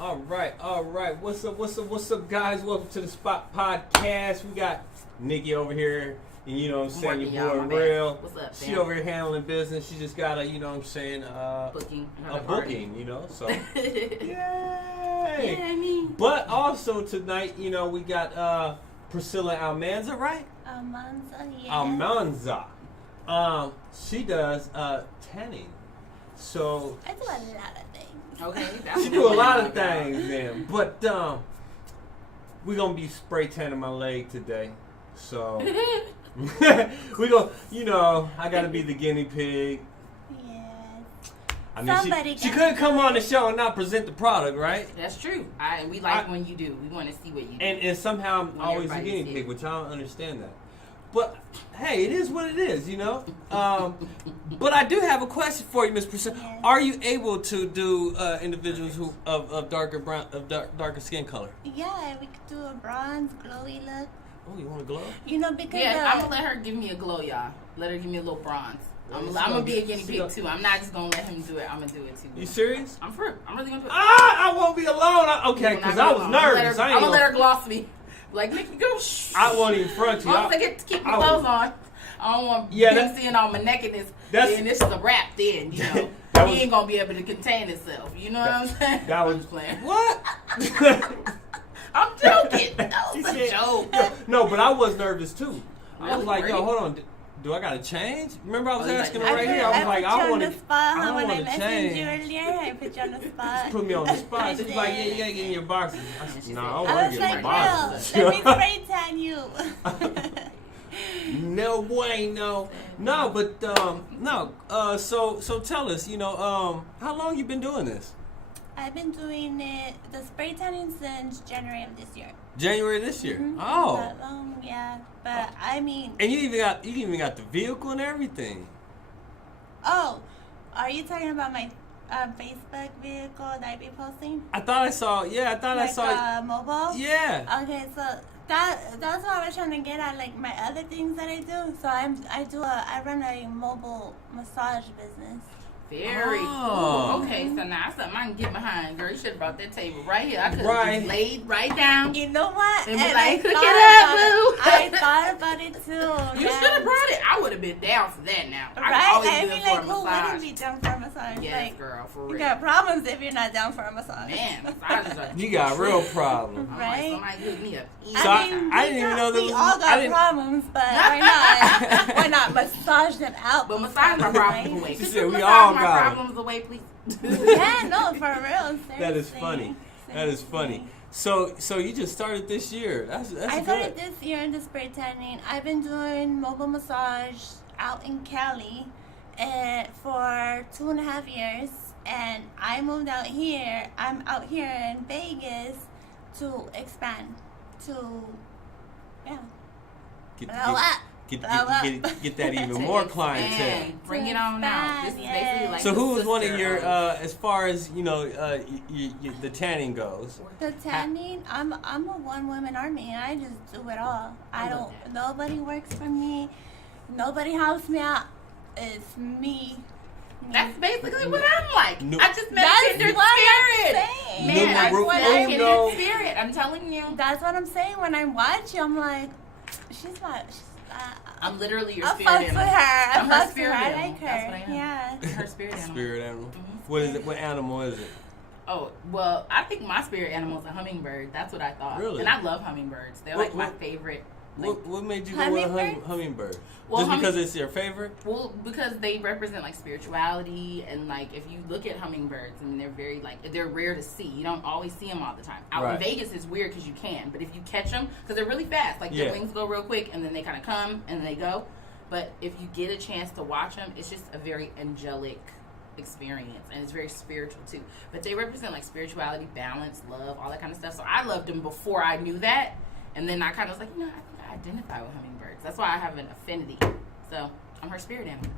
All right. What's up, guys? Welcome to the Spot Podcast. We got Nikki over here, and you know what I'm saying, your boy Real. What's up, She over here handling business. She just got a, you know what I'm saying, booking, you know, so. Yay! Yeah, I mean. But also tonight, you know, we got Priscilla Almanza, right? Almanza, yeah. Almanza. She does tanning. So I do a lot of things. Okay. she do a lot of things, man. But we're gonna be spray tanning my leg today. So we go. You know, I gotta be the guinea pig. Yes. I mean, she couldn't come on the show and not present the product, right? That's true. We like when you do. We want to see what you do. And somehow I'm always a guinea pig, which I don't understand that. But hey, it is what it is, you know. But I do have a question for you, Miss Priscilla. Yes. Are you able to do individuals who of darker skin color? Yeah, we could do a bronze, glowy look. Oh, you want a glow? You know, because I'm gonna let her give me a glow, y'all. Let her give me a little bronze. I'm gonna be a guinea pig too. I'm not just gonna let him do it. I'm gonna do it too. You serious? I'm really gonna do it. I won't be alone. Okay, because I was nervous. I'm gonna let her gloss me. Like, Nikki, go. I won't even front you. I get to keep my clothes on. I don't want them seeing all my nakedness. Then this is a wrap. Then you know he ain't gonna be able to contain himself. You know what I'm saying? That was playing. What? I'm joking. That was a joke. No, but I was nervous too. I was Really? like, yo, hold on. Do I gotta change? Remember I was asking her right here. I was like, I want to change. I put you on the spot. Just put me on the spot. She's like, yeah, you gotta get in your boxes. I said, no, I don't I want was to get in my like, boxes. Let me spray tan you. No way, no. No, but no. So tell us, you know, how long you been doing this? I've been doing it, the spray tanning since January of this year. January this year. Mm-hmm. Oh. That long, yeah. But I mean. And you even got the vehicle and everything. Oh, are you talking about my Facebook vehicle that I be posting? I thought I saw. Yeah, I thought I saw. Mobile. Yeah. Okay, so that's what I was trying to get at, like my other things that I do. So I run a mobile massage business. Very cool. Okay, so now that's something I can get behind. Girl, you should have brought that table right here. I could have just laid right down. You know what? And be like, hook it up, boo. I thought about it too. You should have brought it. I would have been down for that now. Right? I mean, like, who wouldn't be down for a massage? Yes, like, girl, for real. You got problems if you're not down for a massage. Man, massages are You got real problems. Right? Somebody hook me up. So I didn't even know there was. We all got problems, but why not massage them out? But massage my problems away. She said we all my got problems away, please. Yeah, no, for real. Seriously. That is funny. That is funny. So you just started this year. That's I started this year in the spray tanning. I've been doing mobile massage out in Cali for 2.5 years, and I moved out here. I'm out here in Vegas to expand to Get that even more clientele. Bring it on out. This is basically like so who was one of your as far as you know the tanning goes? The tanning, I'm a one woman army. I just do it all. Nobody works for me. Nobody helps me out. It's me. That's basically what I'm like. No. I just met a kindred spirit. Man, I kindred spirit. I'm telling you. That's what I'm saying. When I watch you, I'm like, I'm literally your I spirit animal. With her. I'm her spirit I animal. like her. That's what I am. Yeah. Her spirit animal. Spirit animal. Mm-hmm. What is it? What animal is it? Oh, well, I think my spirit animal is a hummingbird. That's what I thought. Really? And I love hummingbirds. They're like my favorite. What made you go with a hummingbird? Well, just because it's your favorite? Well, because they represent like spirituality, and like if you look at hummingbirds, I mean they're very they're rare to see. You don't always see them all the time. Out in Vegas, it's weird because you can, but if you catch them, because they're really fast, like their wings go real quick, and then they kind of come and then they go. But if you get a chance to watch them, it's just a very angelic experience, and it's very spiritual too. But they represent like spirituality, balance, love, all that kind of stuff. So I loved them before I knew that, and then I kind of was like, I think I identify with hummingbirds. That's why I have an affinity. So I'm her spirit animal.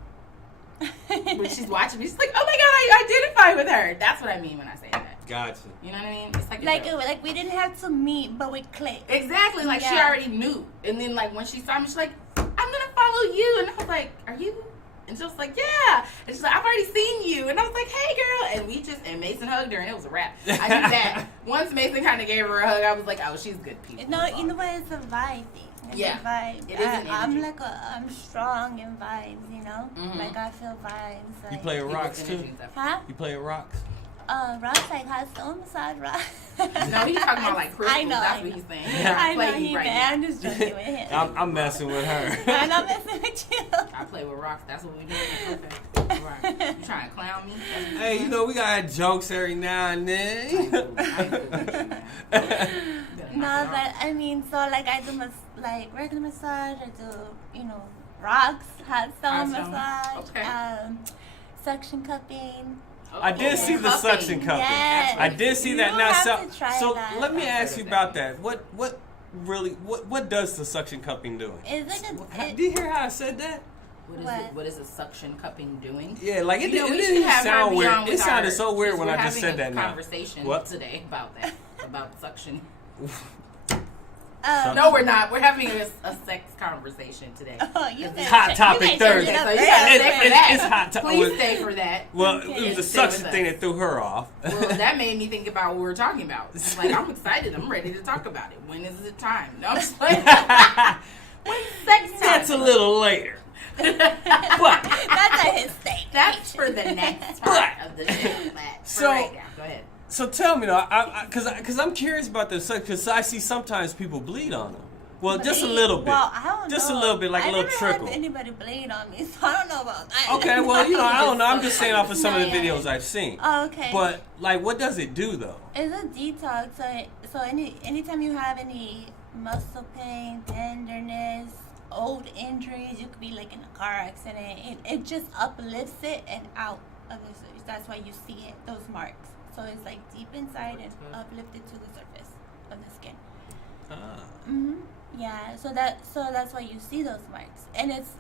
When she's watching me, she's like, oh my god, I identify with her. That's what I mean when I say that. Gotcha. You know what I mean? It's like we didn't have to meet, but we clicked. Exactly. Like she already knew, and then like when she saw me, she's like, I'm gonna follow you, and I was like, are you? And she was like, yeah. And she's like, I've already seen you. And I was like, hey, girl. And Mason hugged her, and it was a wrap. I knew that. Once Mason kind of gave her a hug, I was like, oh, she's good people. No, you know what? It's a vibe thing. It's a vibe. It is an energy. I'm strong in vibes, you know? Mm-hmm. Like, I feel vibes. Like, You play with rocks, too? Huh? You play with rocks? Rocks, like hot stone massage rocks. No, he's talking about like crystals. I know. That's what he's saying. I know he bad. I'm just joking with him. I'm messing with her. I'm not messing with you. I play with rocks. That's what we do. Okay. All right. You trying to clown me? Hey, you know, we got jokes every now and then. No, but I mean, so like I do like regular massage. I do, you know, rocks, hot stone massage, suction cupping. I did see the suction cupping. Yes. I did see that. You Now, have to try so that. let me ask you about that. What does the suction cupping doing? It's like Did you hear how I said that? What is a suction cupping doing? Yeah, like it we didn't should have sound her weird. on It with sounded our- so weird when we're I just said that. having a Now, conversation what? today about that, about suction. Something. No, we're not. We're having a sex conversation today. Oh, you It's guys hot check- topic you guys Thursday. check it So up you there. gotta stay for that. It's hot topic. Please stay for that. Well, Okay. it was the Stay suction with thing us. that threw her off. Well, that made me think about what we were talking about. It's like, I'm excited. I'm ready to talk about it. When is it time? No, I'm just like, when's sex time? That's a little later. But That's at his state. That's for the next part of the show. So- Right now. Go ahead. so tell me though, because I'm curious about this, because I see sometimes people bleed on them. Well, just a little bit. Well, I don't Just know. a little bit, like a little trickle. I never had anybody bleed on me, so I don't know about that. Okay, well, you know, I don't know. I'm just saying off of some of the videos I've seen. Oh, okay. But like, what does it do though? It's a detox. So anytime you have any muscle pain, tenderness, old injuries, you could be like in a car accident. It just uplifts it and out of the surface. That's why you see it, those marks. So it's like deep inside and uplifted to the surface of the skin. Mhm. Yeah. So that's why you see those marks. And it's.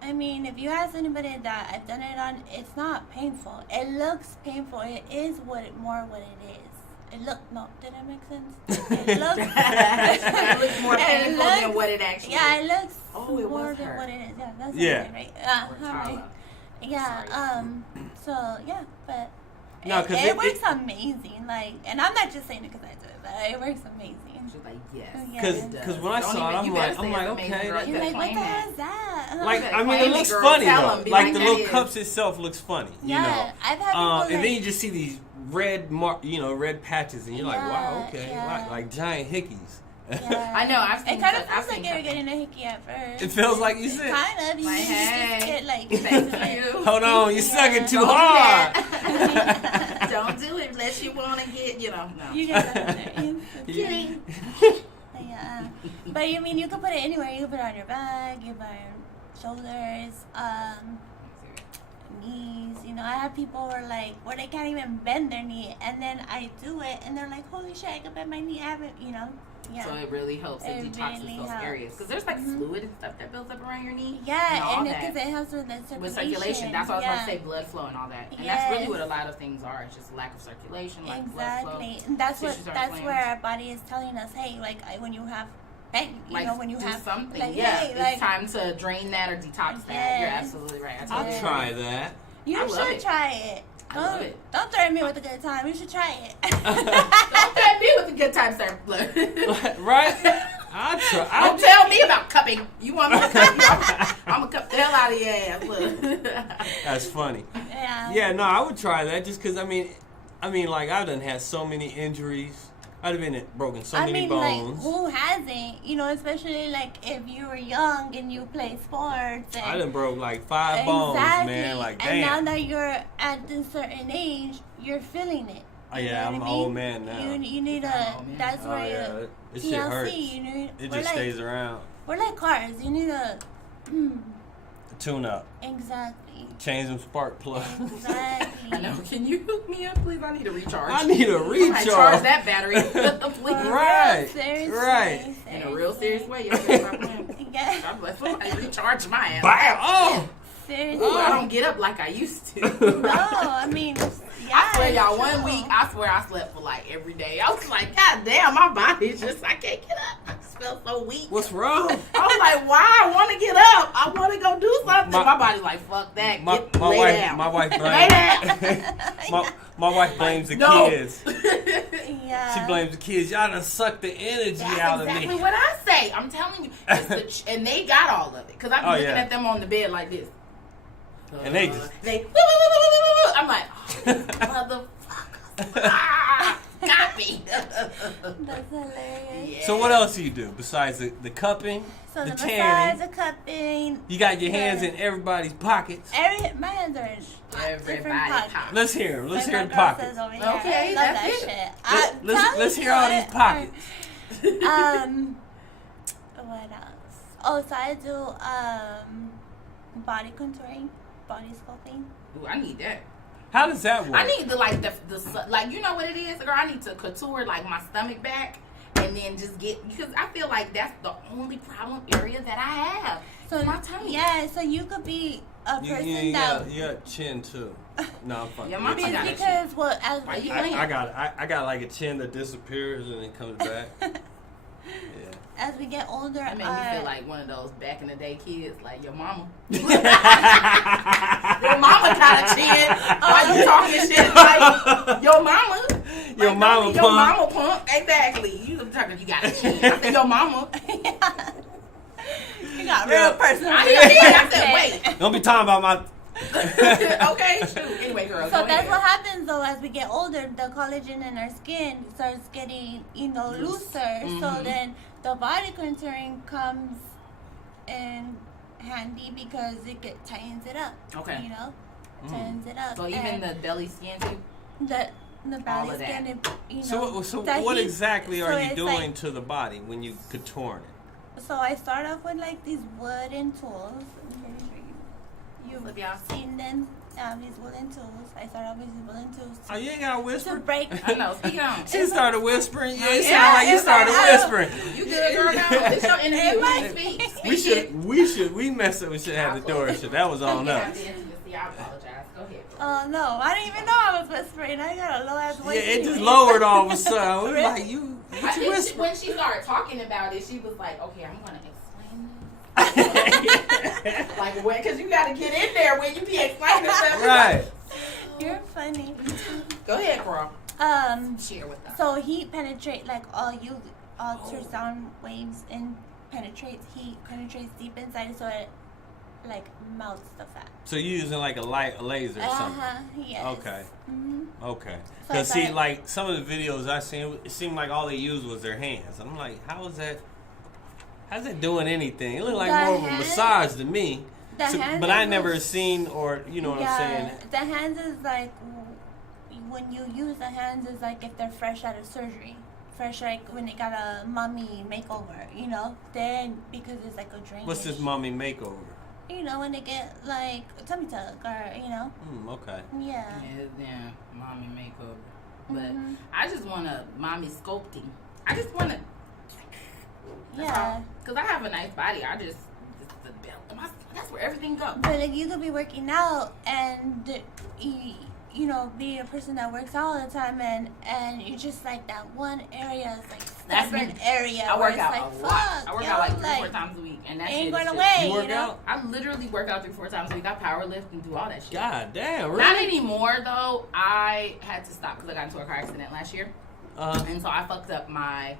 I mean, if you ask anybody that I've done it on, it's not painful. It looks painful. It is what it is. Did that make sense? It looks. It looks more painful than what it actually is. Yeah, it looks it more was than her. what it is. Yeah, that's Yeah. it, right? Or Right. Tyler. Yeah. Sorry. So yeah, but No, 'cause it works amazing. Like, and I'm not just saying it because I do it, but it works amazing. She's like, yes. Yeah. Because when I saw it, I'm like, okay. girl. You're like, what claim the that. hell is that? Like, better I mean, claim it it, looks girl. funny Tell though. 'em, be Like like, the that little is. cups itself looks funny. Yeah, You know. I've had people And then like- you just see these red red patches, and you're like, wow, okay, Yeah. like giant hickeys. Yeah. I know, I've seen It kind of some- I've feels like seen you're some- getting a hickey at first. It feels like you said. Kind of. You Like, just hey, get like. thank you. Hold on, you're sucking too Don't do hard. that. Don't do it unless you want to get, no. You get that in there. Kidding. Yeah. But you mean you can put it anywhere. You can put it on your back, you put it on your shoulders, knees. You know, I have people where they can't even bend their knee, and then I do it, and they're like, "Holy shit, I can bend my knee." I haven't, yeah. So it really helps. It It detoxes really those helps. areas because there's like fluid and stuff that builds up around your knee. Yeah, all and that. because it helps with the circulation. With circulation, that's what I was about to say, blood flow and all that. And that's really Yes. what a lot of things are. It's just lack of circulation, lack of blood flow. Exactly, and that's tissues are that's inflamed. where our body is telling us, hey, like when you have pain, when you do have something, like, yeah, hey, it's like, time to drain that or detox that. You're Yes. absolutely right. I'll Yeah. try that. You I love should it. try it. I love it. Don't threaten me with a good time. You should try it. Don't threaten me with a good time, sir. Look. Right? I'll try. Don't tell me about cupping. You want me to cup you? I'm going to cup the hell out of your ass. Look. That's funny. Yeah. Yeah, no, I would try that just because, I mean, like, I've done had so many injuries. I'd have been broken so many bones. Like, who hasn't? Especially, like, if you were young and you played sports. And I done broke, like, 5 bones, man. Like, and damn. now that you're at a certain age, you're feeling it. Oh, You yeah, know I'm what an I old mean? man now. You need I'm a. an old man. That's Oh, where yeah. you. This shit hurts. TLC, It just stays around. We're like cars. You need a. Tune up. Exactly. Change them spark plugs. Exactly. I know. Can you hook me up, please? I need a recharge. I need a I recharge. charge that battery, please. Right. Seriously, Right. In a real serious way. You have to stop playing. Yeah. God bless. Somebody recharge my ass. Bam! Oh! Seriously. Ooh, I don't get up like I used to. No, I mean, yeah. I swear, y'all, it's 1 true. week, I swear I slept for like every day. I was like, God damn, my body's just, I can't get up. I felt so weak. What's wrong? I was like, why? I want to get up. I want to go do something. My body's like, fuck that. Lay down. My wife Lay down. my wife blames the No. kids. Yeah. She blames the kids. Y'all done sucked the energy That's out exactly of me. what I say. I'm telling you. And they got all of it. Because I'm looking at them on the bed like this. And they just... I'm like, oh, motherfucker. Got me. That's hilarious. Yeah. So what else do you do besides the cupping, So the the tanning? massage, the cupping. You got your hands in everybody's pockets. My hands are in different Everybody pockets. pockets. Let's hear them. Let's Like hear my the girl pockets. says over here. Okay, I love that's that it. shit. Let's hear all these pockets. What else? Oh, so I do body contouring, body sculpting. Ooh, I need that. How does that work? I need the like you know what it is, girl. I need to couture like my stomach back, and then just get because I feel like that's the only problem area that I have. So my tummy. Yeah, so you could be a person that. You got chin too. No, I'm fucking. Yeah, my with you. got a Because well, as Why you we playing? I got like a chin that disappears and then comes back. Yeah. as we get older, I mean, you feel like one of those back in the day kids, like your mama. Your mama got a chin. Why you talking shit like your mama? Your Like, mama your punk. mama punk. Exactly. You talking? You got a chin. I said your mama. you got real person. I said wait. Don't be talking about my. Okay, shoot. Anyway, girl. So go that's ahead. what happens though as we get older, the collagen in our skin starts getting, looser. Mm-hmm. So then the body contouring comes in handy because tightens it up. Okay. Tightens it up. So even the belly skin too. the All belly of that. skin, So that what heat- exactly so are you it's doing like- to the body when you contouring it? So I start off with like these wooden tools. You've Flip y'all. seen them, these wooden tools. I start off with these wooden tools Oh, you ain't got to to whisper. break. I know. Speak on. She started whispering. Yeah, it Yeah, sounded like you it's started like, whispering. You good, girl? Now it's your interview. It Speak. We messed up. We should have the door shut. That was on You us. have the intimacy. I apologize. Go ahead. Oh no, I didn't even know I was whispering. I got a low ass Yeah, voice. it just lowered all of a sudden. We Really? like, you I think whisper. when she started talking about it, she was like, "Okay, I'm gonna explain this." Like, what? Because you got to get in there when you be explaining stuff. Right. You're funny. Go ahead, girl. Share with us. So heat penetrate like ultrasound waves and penetrates deep inside, so it like melts the fat. So you're using like a laser or something. Yes. Okay. Mm-hmm. Okay. So Because I see, thought- like some of the videos I seen, it seemed like all they used was their hands. I'm like, how's that doing anything? It looked like The more of a hand- massage to me. The hands But I is never what- seen, or you know what I'm saying. The hands is like when you use the hands is like if they're fresh out of surgery. Fresh like when they got a mommy makeover, then because it's like a drainage. What's this mommy makeover? When they get like a tummy tuck or Okay. Yeah. Yeah, mommy makeover. But Mhm. I just want a mommy sculpting. I just want to. Yeah. Because I have a nice body. The belt. That's where everything goes. But like you could be working out and be a person that works out all the time and you just like that one area is like That's stubborn me. area. I where work it's out like, a lot. fuck, I work yo, out like 3-4 times a week, and that ain't shit going is away. You work out? I literally work out 3-4 times a week. I power lift and do all that shit. God damn. Really? Not anymore though. I had to stop because I got into a car accident last year, and so I fucked up my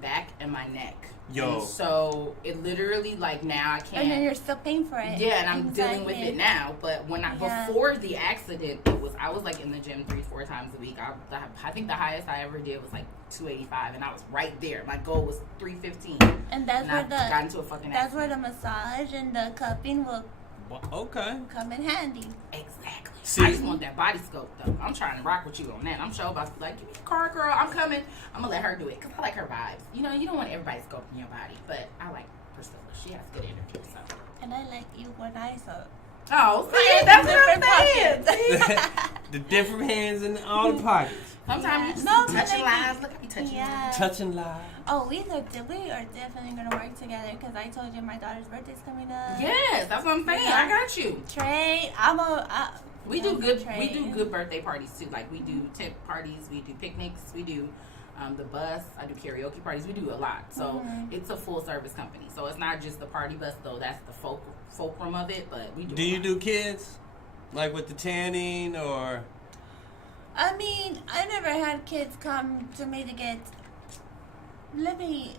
back and my neck. Yo. And so it literally like now I can't. And then you're still paying for it. Yeah, and I'm dealing with it now. But when Yeah. before the accident, I was like in the gym 3-4 times a week. I think the highest I ever did was like 285, and I was right there. My goal was 315. And that's And I where got into a fucking that's where accident. the massage and the cupping will Okay. come in handy. Exactly. See- I just want that body scope though. I'm trying to rock with you on that. I'm sure about to be like, give me the car, girl. I'm coming. I'm gonna let her do it because I like her vibes. You don't want everybody scoping your body, but I like Priscilla. She has good energy. So. And I like you when I saw. Oh, see, that's what I'm saying. The different hands in all the pockets. Sometimes you Yeah. just No, be but touching like- lives. Look at me touching Yeah. lives. Touching live. Oh, we are definitely gonna work together because I told you my daughter's birthday's coming up. Yes, that's what I'm saying. Yeah. I got you. Trade. We do good. Trade. We do good birthday parties too. Like we do tent parties. We do picnics. We do the bus. I do karaoke parties. We do a lot. So it's a full service company. So it's not just the party bus, though. That's the fulcrum of it. But we do. Do you do kids? Like with the tanning or? I mean, I never had kids come to me to get. Let me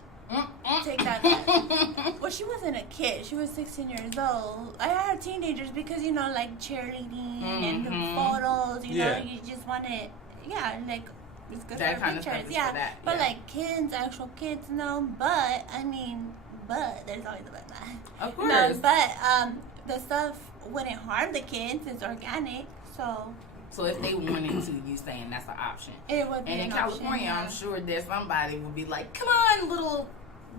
take that back. Well, she wasn't a kid. She was 16 years old. I had teenagers because, you know, like cheerleading and the photos, you know, you just want to, like, it's good that for kind pictures. Of stuff is for that. But like kids, actual kids, no. But, I mean, there's always a but that. Of course. No, but the stuff wouldn't harm the kids. It's organic, so. So if they wanted to, you saying that's an option. It would be and in an California, option, I'm sure there's somebody would be like, "Come on, little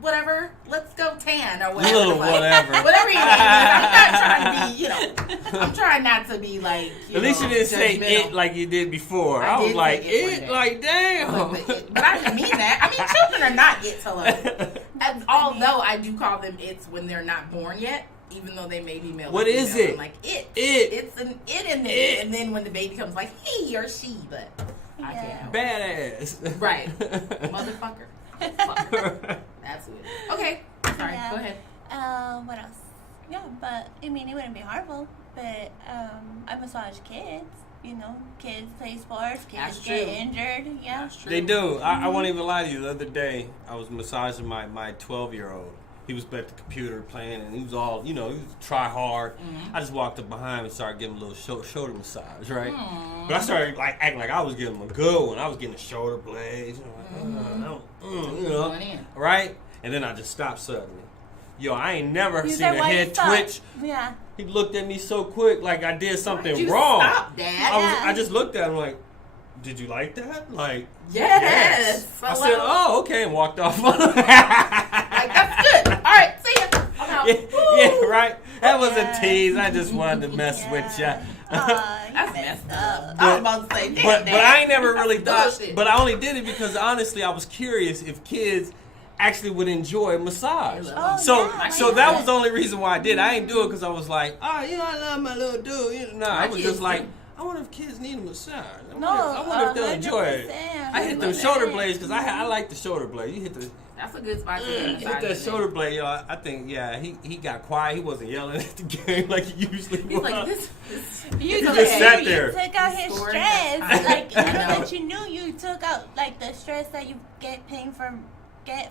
whatever, let's go tan or whatever." Little whatever. Whatever you name is. I'm not trying to be, you know. I'm trying not to be like. At least you didn't say it like you did before. I was like, it, like damn. But I didn't mean that. I mean, children are not it till although I do call them it's when they're not born yet. Even though they may be male. What is it? I'm like, it's an it in there. And then when the baby comes, like, he or she, but I can't help Badass. Right. Motherfucker. Fuck. That's weird. Okay. Sorry. Yeah. Go ahead. What else? Yeah, but, I mean, it wouldn't be harmful. But I massage kids. You know, kids play sports, kids That's get true. injured. Yeah. That's true. They do. I won't even lie to you. The other day, I was massaging my 12-year-old. He was at the computer playing, and he was all, you know, he was try hard. I just walked up behind him and started giving him a little shoulder massage, right? But I started like acting like I was giving him a good one. I was getting the shoulder blades, you know, you know, right? And then I just stopped suddenly. Yo, I ain't never seen a head twitch. Yeah. He looked at me so quick, like I did something you wrong. Stop, Dad. I just looked at him like, did you like that? Like, yes. I said, oh, okay, and walked off. Like, that's good. All right, see ya. I'm out. Yeah, right. That was a tease. I just wanted to mess with you. That's messed up. I was about to say, damn, but I ain't never really thought. bullshit. But I only did it because honestly, I was curious if kids actually would enjoy massage. Oh, So that was the only reason why I did. I ain't do it because I was like, oh, you know, I love my little dude. You know, I was just like, I wonder if kids need a massage. I wonder if they'll enjoy it. I hit them shoulder blades because I like the shoulder blade. You hit the. That's a good spot to hit that shoulder blade, y'all. I think, he got quiet. He wasn't yelling at the game like he usually was. He's like, this You just sat there. You took out his stress. Like, you know that you knew you took out, like, the stress that you get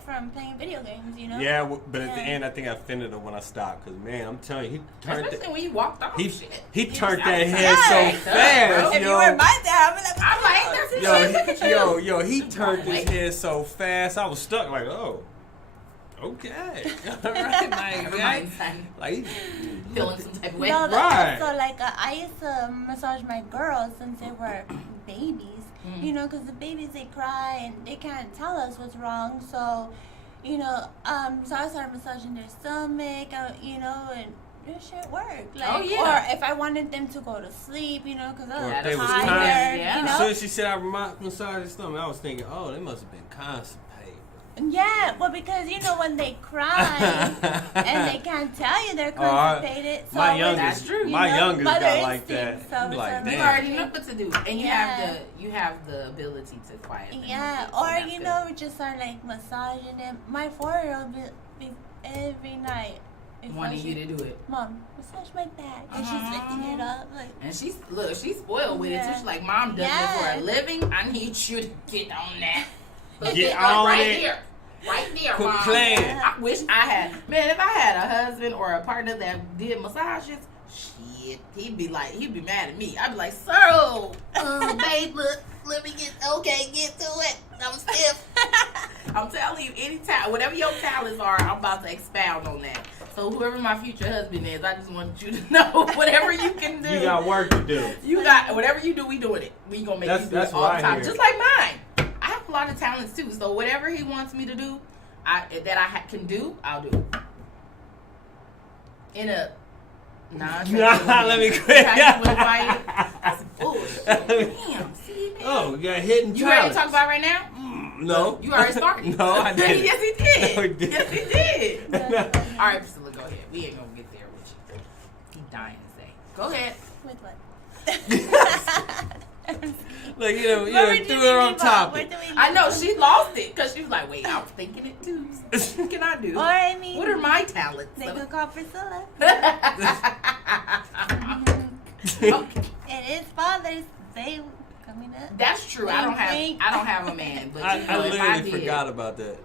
from playing video games, you know? Yeah, but at the end, I think I offended him when I stopped. Because, man, I'm telling you, he turned especially when you walked off. he turned that head so fast, If yo. you were my dad, I'm like, that's Yo, he turned his head so fast. I was stuck like, oh, okay. All right, like feeling some type of way. No, right. So, like, I used to massage my girls since they were babies. You know, because the babies, they cry and they can't tell us what's wrong. So, you know, so I started massaging their stomach, you know, and this shit worked. Like, or if I wanted them to go to sleep, you know, because I was tired, you know. As soon as she said I massaged their stomach, I was thinking, oh, they must have been constipated. Yeah, well, because, you know, when they cry and they can't tell you they're constipated. So my youngest got like that. So like, you already know what to do, and you have the ability to quiet them. Yeah, or you know, we just start like massaging them. My 4-year-old be every night wanting you to do it. Mom, massage my back, and she's lifting it up like. And she's spoiled with it. So she's like, Mom does it for a living. I need you to get on that. Get on right it. Here. Right there, Quit Mom. playing. I wish I had. Man, if I had a husband or a partner that did massages, shit, he'd be mad at me. I'd be like, so, babe, look, let me get to it. I'm stiff. I'm telling you, anytime, whatever your talents are, I'm about to expound on that. So whoever my future husband is, I just want you to know, whatever you can do. You got work to do. You got, whatever you do, we doing it. We gonna make you do it all the time. Just like mine. I have a lot of talents too. So whatever he wants me to do, can do, I'll do. In a let me quit. That's bullshit. Damn. See, man. Oh, we got hidden talents. You ready to talk about it right now? No. You already started. No, I didn't. Yes, he did. No, he didn't. Yes, he did. All right, Priscilla, go ahead. We ain't gonna get there with you. He dying to say. Go ahead. With what? Like, threw her on topic. I know, she lost it because she was like, wait, I was thinking it too. What can I do? Or, I mean, what are my talents? They could call Priscilla. It is Father's Day coming up. That's true. I don't have a man, but I literally forgot about that.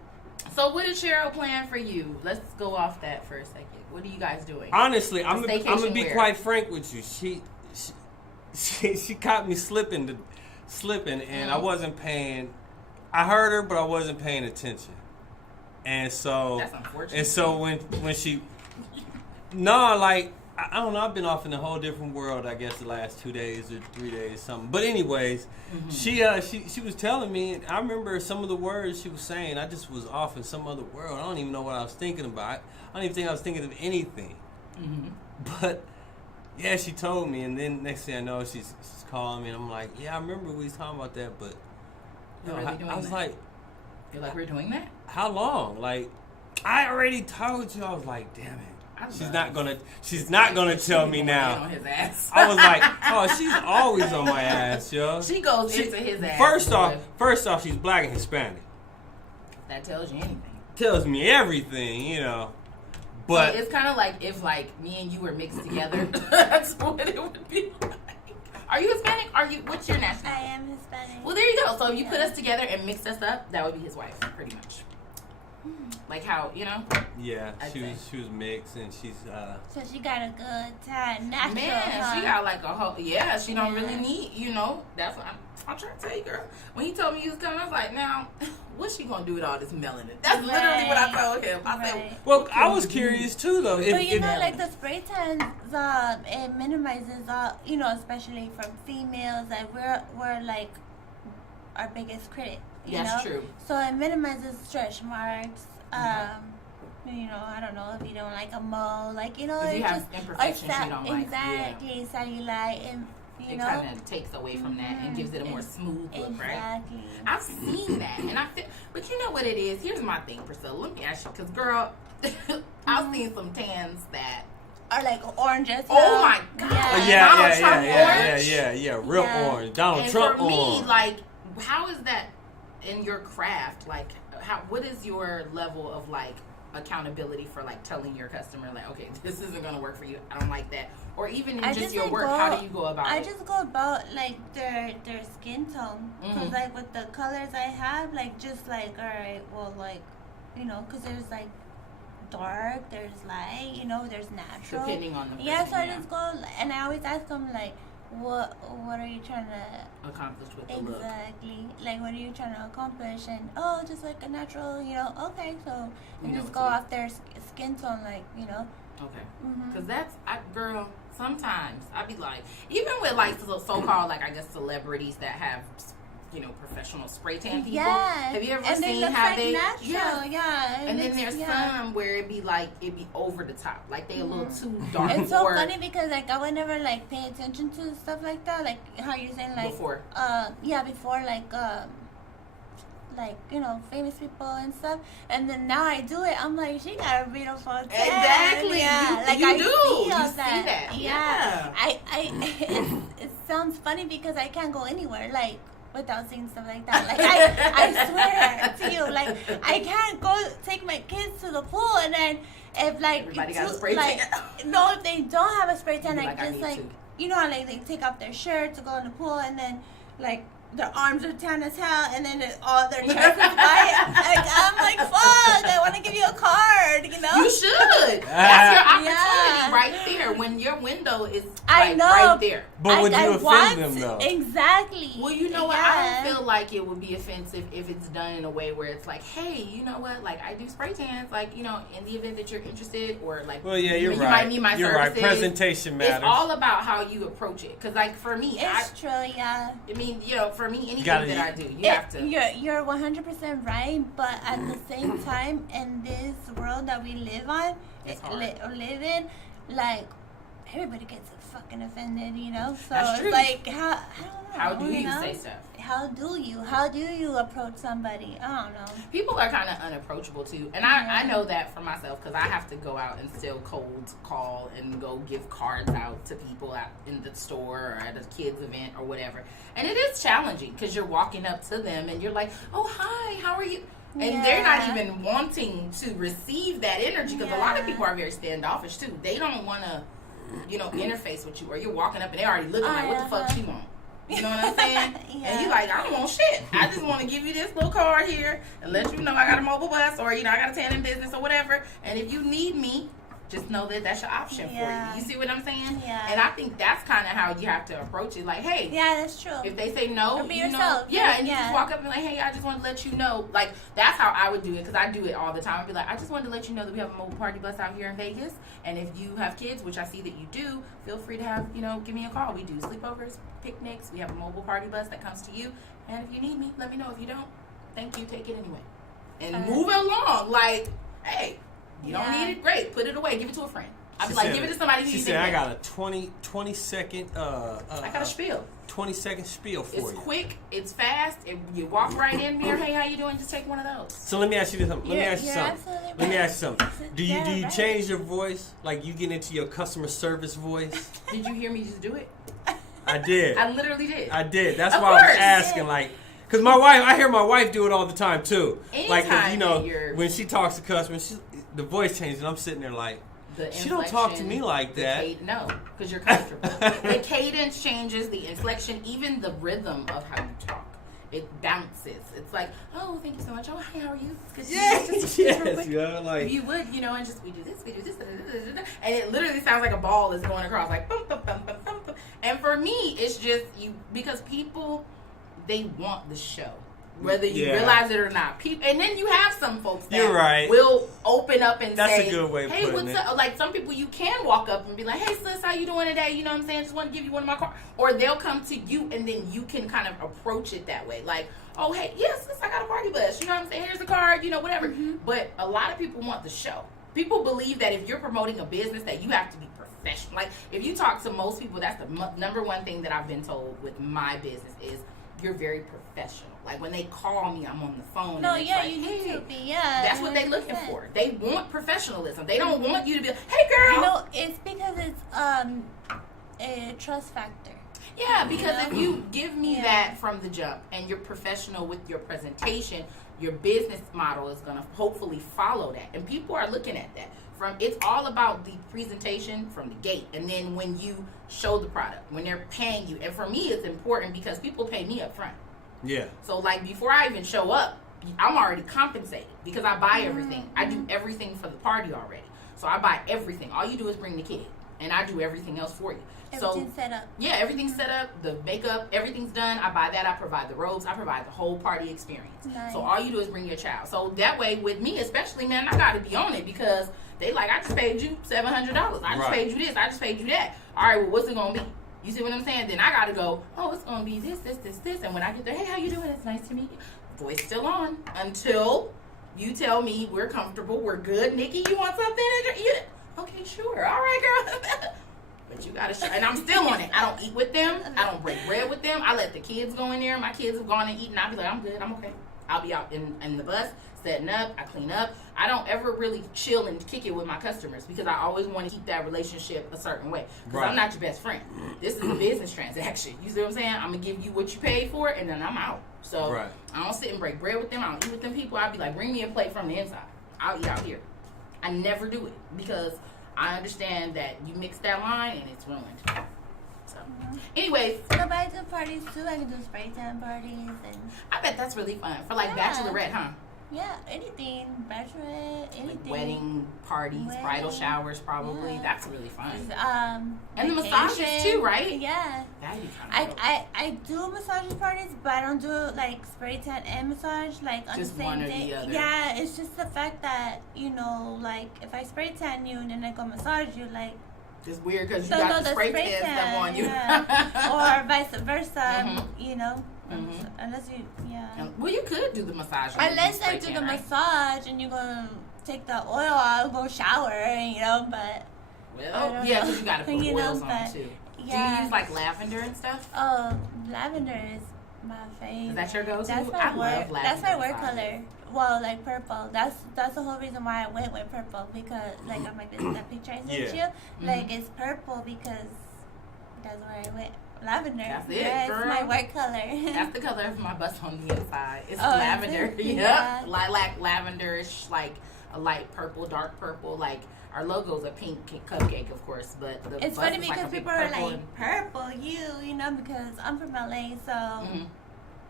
So what did Cheryl plan for you? Let's go off that for a second. What are you guys doing? Honestly, I'm gonna be quite frank with you. She caught me slipping, and I wasn't paying. I heard her, but I wasn't paying attention. And so that's unfortunate. And so when she, I don't know. I've been off in a whole different world. I guess the last 2 days or 3 days, something. But anyways, she was telling me. I remember some of the words she was saying. I just was off in some other world. I don't even know what I was thinking about. I don't even think I was thinking of anything. But yeah, she told me, and then next thing I know, she's calling me, and I'm like, yeah, I remember we was talking about that, but I was like, you're like, we're doing that? How long? Like, I already told you. I was like, damn it. She's not gonna tell me now. On his ass. I was like, oh, she's always on my ass, yo. She goes into his ass. First off, she's black and Hispanic. That tells you anything. Tells me everything, But so it's kind of like if me and you were mixed together. That's what it would be like. Are you Hispanic? What's your nationality? I am Hispanic. Well, there you go. So if you put us together and mixed us up, that would be his wife, pretty much. Like how, Yeah, she was mixed, and she's So she got a good time, natural. Man, she got like a whole. Yeah, she don't really need. That's what I'm trying to tell you, girl. When he told me he was coming, I was like, now, what's she gonna do with all this melanin? That's literally what I told him. I said, well, I was curious too, though. But like the spray tans, it minimizes especially from females. Like we're like our biggest critic. That's true. So it minimizes stretch marks. I don't know if you don't like a mole, if you have imperfections you don't like. Exactly, cellulite, and it kind of takes away from that and gives it a more smooth look, right? Exactly. I've seen that, and I feel, but you know what it is. Here's my thing, Priscilla. Let me ask you, because girl, I've seen some tans that are like oranges. Oh my God! Yeah, real orange. Donald Trump orange. And orange. for me, how is that in your craft? What is your level of accountability for telling your customer okay, this isn't gonna work for you, I don't like that, or even in just your work, how do you go about it? I just go about their skin tone, because with the colors I have, alright, well, because there's dark, there's light, there's natural, depending on the person, so I just go, and I always ask them what are you trying to accomplish with the look? Exactly. What are you trying to accomplish? And just a natural, okay, so and just go off their skin tone, Okay. Because girl, sometimes I be even with so-called I guess celebrities that have professional spray tan people. Yes. Have you ever and seen how they natural, and then there's some where it be over the top, they a little too dark. It's so funny because I would never pay attention to stuff like that, how you're saying before. Before famous people and stuff, and then now I do it. I'm like, she got a beautiful tan. Exactly. Yeah. You do. See you see that. Yeah. It sounds funny because I can't go anywhere without seeing stuff like that. I swear to you, I can't go take my kids to the pool and then if everybody got a spray tan. No, if they don't have a spray tan, how they take off their shirt to go in the pool and then their arms are tan as hell, and then all their chest is white. I'm like, fuck, I want to give you a card, You should. That's your opportunity right there when your window is right there. But would you offend them, though? Exactly. Well, you know what? I don't feel like it would be offensive if it's done in a way where it's hey, you know what? I do spray tans, in the event that you're interested, or well, yeah, you're right. You might need my services. Right. Presentation matters. It's all about how you approach it. Because, for me, it's true, yeah. I mean, for me, anything that I do, you have to. You're 100% right, but at the same time, in this world that we live on, live in, everybody gets fucking offended, you know? So That's it's true. like, I don't know. How do you know? say stuff? How do you approach somebody? I don't know. People are kind of unapproachable too, and I know that for myself because I have to go out and still cold call and go give cards out to people out in the store or at a kids event or whatever, and it is challenging because you're walking up to them and you're like, oh hi, how are you? And they're not even wanting to receive that energy because a lot of people are very standoffish too. They don't want to, interface with you, or you're walking up and they're already looking like, what the fuck she want? You know what I'm saying? And you're like, I don't want shit. I just want to give you this little card here and let you know I got a mobile bus, or, I got a tanning business or whatever. And if you need me, just know that that's your option for you. You see what I'm saying? Yeah. And I think that's kind of how you have to approach it. Like, hey. Yeah, that's true. If they say no, or be yourself. Yeah, and you just walk up and be like, hey, I just want to let you know. Like, that's how I would do it, because I do it all the time. I'd be like, I just wanted to let you know that we have a mobile party bus out here in Vegas. And if you have kids, which I see that you do, feel free to have, give me a call. We do sleepovers, picnics. We have a mobile party bus that comes to you. And if you need me, let me know. If you don't, thank you. Take it anyway. And move along. Like, hey, you don't need it? Great. Put it away. Give it to a friend. I'd be like, give it to somebody who you think. She said, I got a 20 second, I got a spiel. 20-second spiel for you. It's quick, it's fast, you walk right in there, hey, how you doing? Just take one of those. So let me ask you something. Let me ask you something. Do you change your voice? Like, you get into your customer service voice? Did you hear me just do it? I did. I literally did. I did. That's why I was asking, like, because I hear my wife do it all the time, too. Anytime like, when she talks to customers, the voice changes, and I'm sitting there like, she don't talk to me like that. No, because you're comfortable. The cadence changes, the inflection, even the rhythm of how you talk. It bounces. It's like, oh, thank you so much. Oh, hi, how are you? Yes, like you would, and just we do this, and it literally sounds like a ball is going across, like bum, bum, bum, bum, bum, bum. And for me, it's just because people, they want the show. Whether you realize it or not. And then you have some folks that will open up and That's say, a good way of hey, putting what's up? Like, some people you can walk up and be like, hey, sis, how you doing today? You know what I'm saying? Just want to give you one of my cards. Or they'll come to you, and then you can kind of approach it that way. Like, oh, hey, yes, sis, I got a party bus. You know what I'm saying? Here's the card, whatever. Mm-hmm. But a lot of people want the show. People believe that if you're promoting a business that you have to be professional. Like, if you talk to most people, that's the number one thing that I've been told with my business is you're very professional. Like, when they call me, I'm on the phone. No, and it's you need to be, That's what they're looking for. They want professionalism. They don't want you to be like, hey, girl. No, it's because it's a trust factor. Yeah, because if you give me that from the jump and you're professional with your presentation, your business model is going to hopefully follow that. And people are looking at that. It's all about the presentation from the gate, and then when you show the product, when they're paying you. And for me, it's important because people pay me up front. Yeah. So, like, before I even show up, I'm already compensated because I buy everything. I do everything for the party already. So I buy everything. All you do is bring the kid, and I do everything else for you. Everything's set up. Yeah, everything's set up. The makeup, everything's done. I buy that. I provide the robes. I provide the whole party experience. Nice. So all you do is bring your child. So that way, with me especially, man, I got to be on it because they like, I just paid you $700. I just paid you this. I just paid you that. All right, well, what's it going to be? You see what I'm saying? Then I got to go, oh, it's going to be this. And when I get there, hey, how you doing? It's nice to meet you. Voice still on until you tell me we're comfortable, we're good. Nikki, you want something? Okay, sure. All right, girl. But you got to and I'm still on it. I don't eat with them. I don't break bread with them. I let the kids go in there. My kids have gone and eaten. I'll be like, I'm good. I'm okay. I'll be out in the bus, setting up. I clean up. I don't ever really chill and kick it with my customers because I always want to keep that relationship a certain way. Because I'm not your best friend. This is a business transaction. You see what I'm saying? I'm going to give you what you paid for, and then I'm out. So I don't sit and break bread with them. I don't eat with them people. I'll be like, bring me a plate from the inside. I'll eat out here. I never do it because I understand that you mix that line and it's ruined. So, anyways. So I do parties too. I can do spray tan parties. And I bet that's really fun. For like bachelorette, huh? Yeah, anything. Bachelorette, anything. Like wedding parties, bridal showers probably. Yeah. That's really fun. And the massages too, right? Yeah. That'd be fun. I do massage parties, but I don't do like spray tan and massage like on just the same one or day. The other. Yeah, it's just the fact that, like if I spray tan you and then I go massage you, like it's weird because you got the spray tan stuff on you. Yeah. Or vice versa, Mm-hmm. Unless you, well, you could do the massage. Unless I do the massage and you're going to take the oil out, go shower, but Well, yeah, because you got to put You oils know, on but- too. Yeah. Do you use like lavender and stuff? Oh, lavender is my favorite. Is that your go-to? That's my I love work. That's my lavender work massages. color. Well, like purple. That's the whole reason why I went with purple, because like on my that picture I sent Yeah. you, like it's purple because that's where I went. Lavender. That's it, Yeah, girl. it's my work color. That's the color of my bus on the inside. It's Oh, is lavender. it? Yep. Yeah. Lilac, lavenderish, like a light purple, dark purple. Like our logo's a pink cupcake, of course, but the It's bus funny is like because a big people are purple like, purple, you know, because I'm from LA, so, Mhm.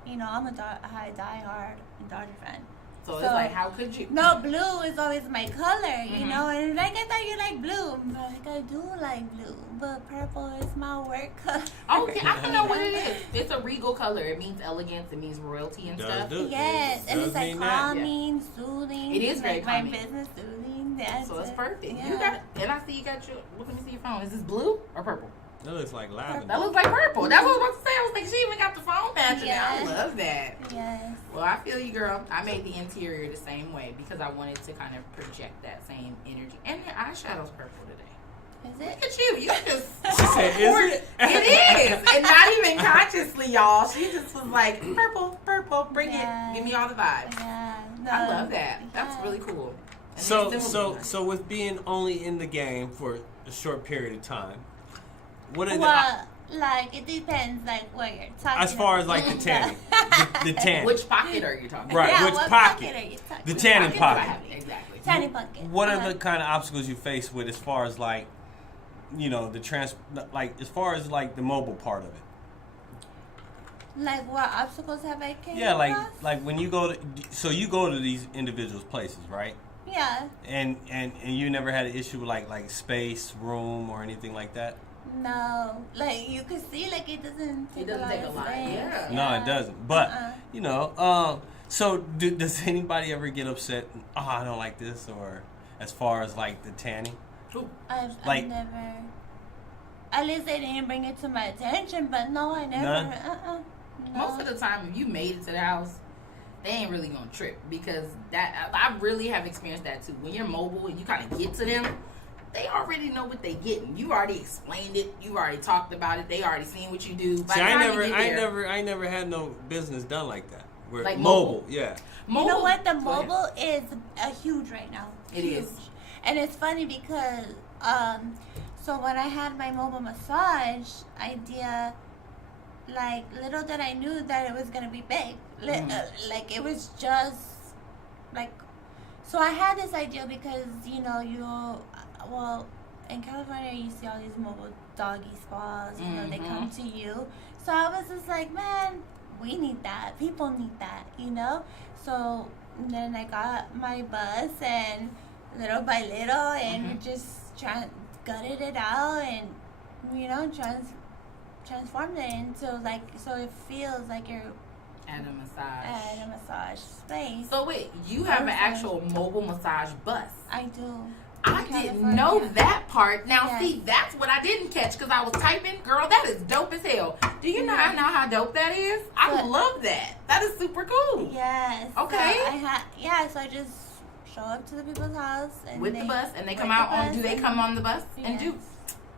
you know, I'm a die-hard Dodger fan. So it's So- like, how could you? No, blue is always my color, you Mhm. know, and like I thought you like blue. I'm like, I do like blue, but purple is my work color. Oh, okay, I don't know what it is. It's a regal color. It means elegance. It means royalty and Does stuff. do. Yes, and Does it's like mean that. calming, soothing. It is very like calming. my business soothing. That's So it's it. perfect. Yeah. You got it. And I see you got your. Look, let me see your phone. Is this blue or purple? That looks like lavender. That looks like purple. That's what I was about to say. I was like, she even got the phone matching. Yeah. I love that. Yes. Well, I feel you, girl. I made the interior the same way because I wanted to kind of project that same energy. And the eyeshadow's purple today. Is Look it? at you. You just. She said, "Is it?" It is. And not even consciously, y'all. She just was like, purple, purple, bring Yeah. it. Give me all the vibes. Yeah. No, I love that. That's yeah. really cool. And So it's so still- so with being only in the game for a short period of time, what are Well, like it depends, like what you're talking. as far as like the tanning, the tanning, Which pocket are you talking Right. about? Yeah, which what pocket? are you talking The about? tanning Pocket? pocket. Exactly. Tanning pocket. What are Uh-huh. the kind of obstacles you face with as far as like, you know, as far as like the mobile part of it? Like what obstacles have I came Yeah, across? like when you go to, so you go to these individuals' places, right? Yeah. And you never had an issue with like space, room, or anything like that? No. Like you could see, like it doesn't take doesn't a lot take of a lot, space. yeah. No, it doesn't. But Uh-uh. you know, so does anybody ever get upset? Oh, I don't like this, or as far as like the tanning? I've Like- never. At least they didn't bring it to my attention, but no, I never. None? No. Most of the time, if you made it to the house, they ain't really gonna trip because that I really have experienced that too. When you're mobile and you kind of get to them, they already know what they getting. You already explained it. You already talked about it. They already seen what you do. By See, the I time never, you get there, I never had no business done like that. Where, Like mobile, mobile. yeah. You know mobile- what? The Go ahead. mobile is huge right now. It huge. is. And it's funny because, so when I had my mobile massage idea, like little did I knew that it was gonna be big. Like it was just like, so I had this idea because well, in California you see all these mobile doggy spas. You know, they come to you. So I was just like, man, we need that. People need that. You know. So then I got my bus and little by little, and we just gutted it out, and transformed it into like so it feels like you're and a massage. at a massage space. So wait, you have an actual mobile massage bus. I do. I In didn't know California. that part. Now, Yes. see, that's what I didn't catch because I was typing. Girl, that is dope as hell. Do you know how dope that is? I But- love that. That is super cool. Yes. Okay. So I just show up to the people's house and With the bus, and they with come the out on. bus Do they and- come on the bus and do?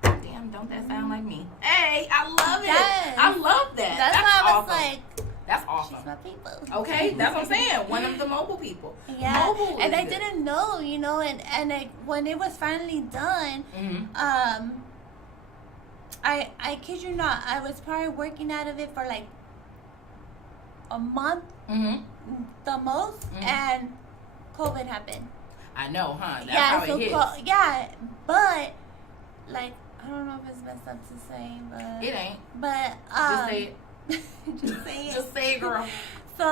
Damn, don't that sound like me? Hey, I love it. Yes. I love that. That's why I was awesome. like, That's awesome. she's my people. Okay, that's what I'm saying. One of the mobile people. Yeah, Mobile and is I good. didn't know, and when it was finally done, Mm-hmm. I kid you not, I was probably working out of it for like a month, Mm-hmm. the most, and COVID happened. I know, huh? That's Yeah, how so it hits. but like I don't know if it's messed up to say, but It ain't. but Just say it. just say it. Just say it, girl. So,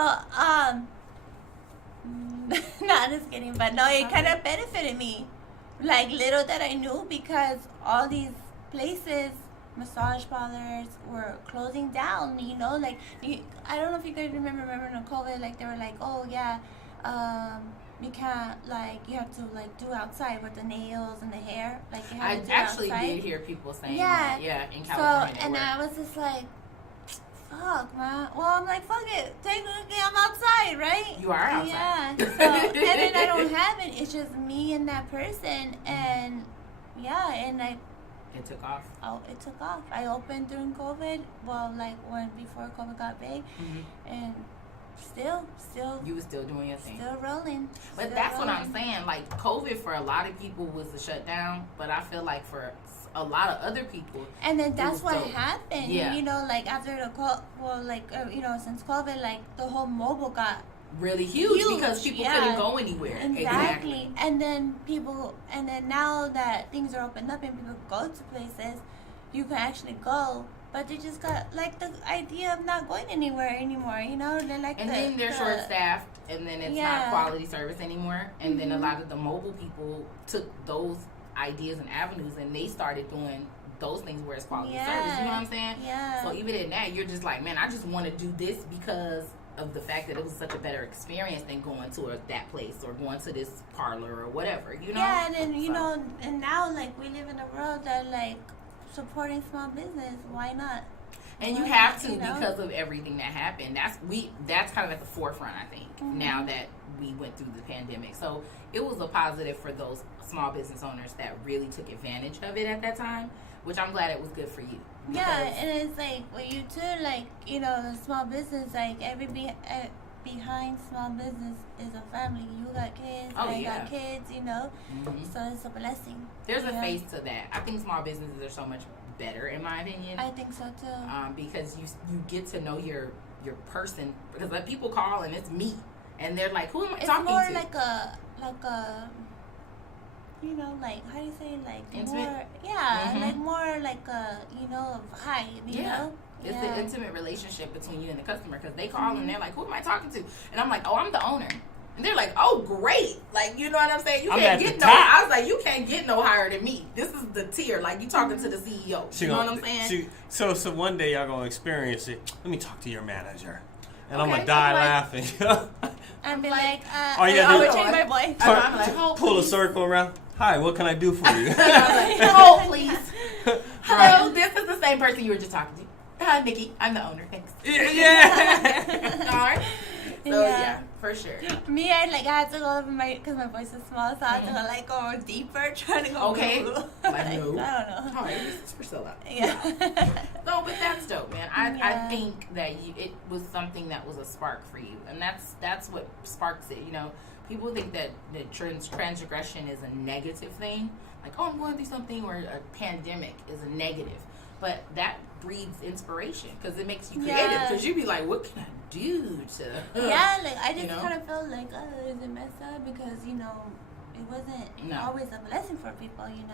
no, just kidding. But no, it kind of benefited me. Like, little that I knew, because all these places, massage parlors, were closing down, Like, I don't know if you guys remember in COVID, like, they were like, oh, yeah, you can't, like, you have to, like, do outside with the nails and the hair. Like, you have I to do actually outside. did hear people saying Yeah. that. Yeah, in So, California. and I was just like, fuck, man. Well, I'm like, fuck it. Technically, I'm outside, right? You are outside. Yeah. So, and then I don't have it. It's just me and that person. And, Yeah, and It took off. it took off. I opened during COVID. Well, like before COVID got big, and still. You were still doing your thing. Still rolling. But that's what I'm saying. Like COVID for a lot of people was a shutdown, but I feel like for a lot of other people. And then that's what happened. Yeah. You know, like after since COVID, like the whole mobile got really huge because people couldn't go anywhere. Exactly. And then now that things are opened up and people go to places, you can actually go. But they just got like the idea of not going anywhere anymore, you know? They're like then they're short staffed, and then it's not quality service anymore. And then a lot of the mobile people took those ideas and avenues and they started doing those things where it's quality service. You know what I'm saying? Yeah. So even in that, you're just like, man, I just want to do this because of the fact that it was such a better experience than going to that place or going to this parlor or whatever, you know? Yeah, and then, you know, and now, like, we live in a world that, like, supporting small business, why not? And you have to because of everything that happened. That's kind of at the forefront, I think, now that we went through the pandemic. So it was a positive for those small business owners that really took advantage of it at that time, which I'm glad it was good for you. Yeah, and it's like, with you too, like, you know, the small business, like, behind small business is a family. You got kids, I got kids, you know, so it's a blessing. There's a face to that. I think small businesses are so much better, in my opinion. I think so too. Because you get to know your person, because like people call and it's me, and they're like, who am I talking to? It's more like a you know, like, how do you say, like, intimate? More, like more like a, you know, vibe, you know? It's the intimate relationship between you and the customer, because they call and they're like, who am I talking to? And I'm like, oh, I'm the owner. And they're like, oh, great. Like, you know what I'm saying? You can't get I was like, you can't get no higher than me. This is the tier. Like, you talking to the CEO. You know what I'm saying? So one day y'all going to experience it. Let me talk to your manager. And I'm going to die laughing. And be like, I would change my voice. I'm like, hold, pull a circle around. Hi, what can I do for you? Hold, please. Hello, this is the same person you were just talking to. Hi, Nikki. I'm the owner. Thanks. Yeah. All right. So, yeah, for sure. Me, I had to go over because my voice is small, so I had to go deeper, trying to go okay. Like, I don't know. All right, this is Priscilla. Yeah. No, but that's dope, man. I think that it was something that was a spark for you, and that's what sparks it. You know, people think that transgression is a negative thing, like, oh, I'm going through something, or a pandemic is a negative, but that breeds inspiration because it makes you creative. Because you be like, what can I do to? Like I just kind of felt like, oh, is it messed up? Because it wasn't always a blessing for people, and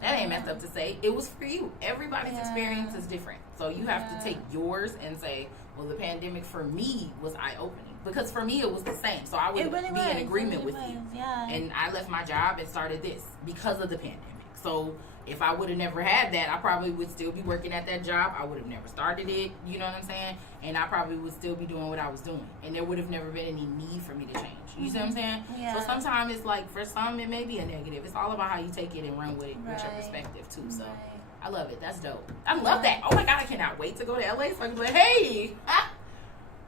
that ain't messed up to say. It was for you. Everybody's experience is different, so you have to take yours and say, well, the pandemic for me was eye-opening, because for me it was the same. So I would be in agreement with you. And I left my job and started this because of the pandemic. So if I would have never had that, I probably would still be working at that job. I would have never started it, you know what I'm saying? And I probably would still be doing what I was doing. And there would have never been any need for me to change. You see what I'm saying? Yeah. So sometimes it's like, for some, it may be a negative. It's all about how you take it and run with it, with your perspective, too. So I love it. That's dope. I love that. Oh, my God, I cannot wait to go to LA so I can be like, hey,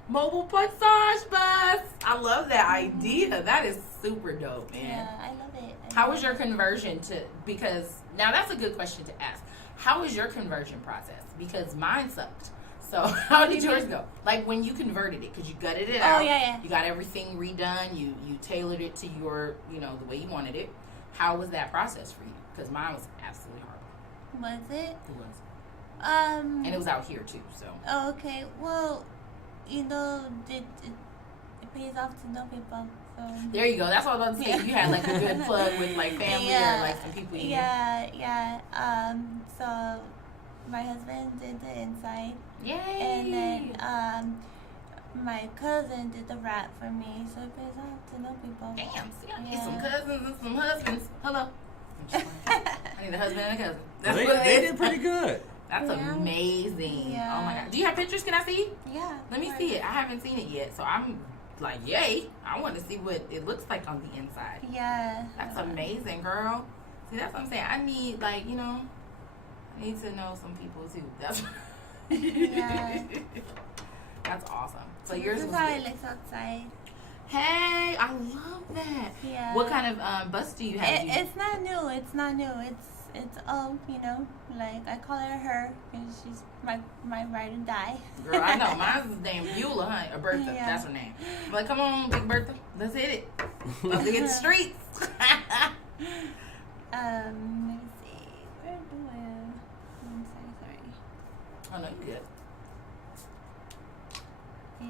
mobile massage bus. I love that idea. That is super dope, man. Yeah, I love it. How was your conversion because now that's a good question to ask. How was your conversion process? Because mine sucked. So how did yours go? Like when you converted it, because you gutted it out. Yeah. You got everything redone. You tailored it to your, the way you wanted it. How was that process for you? Because mine was absolutely horrible. Was it? It was. And it was out here too. So. Oh, okay. Well, it pays off to know people. So. There you go. That's what I was about to say. You had like a good plug with like family or like some people you know. Yeah. So my husband did the inside. Yay! And then my cousin did the wrap for me. So it pays off to know people. Damn. See, I need some cousins and some husbands. Hello. I need a husband and a cousin. That's what they did pretty good. That's amazing. Yeah. Oh my God. Do you have pictures? Can I see? Yeah. Let me see it. I haven't seen it yet. So I'm like, yay. I want to see what it looks like on the inside. Yeah. That's amazing, girl. See, that's what I'm saying. I need, I need to know some people too. That's That's awesome. So yours was how it looks outside. Hey, I love that. Yeah. What kind of bus do you have? It's not new. It's it's you know, like I call her her because she's my ride and die. Girl, I know. Mine's named Beulah, huh? Or Bertha. Yeah. That's her name. I'm like, come on, Big Bertha. Let's hit it. Let's hit the streets. Let me see. Where do I? I'm sorry. Oh, no, you good. Yeah.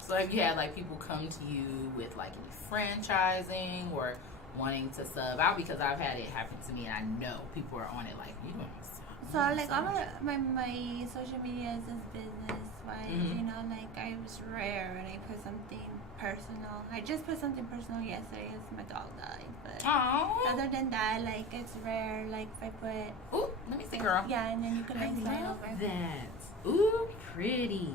So have you had like people come to you with like any franchising or wanting to sub out? Because I've had it happen to me and I know people are on it like, you know. So like all of my social media is just business wise, Mhm. you know, like I was rare when I put something personal. I just put something personal yesterday because my dog died. But Oh. other than that, like it's rare. Like if I put Ooh, let me see, girl. yeah, and then you can I like slide love over. that. Ooh, pretty.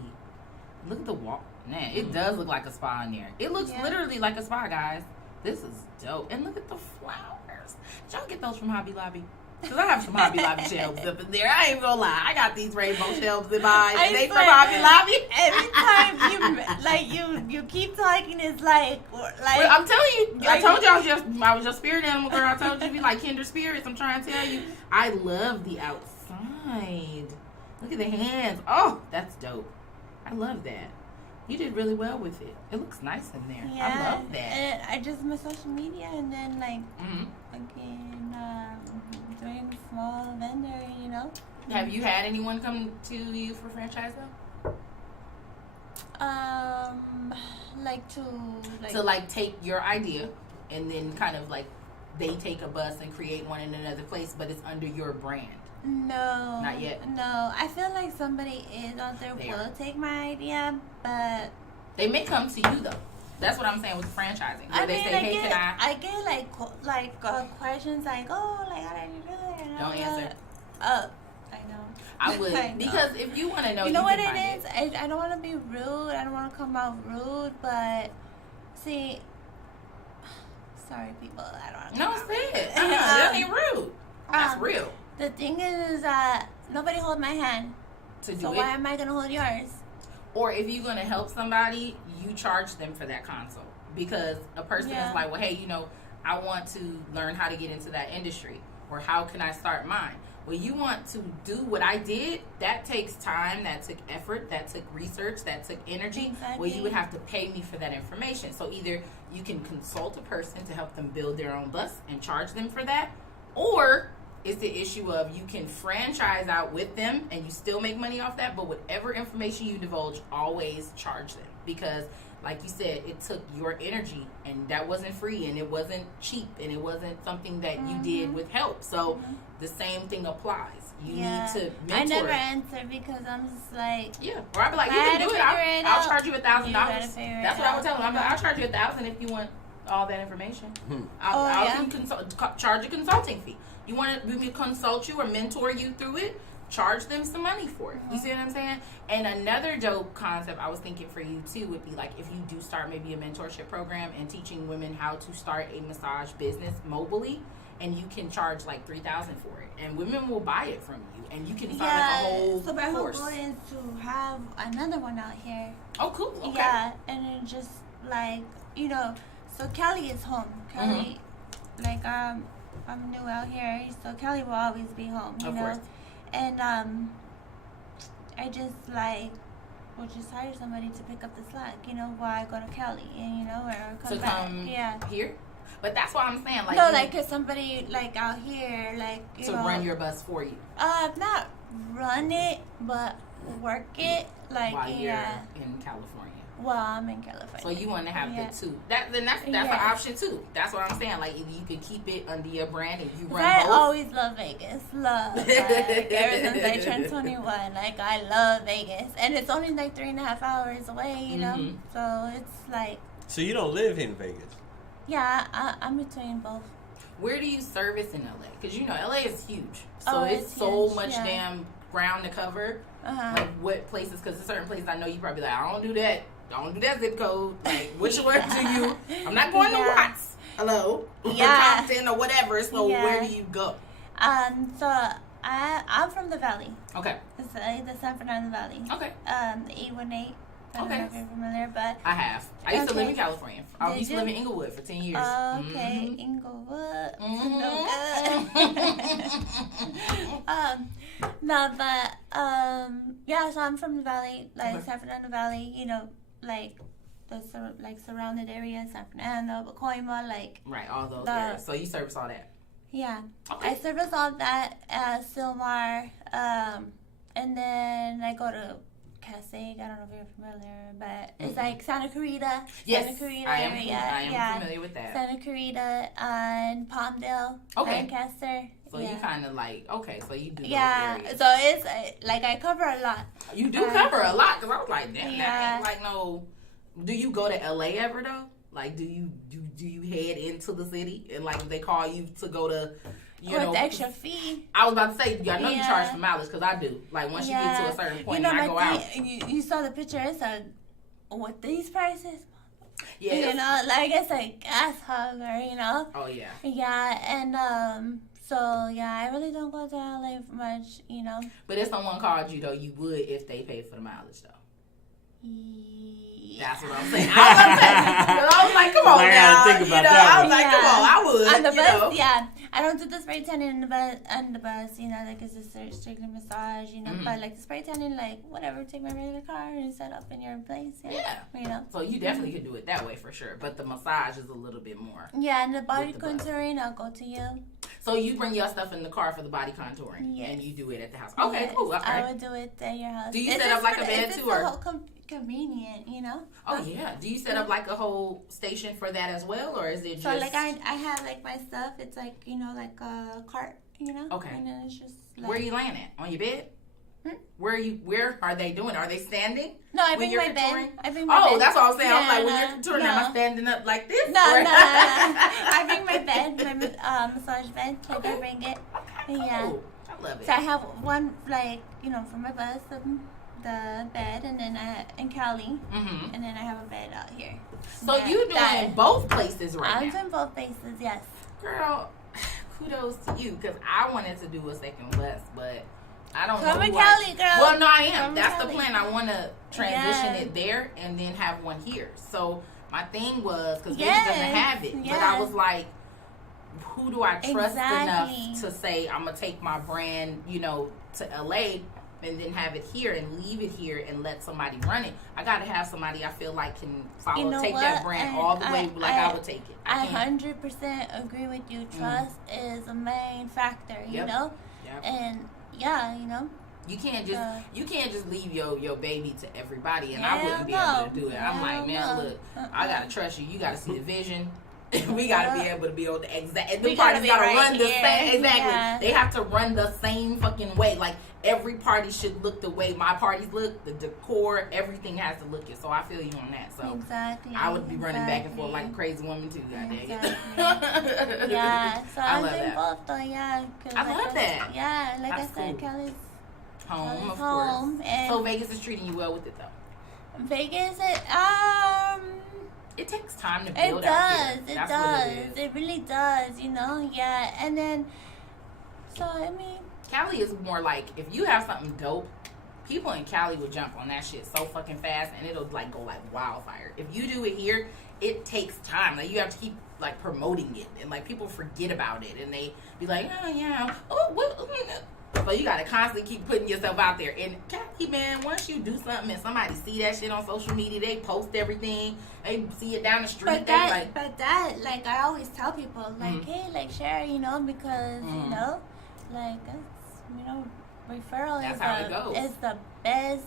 Look at the wall. Man, it does look like a spa in there. It looks Yeah. literally like a spa, guys. This is dope. And look at the flowers. Did y'all get those from Hobby Lobby? Because I have some Hobby Lobby shelves up in there. I ain't gonna lie. I got these rainbow shelves in mine. I They from swear. Hobby Lobby. Every time you keep talking, it's like Well, I'm telling you, I like- told you I was your spirit animal, girl. I told you be like kindred spirits. I'm trying to tell you. I love the outside. Look at the hands. Oh, that's dope. I love that. You did really well with it. It looks nice in there. I love that. And I just my social media and then like hmm again doing small vendor, you know. Have you had anyone come to you for franchise though? Like To like take your idea and then kind of like they take a bus and create one in another place, but it's under your brand. no, Not yet? No, I feel like somebody is out there They will are. take my idea, but They may come to you though. That's what I'm saying with franchising. Where I they mean, say, hey, can I? I get like questions like, oh, like how did you do it? And Don't all answer. that. Oh, I know. I would. I know. Because if you want to know, You know you what can it find is? I don't want to be rude. I don't want to come out rude, but see, sorry, people. I don't want to No, come it's out rude. it. That ain't rude. That's Um, real. The thing is that nobody hold my hand, To do so it. why am I gonna hold yours? Or if you're going to help somebody, you charge them for that consult. Because a person Yeah. is like, well, hey, you know, I want to learn how to get into that industry. Or how can I start mine? Well, you want to do what I did, that takes time, that took effort, that took research, that took energy. Exactly. Well, you would have to pay me for that information. So either you can consult a person to help them build their own bus and charge them for that, or it's the issue of you can franchise out with them and you still make money off that, but whatever information you divulge, always charge them. Because like you said, it took your energy and that wasn't free and it wasn't cheap and it wasn't something that you did with help. So the same thing applies. You need to mentor. I never answer because I'm just like, Yeah, or I'd be like, I you had can to do it. figure it I'll out. charge you $1,000. You gotta figure That's it what I would out. tell them. I'm like, I'll charge you $1,000 if you want all that information. I'll yeah. charge a consulting fee. You want me to consult you or mentor you through it? Charge them some money for it. You see what I'm saying? And another dope concept I was thinking for you too would be like if you do start maybe a mentorship program and teaching women how to start a massage business mobily, and you can charge like $3,000 for it, and women will buy it from you, and you can start like a whole so my whole course. goal is to have another one out here. Oh, cool. Okay. Yeah, and then just like, you know, so Kelly is home. Kelly, like I'm new out here, so Kelly will always be home. You Of know, course. and I just like will just hire somebody to pick up the slack. You know, while I go to Kelly, and you know, or come To back. come Yeah. here. But that's why I'm saying, like, No, you- like cause somebody like out here, like you to know, run your bus for you not run it, but work it. Like while you're yeah. in California. Well, I'm in California. So you want to have Yeah. the two. That's an Yeah. option too. That's what I'm saying. Like you can keep it under your brand and you run I both. always love Vegas. Love. Like, ever since I turned 21, like I love Vegas, and it's only like 3.5 hours away. You know, Mhm. so it's like So you don't live in Vegas? yeah, I'm between both. Where do you service in LA? Because you know LA is huge, so Oh, it's it's so huge, much yeah. damn ground to cover. Uh-huh. Like what places? Because there's certain places I know you probably like, I don't do that. Don't do that zip code. Like which one do you? I'm not going to Yeah. Watts. Hello. Or Yeah. Compton or whatever. So Yeah. where do you go? So I'm from the Valley. Okay. It's the San Fernando Valley. Okay. The 818. I don't know if you're familiar, but I have. I used to live in California. I used to live in Inglewood for 10 years. Okay, Inglewood. No good. No, but yeah. So I'm from the Valley, like San Fernando Valley. You know, like the surrounded areas, San Fernando, Pacoima, like right, all those areas. So you service all that. Yeah, okay. I service all that at Silmar, and then I go to Casig. I don't know if you're familiar, but it's like Santa Clarita. Yes, Santa Clarita I am familiar with that. Santa Clarita and Palmdale, Lancaster. So you kind of like, so you do those areas. So it's like I cover a lot. You do cover a lot, because I was like, damn, that ain't like no. Do you go to LA ever though? Like, do you head into the city and like if they call you to go to, you know, the extra fee? I was about to say, I know you charge for mileage because I do. Like once you get to a certain point, I go out. You saw the picture. It's like, what these prices? Yeah, you know, like it's a gas hugger. You know. Oh yeah. Yeah, and so yeah, I really don't go to LA much. You know. But if someone called you though, you would if they paid for the mileage though. Yeah. That's what I'm saying. I was like, come on now. Think about that. I was like, come on, I would. On the bus, yeah. I don't do the spray tanning on the bus, you know, like it's a strictly massage, you know. But like the spray tanning, like whatever, take my regular car and set up in your place. Yeah. You know. So you definitely could do it that way for sure. But the massage is a little bit more. Yeah, and the body contouring, I'll go to you. So you bring your stuff in the car for the body contouring, and you do it at the house. Okay, cool. Okay. I would do it at your house. Do you set up like a bed too, or? Convenient, you know. Oh yeah. Do you set up like a whole station for that as well, or is it just? So like I have like my stuff. It's like, you know, like a cart, you know. Okay. And then it's just like, where are you laying at? On your bed? Where are they doing? Are they standing? No, I bring my bed. I bring my bed. Oh, that's what I was saying. I was like, when you're contouring, am I standing up like this? No. I bring my bed, my massage bed. Like I bring it. Okay, yeah. Cool. I love it. So I have one, like, you know, for my bus, the bed, and then in Cali, and then I have a bed out here. So you doing both places right now? I'm doing both places, yes. Girl, kudos to you, because I wanted to do a second bus, but I don't know. Come to Cali, girl. Well, no, I am. Come That's Cali. the plan. I want to transition it there and then have one here. So my thing was, because Vegas doesn't have it, but I was like, who do I trust enough to say I'm going to take my brand, you know, to LA and then have it here and leave it here and let somebody run it? I got to have somebody I feel like can follow, you know, take that brand all the way like I would take it. I 100% agree with you. Trust is a main factor, you know? Yep. And yeah, you know. You can't just leave your baby to everybody, and I wouldn't be able to do it. I'm like, man, look, I gotta trust you. You gotta see the vision. We gotta be able to be on the exact. And the parties gotta run the same. Exactly. Yeah. They have to run the same fucking way. Like every party should look the way my parties look. The decor, everything has to look it. So I feel you on that. So exactly. I would be running back and forth like a crazy woman too. Goddamn. Exactly. Yeah. So I'm doing both though. Yeah. I love that. Yeah. Like that's I said, cool. Cali's home, of home. course. So Vegas is treating you well with it though. Vegas, it takes time to build out here. It does. It really does, you know? Yeah. And then, so, I mean. Cali is more like, if you have something dope, people in Cali will jump on that shit so fucking fast and it'll, like, go like wildfire. If you do it here, it takes time. Like, you have to keep, like, promoting it. And, like, people forget about it. And they be like, oh, yeah. Oh, what? So you gotta constantly keep putting yourself out there. And Cali, man, once you do something and somebody see that shit on social media, they post everything. They see it down the street. But that, like, I always tell people, like, hey, like, share, you know, because, you know, like, that's, you know, referral is the best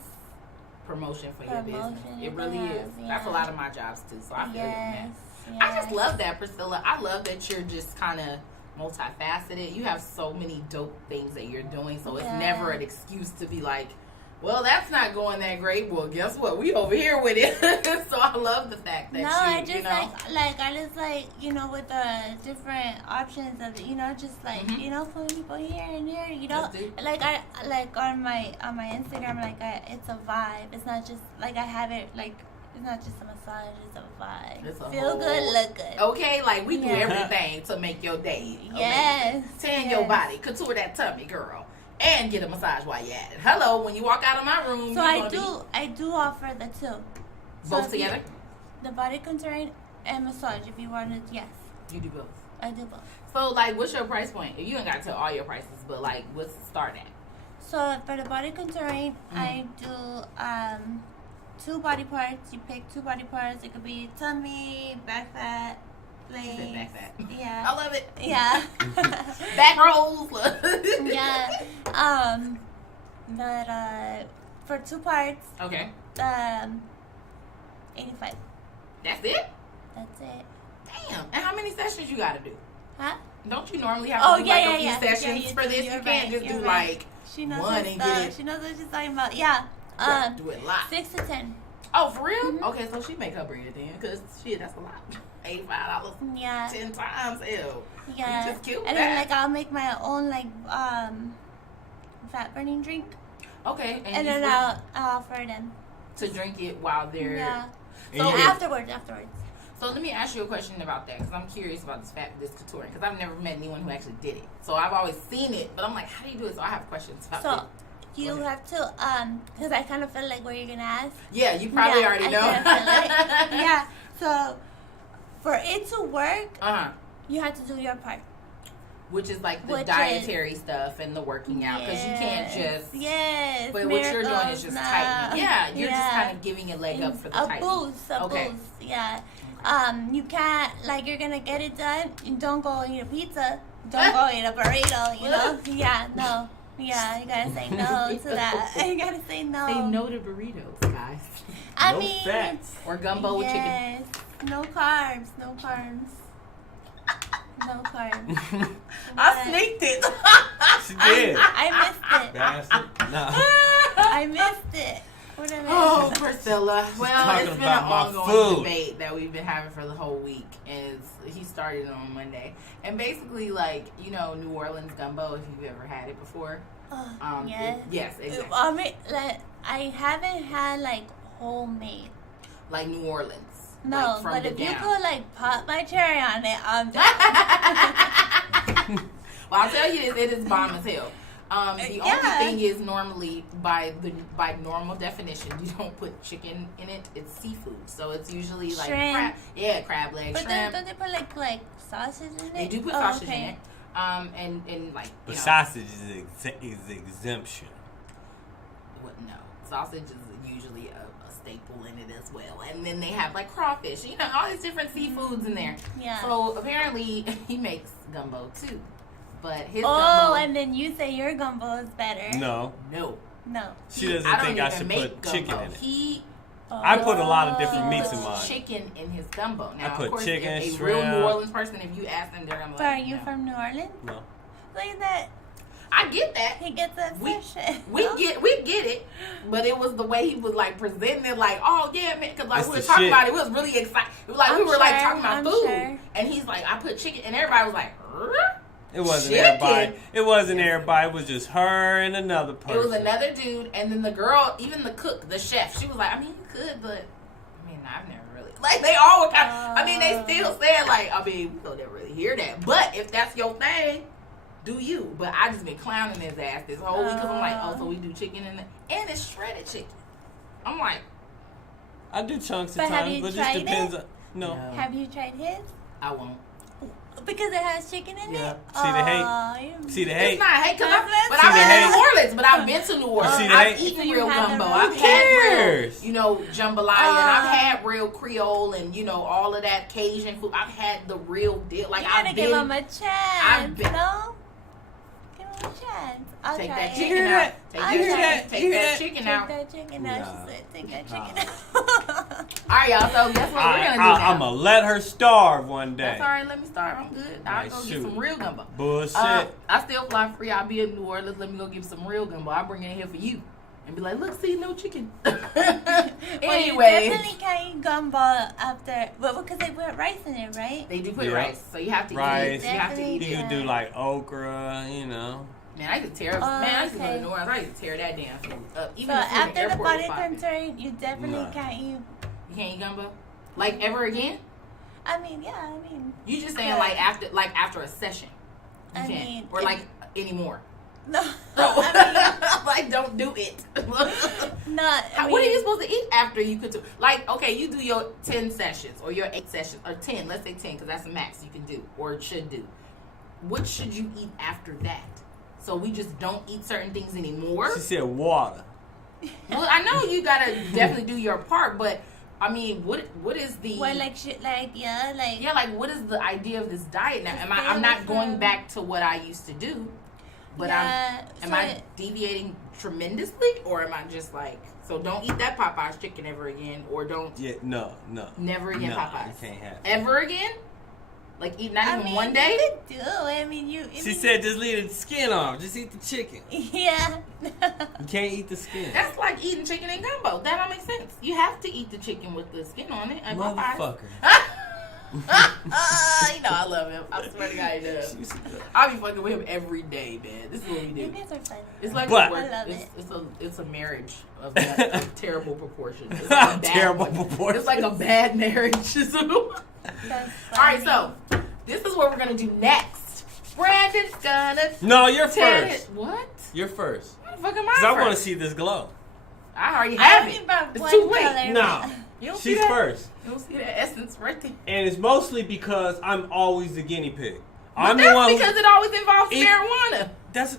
promotion for your business. It really is. Yeah. That's a lot of my jobs too. So I feel you on that. Yes. I just love that, Priscilla. I love that you're just kind of multifaceted. You have so many dope things that you're doing, so it's never an excuse to be like, well, that's not going that great. Well, guess what? We over here with it. So I love the fact that I just like, you know, with the different options of, you know, just like, you know, putting people here and there, you know, like I like on my Instagram, like it's a vibe. It's not just like I have it like. It's not just a massage, it's a vibe. It's a feel good, look good. Okay, like we do everything to make your day amazing. Yes. Tan your body, couture that tummy, girl. and get a massage while you're at it. Hello, when you walk out of my room. So I do offer the two. Both together? The body contouring and massage. If you wanted, yes. You do both. I do both. So like, what's your price point? You ain't got to tell all your prices, but like, what's the start at? So for the body contouring, I do 2 body parts. You pick 2 body parts. It could be tummy, back fat, legs. Back fat. Yeah. I love it. Yeah. Back rolls. Yeah. But for 2 parts, Okay. 85. That's it? That's it. Damn. And how many sessions you gotta do? Huh? Don't you normally have to do a few sessions for this? You can't just do like she knows one and get it. She knows what she's talking about. Yeah. Do it a lot. 6 to 10. Oh, for real? Mm-hmm. Okay, so she make her bread then, cause shit, that's a lot. $85. Yeah. 10 times. Ew. Yeah. You just killed and that. then like I'll make my own like fat burning drink. Okay. And then I'll offer them to drink it while they're. Yeah. So afterwards. So let me ask you a question about that, because I'm curious about this contouring, because I've never met anyone who actually did it. So I've always seen it, but I'm like, how do you do it? So I have questions about So it. you have to because I kind of feel like what you're gonna ask. Yeah, you probably already know. Yeah. So for it to work, you have to do your part. Which is like the dietary stuff and the working out, because you can't just. Yes. But what you're doing is just tightening. Yeah, you're just kind of giving a leg up for the tightening. A boost. Yeah. You can't, like, you're gonna get it done. You don't go eat a pizza. Don't go eat a burrito. You know. Yeah. No. Yeah. You gotta say no to that. You gotta say no. Say no to burritos, guys. I no mean, fats. Or gumbo with chicken. Yes. No carbs. No carbs. No carbs. I sneaked it. She did. I missed it. Bastard. No. I missed it. What did I miss? Oh, Priscilla. Well, it's been an ongoing food. debate that we've been having for the whole week. And he started on Monday. And basically, like, you know, New Orleans Gumbo, if you've ever had it before. Yes. Yes, exactly. I mean, like, I haven't had, like, homemade. Like New Orleans. No, like but if you could, like, pop my cherry on it, I'm down. Well, I'll tell you this, it is bomb as hell. The only thing is, normally, by normal definition, you don't put chicken in it. It's seafood, so it's usually like shrimp. Crab legs, but shrimp. Don't they put like sausage in it? They do put sausage in it. And like. But sausage is exemption. What? No, sausage is usually a staple in it as well. And then they have like crawfish, you know, all these different seafoods in there. Yeah. So apparently he makes gumbo too. But his gumbo. And then you say your gumbo is better. No. She doesn't think I should put chicken in it. I put a lot of different meats in mine. Chicken in his gumbo. Now, I put of course, chicken, if a shrimp. real New Orleans person, if you ask them, they're gonna be like, Are you from New Orleans? No. Look at that. I get that. He gets that obsession. We get it, but it was the way he was like presenting it, like, oh yeah, man, because like we were talking about it, we was really excited. It was like we were like talking about food, and he's like, I put chicken, and everybody was like, it wasn't everybody. It wasn't everybody. It was just her and another person. It was another dude, and then the girl, even the cook, the chef, she was like, I mean, you could, but I mean, I've never really like. They all were kind of. I mean, they still said like, I mean, we don't never really hear that, but if that's your thing. Do you? But I just been clowning his ass this whole week because I'm like, oh, so we do chicken in there, and it's shredded chicken. I'm like, I do chunks at times, but it just depends. No. Have you tried his? I won't. Because it has chicken in it? See the hate? See the hate? It's not hate, but I've been to New Orleans. But I've been to New Orleans. I've eaten real gumbo. I've had real, you know, jambalaya, and I've had real Creole, and you know all of that Cajun food. I've had the real deal. Like I've been. Give him a chance. No. Give him a chance. I'll take try that it. chicken out. Take that chicken out. Take that chicken out. She said, take that chicken out. All right, y'all. So guess what we're gonna do now? I'm gonna let her starve one day. That's all right. Let me starve. I'm good. I'll go get some real gumbo. Bullshit. I still fly free. I'll be in New Orleans. Let me go get some real gumbo. I'll bring it in here for you. And be like, look, see, no chicken. Anyway. You definitely can't eat gumbo after, but because they put rice in it, right? They do put rice, so you have to rice. eat it. You have to eat it. You could do like okra, you know. Man, I used to tear I used to go to New Orleans. I used to tear that damn food up. Even so the food in the after the body was contouring, you definitely can't eat. You can't eat gumbo? Like ever again? I mean, yeah, You just saying like after a session. You can't. Or like anymore. No. Like, don't do it. No. What are you supposed to eat after you could do? Like, okay, you do your 10 sessions or your 8 sessions or 10. Let's say 10 because that's the max you can do or should do. What should you eat after that? So we just don't eat certain things anymore? She said water. Well, I know you gotta definitely do your part, but I mean, what is the Well, like what is the idea of this diet now? I'm not going back to what I used to do, but am I deviating tremendously, or am I just like, so don't eat that Popeye's chicken ever again, or don't never again Popeye's. You can't have it. Ever again? Like not even one day? You could do. I mean, She said just leave the skin off. Just eat the chicken. Yeah. You can't eat the skin. That's like eating chicken and gumbo. That don't make sense. You have to eat the chicken with the skin on it. Motherfucker. You know I love him. I swear to God, he does. I'll be fucking with him every day, man. This is what we do. You guys are funny. It's like But- I love it's a marriage of terrible proportions. It's like a bad Terrible one. proportions. It's like a bad marriage. That's All right, so this is what we're gonna do next. Brandon's gonna No, you're tell first. it. What? You're first. What the fuck am I? Because I want to first? see this glow. I already I have only it. brought It's one too late. color. No. You don't see She's that? first. You don't see the essence right there. And it's mostly because I'm always the guinea pig. But I'm the that's one because it always involves It- marijuana. That's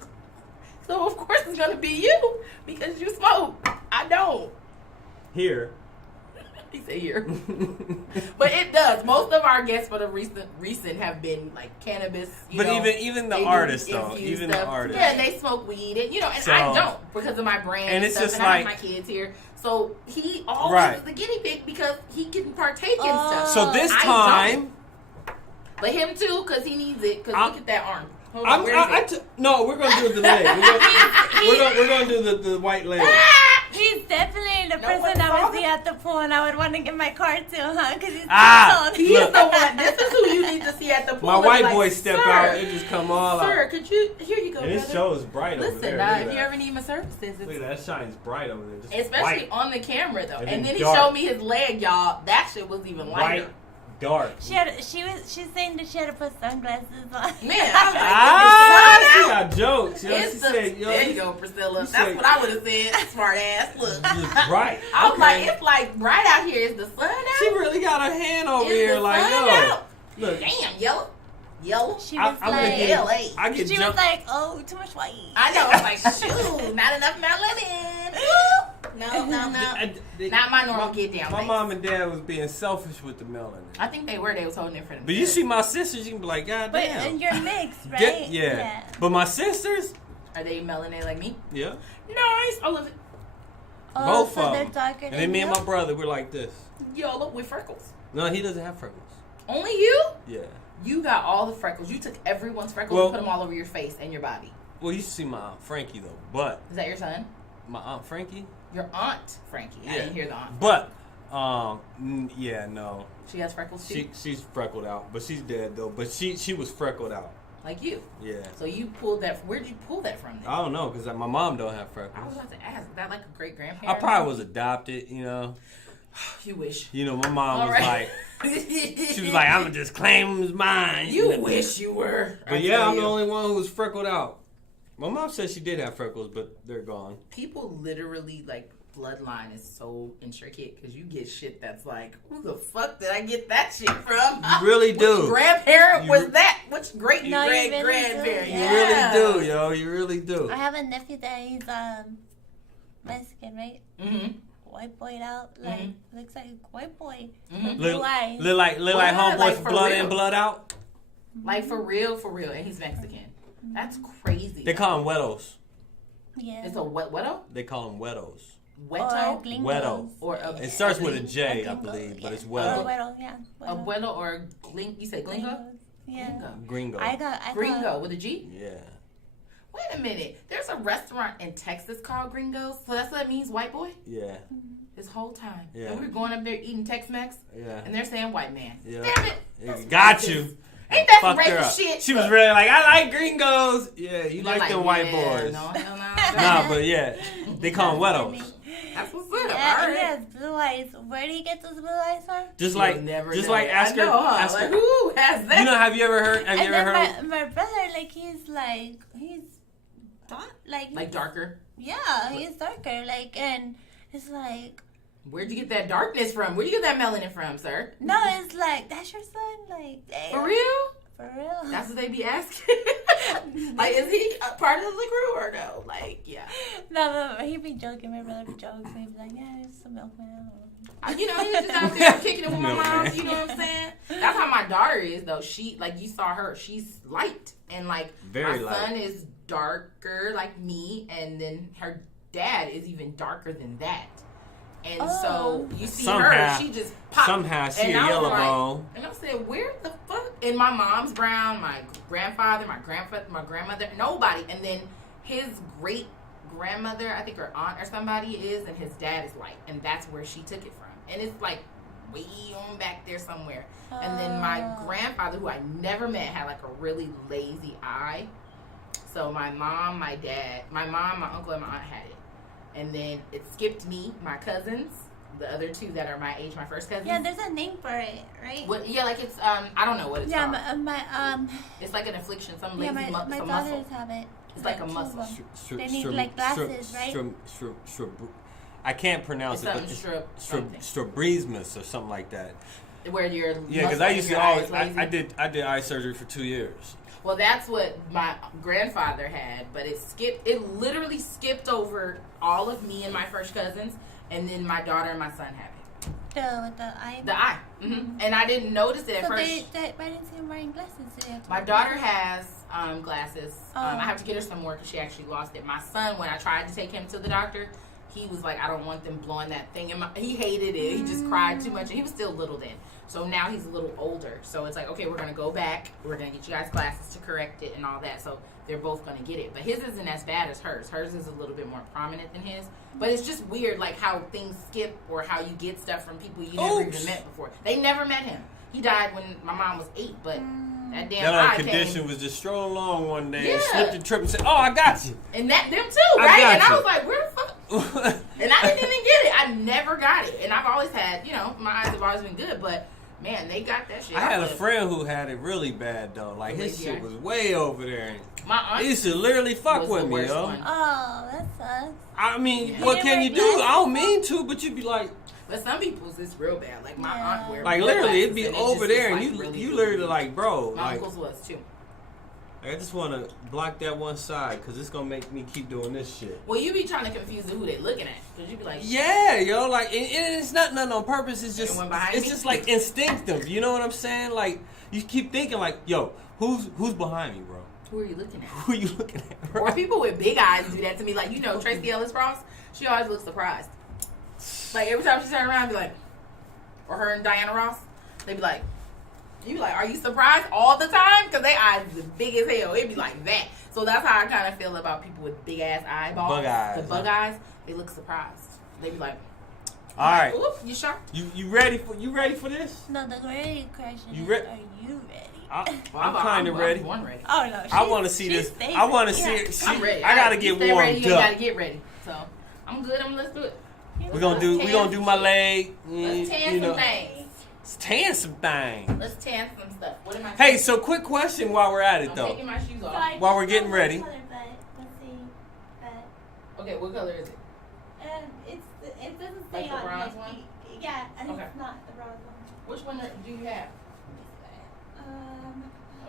So of course it's gonna be you because you smoke. I don't. here. He said here. But it does. Most of our guests for the recent have been like cannabis. But even the they do artists though, infused even the stuff. artists. Yeah, they smoke weed and and So- I don't because of my brand and and it's stuff, just and I have like- my kids here. So he always Right. is the guinea pig because he can partake in stuff. So this I time, But him too because he needs it because I'm- look at that arm. Hold on, where is it? no, we're gonna do the leg. We're gonna do the white leg. He's definitely the No person one I saw would see at the pool, and I would want to get my car to, huh? Because he's Ah, He's Look. the one. This is who you need to see at the pool. My and white be like, boy step "Sir, out, it just come all Sir, out. could you? Here you go, And it brother. shows bright over Listen, there. now, Look if at you that. ever need my services, Look it's, at that, shines bright over there. Just especially white, on the camera though. And And then then he dark. showed me his leg, y'all. That shit was even lighter. white, dark. She's saying that she had to put sunglasses on. Man, I was like, Ah, it's she the sun out. got jokes. Yo, she It's the, said, yo, there you go, Priscilla. you That's said- what I would have said. Smart ass. Look. It's bright. I was Okay. like, it's like bright out here. Is the sun out? She really got her hand over Is here, the like, sun yo. out? Look, Damn, yellow. Yellow. She I- was I'm gonna like, get- LA. I get she was jumped. like, oh, too much white. I know. I was like, shoot, not enough melanin. No. Not my normal get down. My face. mom and dad was being selfish with the melanin. I think they were. They was holding it for them. But you see my sisters, you can be like, God But damn. and you're mixed, right? Yeah. But my sisters, Are they melanated like me? yeah. Nice. I love it. Oh, Both so of they're them. darker And than then me you? and my brother, we're like this. Yellow with freckles. No, he doesn't have freckles. Only you? Yeah. You got all the freckles. You took everyone's freckles Well- and put them all over your face and your body. Well, you see my Aunt Frankie, though. But Is that your son? my Aunt Frankie? Your aunt, Frankie. I Yeah. didn't hear the aunt. But, yeah, no. She has freckles too? She's freckled out. But she's dead, though. But she was freckled out. Like you. Yeah. So you pulled that. Where'd you pull that from then? I don't know, because my mom don't have I freckles. was about to ask. Is that like a great I grandparent? probably was adopted, you know. You wish. You know, my mom All was right. like, she was like, I'm going to just claim him as mine. You wish you were. I But yeah, tell I'm the you. only one who was freckled out. My mom said she did have freckles, but they're gone. People literally like bloodline is so intricate because you get shit that's like, who the fuck did I get that shit from? You really Which do. grandparent You was re- that? Which great No, you great really grandparent? do. You Yeah. really do, yo. You really do. I have a nephew that he's Mexican, right? Mm-hmm. White boy out, like looks like a white boy. Mhm. Blue eyes. Look like Well, homeboy like from for Blood real. In, Blood Out. Like for real, and he's Mexican. That's crazy. They call them wetos. Yeah. It's a weto? They call them wetos. Weto? Or glingos. Weto. Or a It starts with a A J, I gringo, believe, but yeah. it's Or weto. weto, yeah. a Weto. weto or a gling. You said glingo? Glingos. Yeah. Gringo. Gringo. I got Gringo with a G? Yeah. Wait a minute. There's a restaurant in Texas called Gringos. So that's what it means, white boy? Yeah. This whole time. Yeah. And we're going up there eating Tex-Mex. Yeah. And they're saying white man. Yeah. Damn it. It That's got racist. you. Ain't that some Fucked her racist up. shit? She was really like, I like gringos. Yeah, you They're like them white yeah, boys. No, hell no. Nah, but yeah, they call them wetos. That's what's up. Yeah, All he right. has blue eyes. Where do you get those blue eyes from? Just You'll like, never just know. like ask I her. know, huh? Ask Like, her. who has that? You know, have you ever heard? Have you And ever then heard? my brother, like he's Like darker. Yeah, he's darker. Like, and it's like. Where'd you get that darkness from? Where'd you get that melanin from, sir? No, it's like, that's your son? Like, damn. For real? For real. That's what they be asking. Like, is he a part of the crew or no? Like, yeah. No, he be joking. My brother be joking. He be like, yeah, it's some milkman. You know, he was just out there kicking it with my mom. You know what I'm saying? That's how my daughter is, though. She, like, you saw her. She's light. And, like, Very my light. son is darker, like me. And then her dad is even darker than that. And so you see her, she just popped. Somehow she and a yellow bone. And I said, where the fuck? And my mom's brown, my grandfather, my grandmother, nobody. And then his great grandmother, I think her aunt or somebody is, and his dad is light. And that's where she took it from. And it's like way on back there somewhere. And then my grandfather, who I never met, had like a really lazy eye. So my mom, my dad, my mom, my uncle, and my aunt had it. And then it skipped me, my cousins, the other two that are my age, my first cousins. Yeah, there's a name for it, right? What, yeah, like it's I don't know what it's called. Yeah, it's like an affliction, some lazy my muscle. daughters have it. It's like a muscle. They need like glasses, right? I can't pronounce it, but it's strabismus or something like that. Where your because I used to always I did eye surgery for 2 years. Well, that's what my grandfather had, but it literally skipped over all of me and my first cousins, and then my daughter and my son have it. With the eye? The eye. Mm-hmm. And I didn't notice it at first. I didn't see him wearing glasses. My daughter has glasses. I have to get her some more because she actually lost it. My son, when I tried to take him to the doctor, he was like, I don't want them blowing that thing in my... He hated it. He just cried too much. And he was still little then. So now he's a little older. So it's like, okay, we're going to go back. We're going to get you guys glasses to correct it and all that. So they're both going to get it. But his isn't as bad as hers. Hers is a little bit more prominent than his. But it's just weird, like, how things skip or how you get stuff from people you never even met before. They never met him. He died when my mom was 8, but that damn eye condition was just strolling along one day and slipped and tripped and said, oh, I got you. And them too, right? And I was like, where the fuck? And I didn't even get it. I never got it. And I've always had, my eyes have always been good, but man, they got that shit. I had a friend who had it really bad though. Like his shit was way over there. My aunt he used to literally fuck with me, yo. Oh, that sucks. I mean, what can you do? I don't mean to, but you'd be like. But some people's it's real bad. Like my aunt wear. Like literally, it'd be over there, and like you literally like, bro. My uncle's was too. I just want to block that one side because it's gonna make me keep doing this shit. Well, you be trying to confuse who they looking at because you be like, yeah, yo, like and it's not nothing on purpose. It's just just like instinctive. You know what I'm saying? Like you keep thinking like, yo, who's behind me, bro? Who are you looking at? Who are you looking at? Bro? Or people with big eyes do that to me. Like Tracy Ellis Ross, she always looks surprised. Like every time she turn around, be like, or her and Diana Ross, they be like. You be like, are you surprised all the time? Because they eyes is big as hell. It be like that. So that's how I kind of feel about people with big ass eyeballs. Bug eyes. The bug eyes. They look surprised. They be like, all right. Oop, you shocked? You ready for this? No, the real question is, are you ready? I'm kind of ready. I'm ready. Oh no, I want to see this. I want to see. I'm ready. I gotta get warmed ready, up. You gotta get ready. So I'm good. Let's do it. We're gonna do my leg. Let's tan some things. Let's tan some things. Let's tan some stuff. What am I? Hey, so quick question while we're at it I'm though. taking my shoes off. While we're getting ready. Let's see. Okay, what color is it? It doesn't say like the on bronze one. Yeah, and okay. It's not the bronze one. Which one do you have?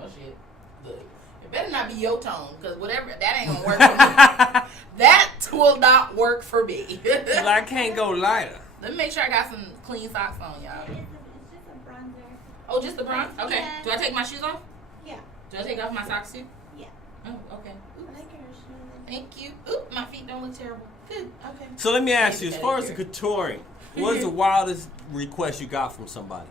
Oh shit! Look, it better not be your tone, cause whatever that ain't gonna work for me. That will not work for me. Well, I can't go lighter. Let me make sure I got some clean socks on, y'all. It's just a bronzer. Oh, just the bronze? Okay. Yeah. Do I take my shoes off? Yeah. Do I take off my socks too? Yeah. Oh, okay. I like your shoes. Thank you. Oop, my feet don't look terrible. Good. Okay. So let me ask you, as far as the coutouring, what is the wildest request you got from somebody?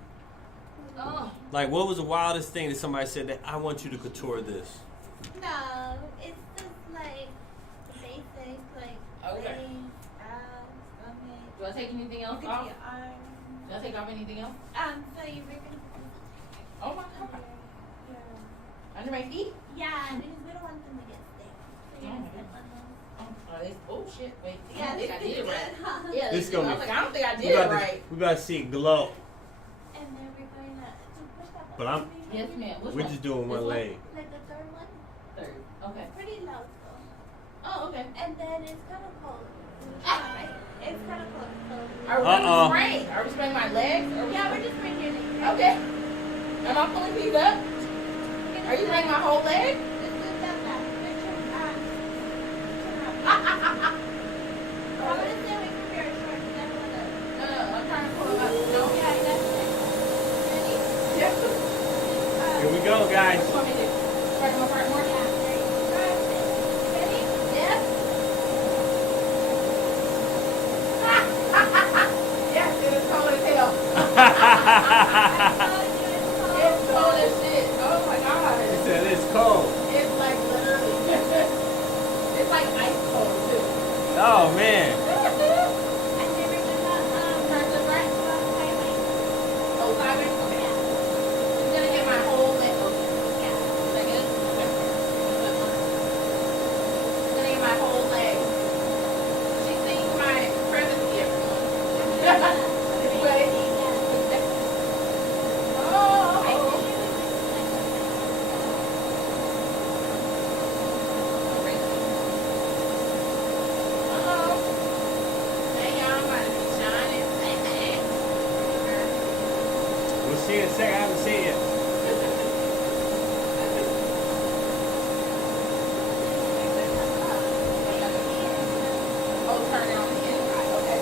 Oh. Like, what was the wildest thing that somebody said that I want you to couture this? No, it's just like basic, like okay. legs, abs, stomach. Do I take anything else Look off? at your arms. Do I take off anything else? So you're gonna put Oh my god. your Under my feet? yeah, because we don't want them to get stick. So you're gonna step on them. Oh shit! Wait. Yeah, I don't think I did it right. Huh? Yeah, This I gonna was be- like, I don't think I did it right. We gotta see it glow. And then we're going to push that But button. Yes, ma'am. Which We're one? just doing This one leg. Like the third one. Third. Okay. Pretty low though. Oh, okay. And then it's kind of cold. Right? It's kind of cold. So Are we spraying? Are we spraying my legs? yeah, we're just spraying your legs. Okay. Am I pulling these up? Are you spraying my whole leg? Just lift up that. Just turn up. I'm gonna stay away from your shorts. Then we'll look. No, I'm trying to pull them up. No? Yeah, that's it. Ready? Yes. Here we go, guys. What do you want me to do? Spray them apart more? Yeah, there you go. Ready? Yes. Yes, it is cold as hell. It's cold as shit. Oh my god. He said it's cold. It's like literally. It's like ice cold too. Oh man. I never did that. Turn to the right. Highway. Oh, sideways? Okay. Yeah. I'm gonna get my whole leg open. Yeah. Is that good? Okay. I'm gonna get my whole leg. She sees my pregnancy, everyone. Wait. Oh. Uh-oh. Hey, y'all, I'm about to be shining. We'll see in a second. I haven't seen it. Oh, turn it on the inside. Okay.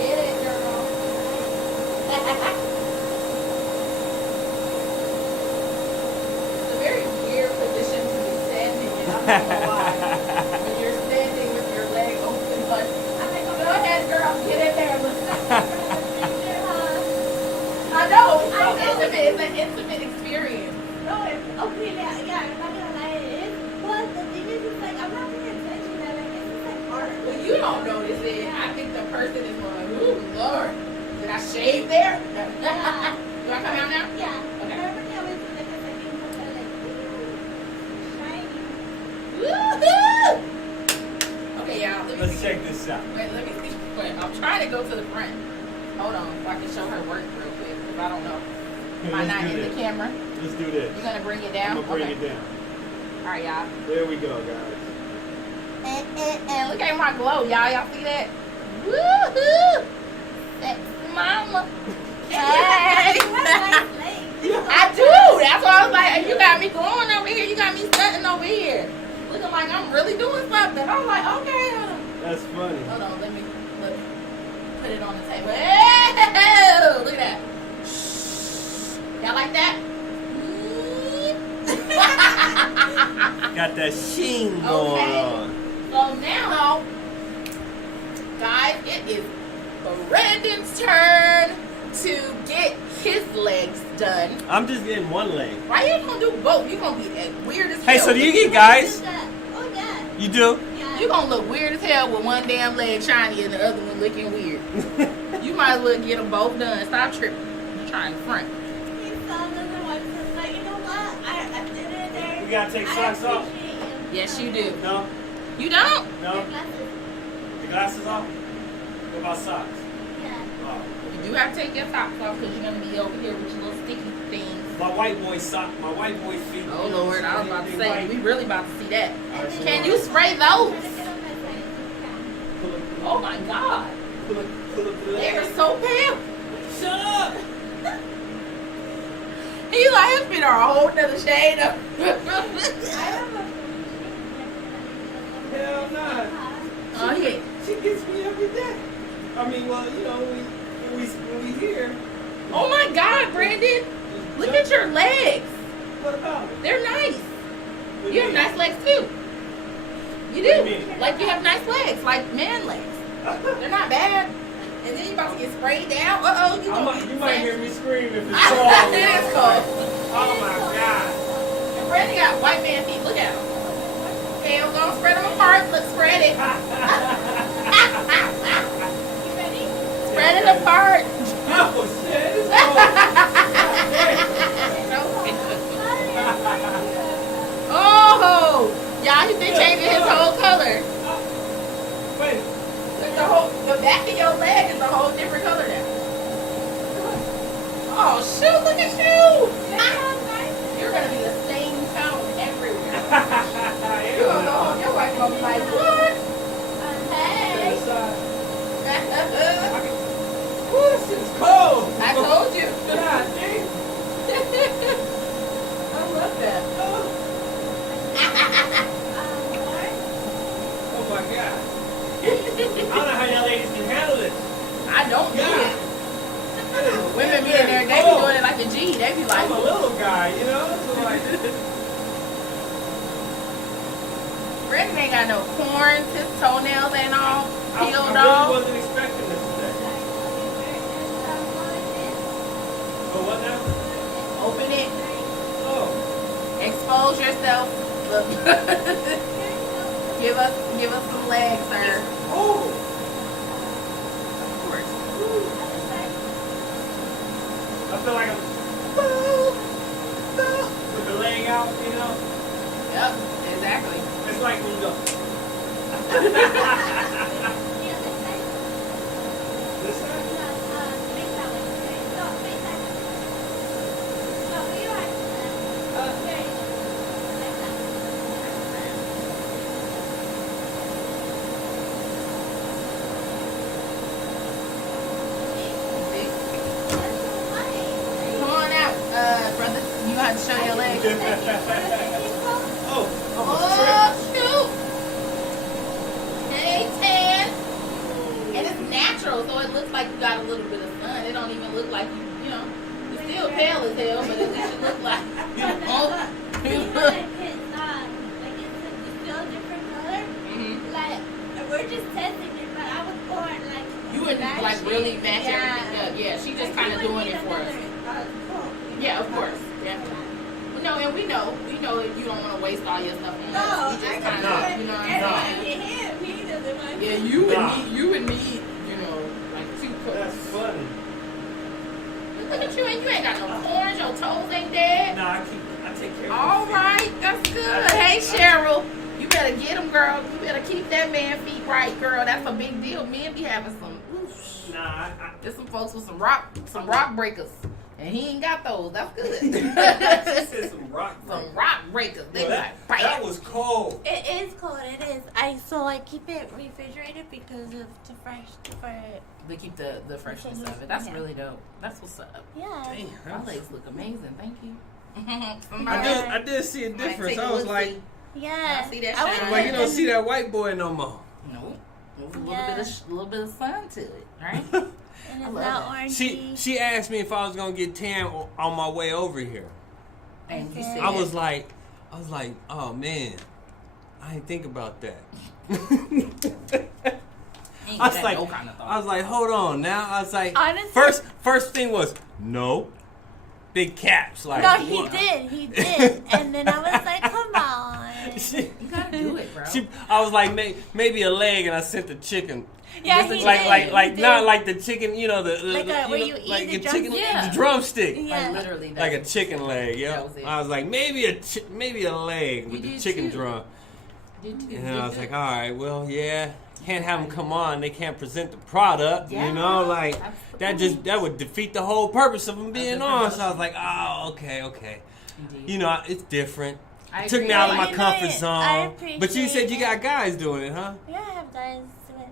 Get it, girl. It's a very weird position to be standing in. I don't know why. When you're standing with your leg open, but I'm like, go ahead, girl. Get in there. I know. It's so intimate. It's an intimate experience. No, okay, yeah, I'm not gonna lie, it is. But the thing is, it's like, I'm not paying attention, and I guess it's like hard. Well, you don't notice it. I think the person is going, ooh, Lord. Did I shave there? Yeah. Do I come out now? Yeah. Okay. Remember they always do like a second one that like, shiny. Woohoo! Okay, y'all. Let me Let's see. check this out. Wait, let me see. Wait, I'm trying to go to the front. Hold on, so I can show her work real quick. Because I don't know. Am I Let's not do in the this. camera? Let's do this. You're gonna bring it I'm down? gonna bring Okay. it down. All right, y'all. There we go, guys. And look at my glow, y'all. Y'all see that? Woohoo! Sexy mama. Hey! I do. That's why I was like, you got me glowing over here. You got me stunting over here. Looking like I'm really doing something. I was like, okay. That's funny. Hold on, let me put it on the table. Whoa! Look at that. Y'all like that? Got that sheen going Okay. on. So now, guys, it is Brandon's turn to get his legs done. I'm just getting one leg. Why you gonna do both? You gonna be weird as hell. Hey, so do you get guys? Oh, yeah. You do? Yeah. You gonna look weird as hell with one damn leg shiny and the other one looking weird. You might as well get them both done. Stop tripping. I'm trying front. He saw another one, so like, you know what? I did it there. We gotta take I socks off. appreciate you. Yes, you do. No? You don't? No? Your glasses. The glasses off? What about socks? Yeah. Oh. You do have to take your socks off because you're gonna be over here with your little sticky things. My white boy sock, my white boy feet. Oh Lord, I was about to say, White. we really about to see that. Alright, so Can now- you spray Try those? to get on that side if you can. Pull up, Oh my God. pull up, pull up the They leg. are so pale. Shut up! He like his feet are a whole nother shade of. I have a Hell nah. Oh, yeah. She gets me every day. I mean, well, you know, when we here. Oh my God, Brandon. Look at your legs. What about it? They're nice. What You do have mean? nice legs too. You What do do. you mean? Like you have nice legs, like man legs. They're not bad. And then you about to get sprayed down. Uh-oh, you You might hear me scream if it's It cold. is cold. Oh my God. And Brandon got white man feet. Look at him. Okay, I'm gonna spread them apart. Let's spread it. You ready? Spread it apart. Oh shit, it's Oh, y'all, he's been changing his whole color. cold. Wait. The back of your leg is a whole different color now. Oh shoot, look at you. You're gonna be the same tone everywhere. You're gonna go home, wife gonna be like, what? Hey. Woo, this is cold. I told you. God damn. I love that. Oh my God. I don't know how y'all ladies can handle this. I don't do God. it. Women be in there, they be doing it like a G. They be like, I'm a little guy, you know? So like, Brandon ain't got no corns, his toenails ain't all I peeled really off. wasn't expecting this today. Oh, what now? Open it, Oh. expose yourself. Look. give us some legs, sir. Oh. Of course. I feel like I'm with the leg out, you know? Yep, exactly. It's like when you go. This side? Come on out, brother. You got to show your legs. Oh, I'm a Oh, shoot. Hey, Tan. And it's natural, so it looks like you got a little bit of sun. It don't even look like you know, you're still pale as hell, but at least you look like, you know. We're just testing it, but I was born like. You would like really match everything up. Yeah, she just kind of doing it for us. Yeah, of course. Definitely. No, and we know if you don't want to waste all your stuff on us. We just kind of, you know what I'm saying? Yeah, you would need, you know, like 2 That's cups. funny. Look at you, and you ain't got no corns. Your toes ain't dead. No, I take care of All right, that's good. Hey, Cheryl, you better get them, girl. You better keep that man feet right, girl. That's a big deal. Men be having some. Oof. Nah, There's some folks with some rock breakers, and he ain't got those. That's good. she said some rock. Some rock breakers. They Well, be like, bam. that was cold. It is cold. It is. I keep it refrigerated because of They keep the freshness of it. That's really dope. That's what's up. Yeah. My legs look amazing. Thank you. I did see a difference. I was like, Yeah. I see that I was shine. you don't see that white boy no more. No, there's a Yeah. little bit of sun to it, right? And I it's love not it. orangey. She asked me if I was gonna get tan on my way over here. And you said, I was like, oh man, I didn't think about that. ain't I was got like, no kind of thought. I was like, hold on now. I was like, Honestly- first thing was no, big caps. Like, No, he what? did. And then I was like, come on. She- You gotta do it, bro. I was like, maybe a leg, and I sent the chicken. Yeah, Just he like, did. Like He not did. like the chicken, you know, Like where you eat like the a chicken, drumstick? Yeah. the drumstick. Yeah. Like literally, Like a that's- chicken leg, yeah. That was it. I was like, maybe a leg with You the did chicken too. drum. Did you? And then I was like, all right, well, yeah, can't have them come on. They can't present the product, Yeah, you know, like that's the point. that would defeat the whole purpose of them being That's on. the So I was like, oh, okay. Indeed. You know, it's different. I It took agree. me out of I my know comfort it. zone. I But you said you appreciate got it. guys doing it, huh? Yeah, I have guys do it.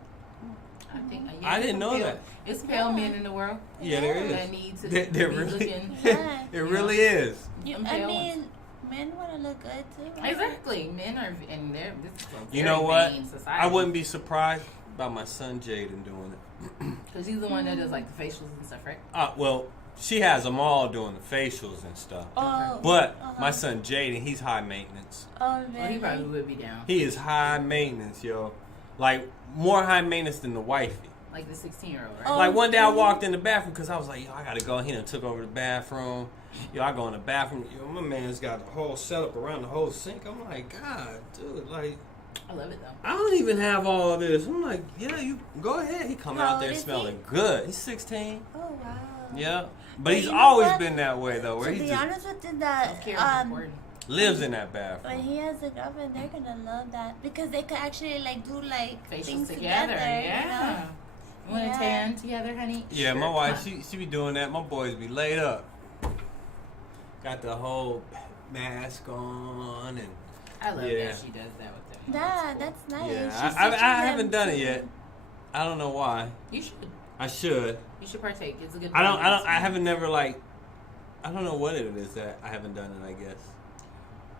I think I didn't know that. It's pale men in the world Yeah, there Yeah. is. that need to There be really, looking. Yeah. it really is. Them I pale mean, men want to look good too. right? Exactly, men are, and they're. This is a You very know what? vain society. I wouldn't be surprised about my son Jaden doing it. because he's the one that does like the facials and stuff, right? Well, she has them all doing the facials and stuff. Oh, But uh-huh. my son Jaden, he's high maintenance. Oh, Well, he really? probably would be down, He is high maintenance, yo. Like more high maintenance than the wifey. like the 16-year-old, right? Oh, Like one day I really? walked in the bathroom because I was like, yo, I gotta go. He done took over the bathroom. Yo, I go in the bathroom. Yo, my man's got the whole setup around the whole sink. I'm like, God, dude, like I love it though. I don't even have all this. I'm like, yeah, you go ahead. He come How out old there is smelling good. He's 16. Oh, wow. Yeah, but But he's you know always what? been that way though. Where To he be just honest with you, that Self-care is important. lives in that when bathroom. he has a girlfriend, they're gonna love that because they could actually like do like Facials things together, You yeah. know? You want to Yeah. tan together, honey? Yeah, Sure, my wife, come on. she be doing that. My boys be laid up. Got the whole mask on and I love yeah. that she does that with them. Yeah, that's nice. Yeah, I haven't done it yet. I don't know why. You should. I should. You should partake. It's a good. I haven't never like. I don't know what it is that I haven't done it. I guess.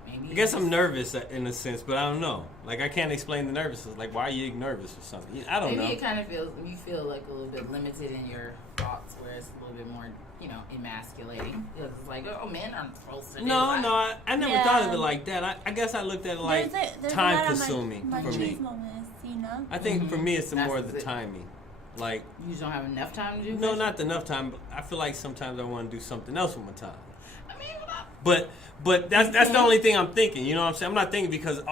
Maybe. I guess I'm nervous in a sense, but I don't know. Like I can't explain the nervousness. Like why are you nervous or something? I don't know. Maybe it kind of feels you feel like a little bit limited in your thoughts, where it's a little bit more, emasculating. It's like, oh, men aren't supposed to do that. No, I never thought of it like that. I guess I looked at it like there's time consuming for me. Moments, I think for me it's That's more the it. timing. Like You just don't have enough time to do. no, not enough time. But I feel like sometimes I want to do something else with my time. I mean, But that's the only thing I'm thinking. You know what I'm saying? I'm not thinking because a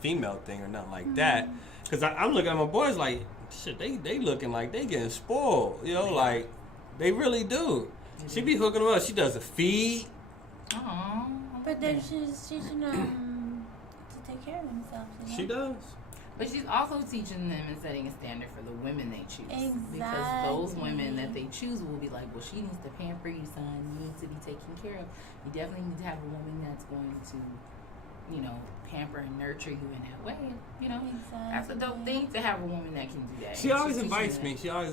female thing or nothing like that. Because I'm looking at my boys like shit. They looking like they getting spoiled. Like they really do. She be hooking them up. She does a feed. Aww. But then she's teaching them to take care of themselves. She does. But she's also teaching them and setting a standard for the women they choose. Exactly. Because those women that they choose will be like, well, she needs to pamper you, son. You need to be taken care of. You definitely need to have a woman that's going to, pamper and nurture you in that way. That's a dope thing to have a woman that can do that. She always invites me. I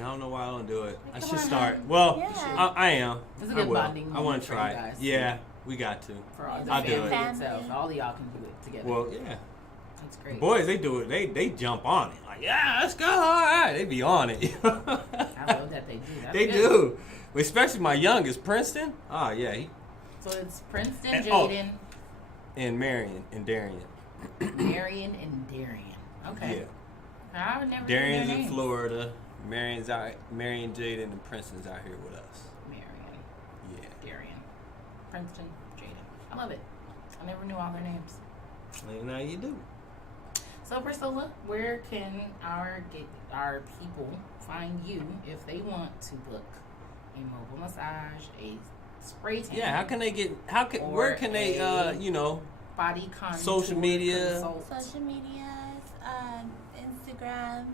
don't know why I don't do it. I Come should on, start. honey. Well, Yeah. I am. It's a I good will. bonding I want moment to for try you it. guys. Yeah, we got to. For all the I'll do family it. itself. All of y'all can do it together. Well, yeah. That's great. Boys, they do it. They jump on it. Like, yeah, let's go. All right. They be on it. I love that they do. That's They good. do. Especially my youngest, Princeton. Oh, yeah. So it's Princeton, And- Jaden, And Marion and Darian. Marion, and Darian. Okay. Yeah. I would never know Darian's their in names. Florida. Marion, Jaden, and Princeton's out here with us. Marion, Yeah. Darian, Princeton, Jaden. I love it. I never knew all their names. And now you do. So Priscilla, where can our people find you if they want to book a mobile massage, a spray tan? Yeah, where can they, body contour social media? consult? Social medias, Instagram,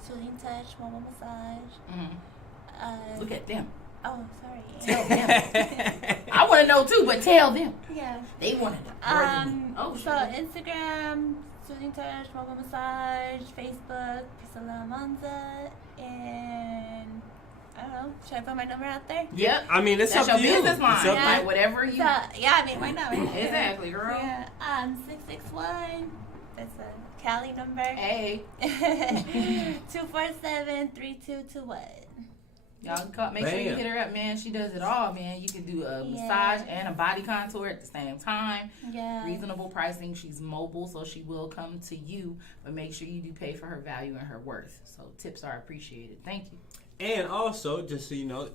Soothing Touch, Mobile Massage. Mhm. Look at them. Oh, sorry. Tell them. I want to know too, but tell them. Yeah. They want to know. Oh, So Instagram, Soothing Touch, Mobile Massage, Facebook, Priscilla Almanza, and I don't know. Should I put my number out there? Yep. I mean, it's That's up your to you. business line. It's up to Like you. whatever you. So, yeah, I mean, why not? Right? Exactly, girl. Yeah. 661. That's a Cali number. Hey, 247-3221. y'all make sure you Bam. hit her up, man. She does it all, man. You can do a Yeah. massage and a body contour at the same time. Yeah. Reasonable pricing. She's mobile, so she will come to you, but make sure you do pay for her value and her worth. So tips are appreciated. Thank you. And also, just so you know,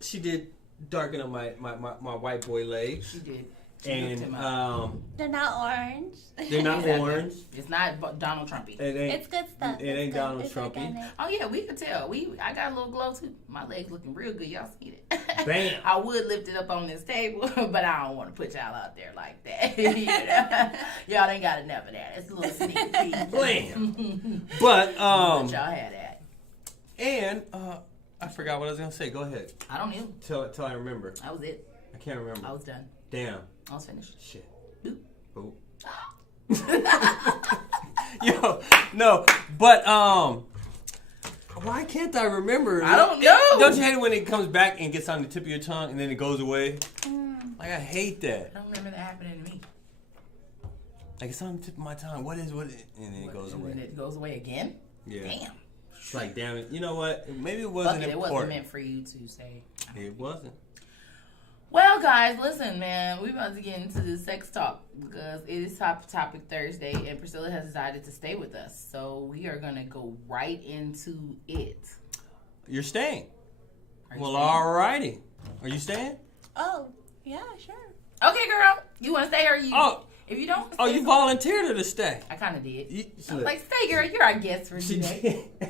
she did darken up my white boy legs. She did. She hooked him And up. They're not orange. they're not Exactly. orange. It's not Donald Trumpy. It ain't. It's good stuff. It ain't It's good. Donald It's Trumpy. organic. Oh yeah, we could tell. I got a little glow too. My legs looking real good. Y'all seen it? Bam. I would lift it up on this table, but I don't want to put y'all out there like that. You know? Y'all ain't got enough of that. It's a little sneak peek. Blam. But But y'all had that. and I forgot what I was gonna say. Go ahead. I don't know. Till I remember. That was it. I can't remember. I was done. Damn. I was finished. Shit. Boop. Ooh. Yo, no, but why can't I remember? I don't know. Don't you hate it when it comes back and gets on the tip of your tongue and then it goes away? Like I hate that. I don't remember that happening to me. Like it's on the tip of my tongue. What is and then it goes And then away. it goes away again? Yeah. Damn. It's like damn it. You know what? Maybe it Fuck wasn't it, it wasn't important. meant for you to say. It wasn't. Well, guys, listen, man. We're about to get into the sex talk because it is Topic Thursday, and Priscilla has decided to stay with us. So we are going to go right into it. You're staying. Are you Well, staying? alrighty. Are you staying? Oh, yeah, sure. Okay, girl. You want to stay or you? Oh. If you don't, Oh, stay, you volunteered her to stay. I kind of did. You, I was like, stay, girl. You're our guest for she today. did.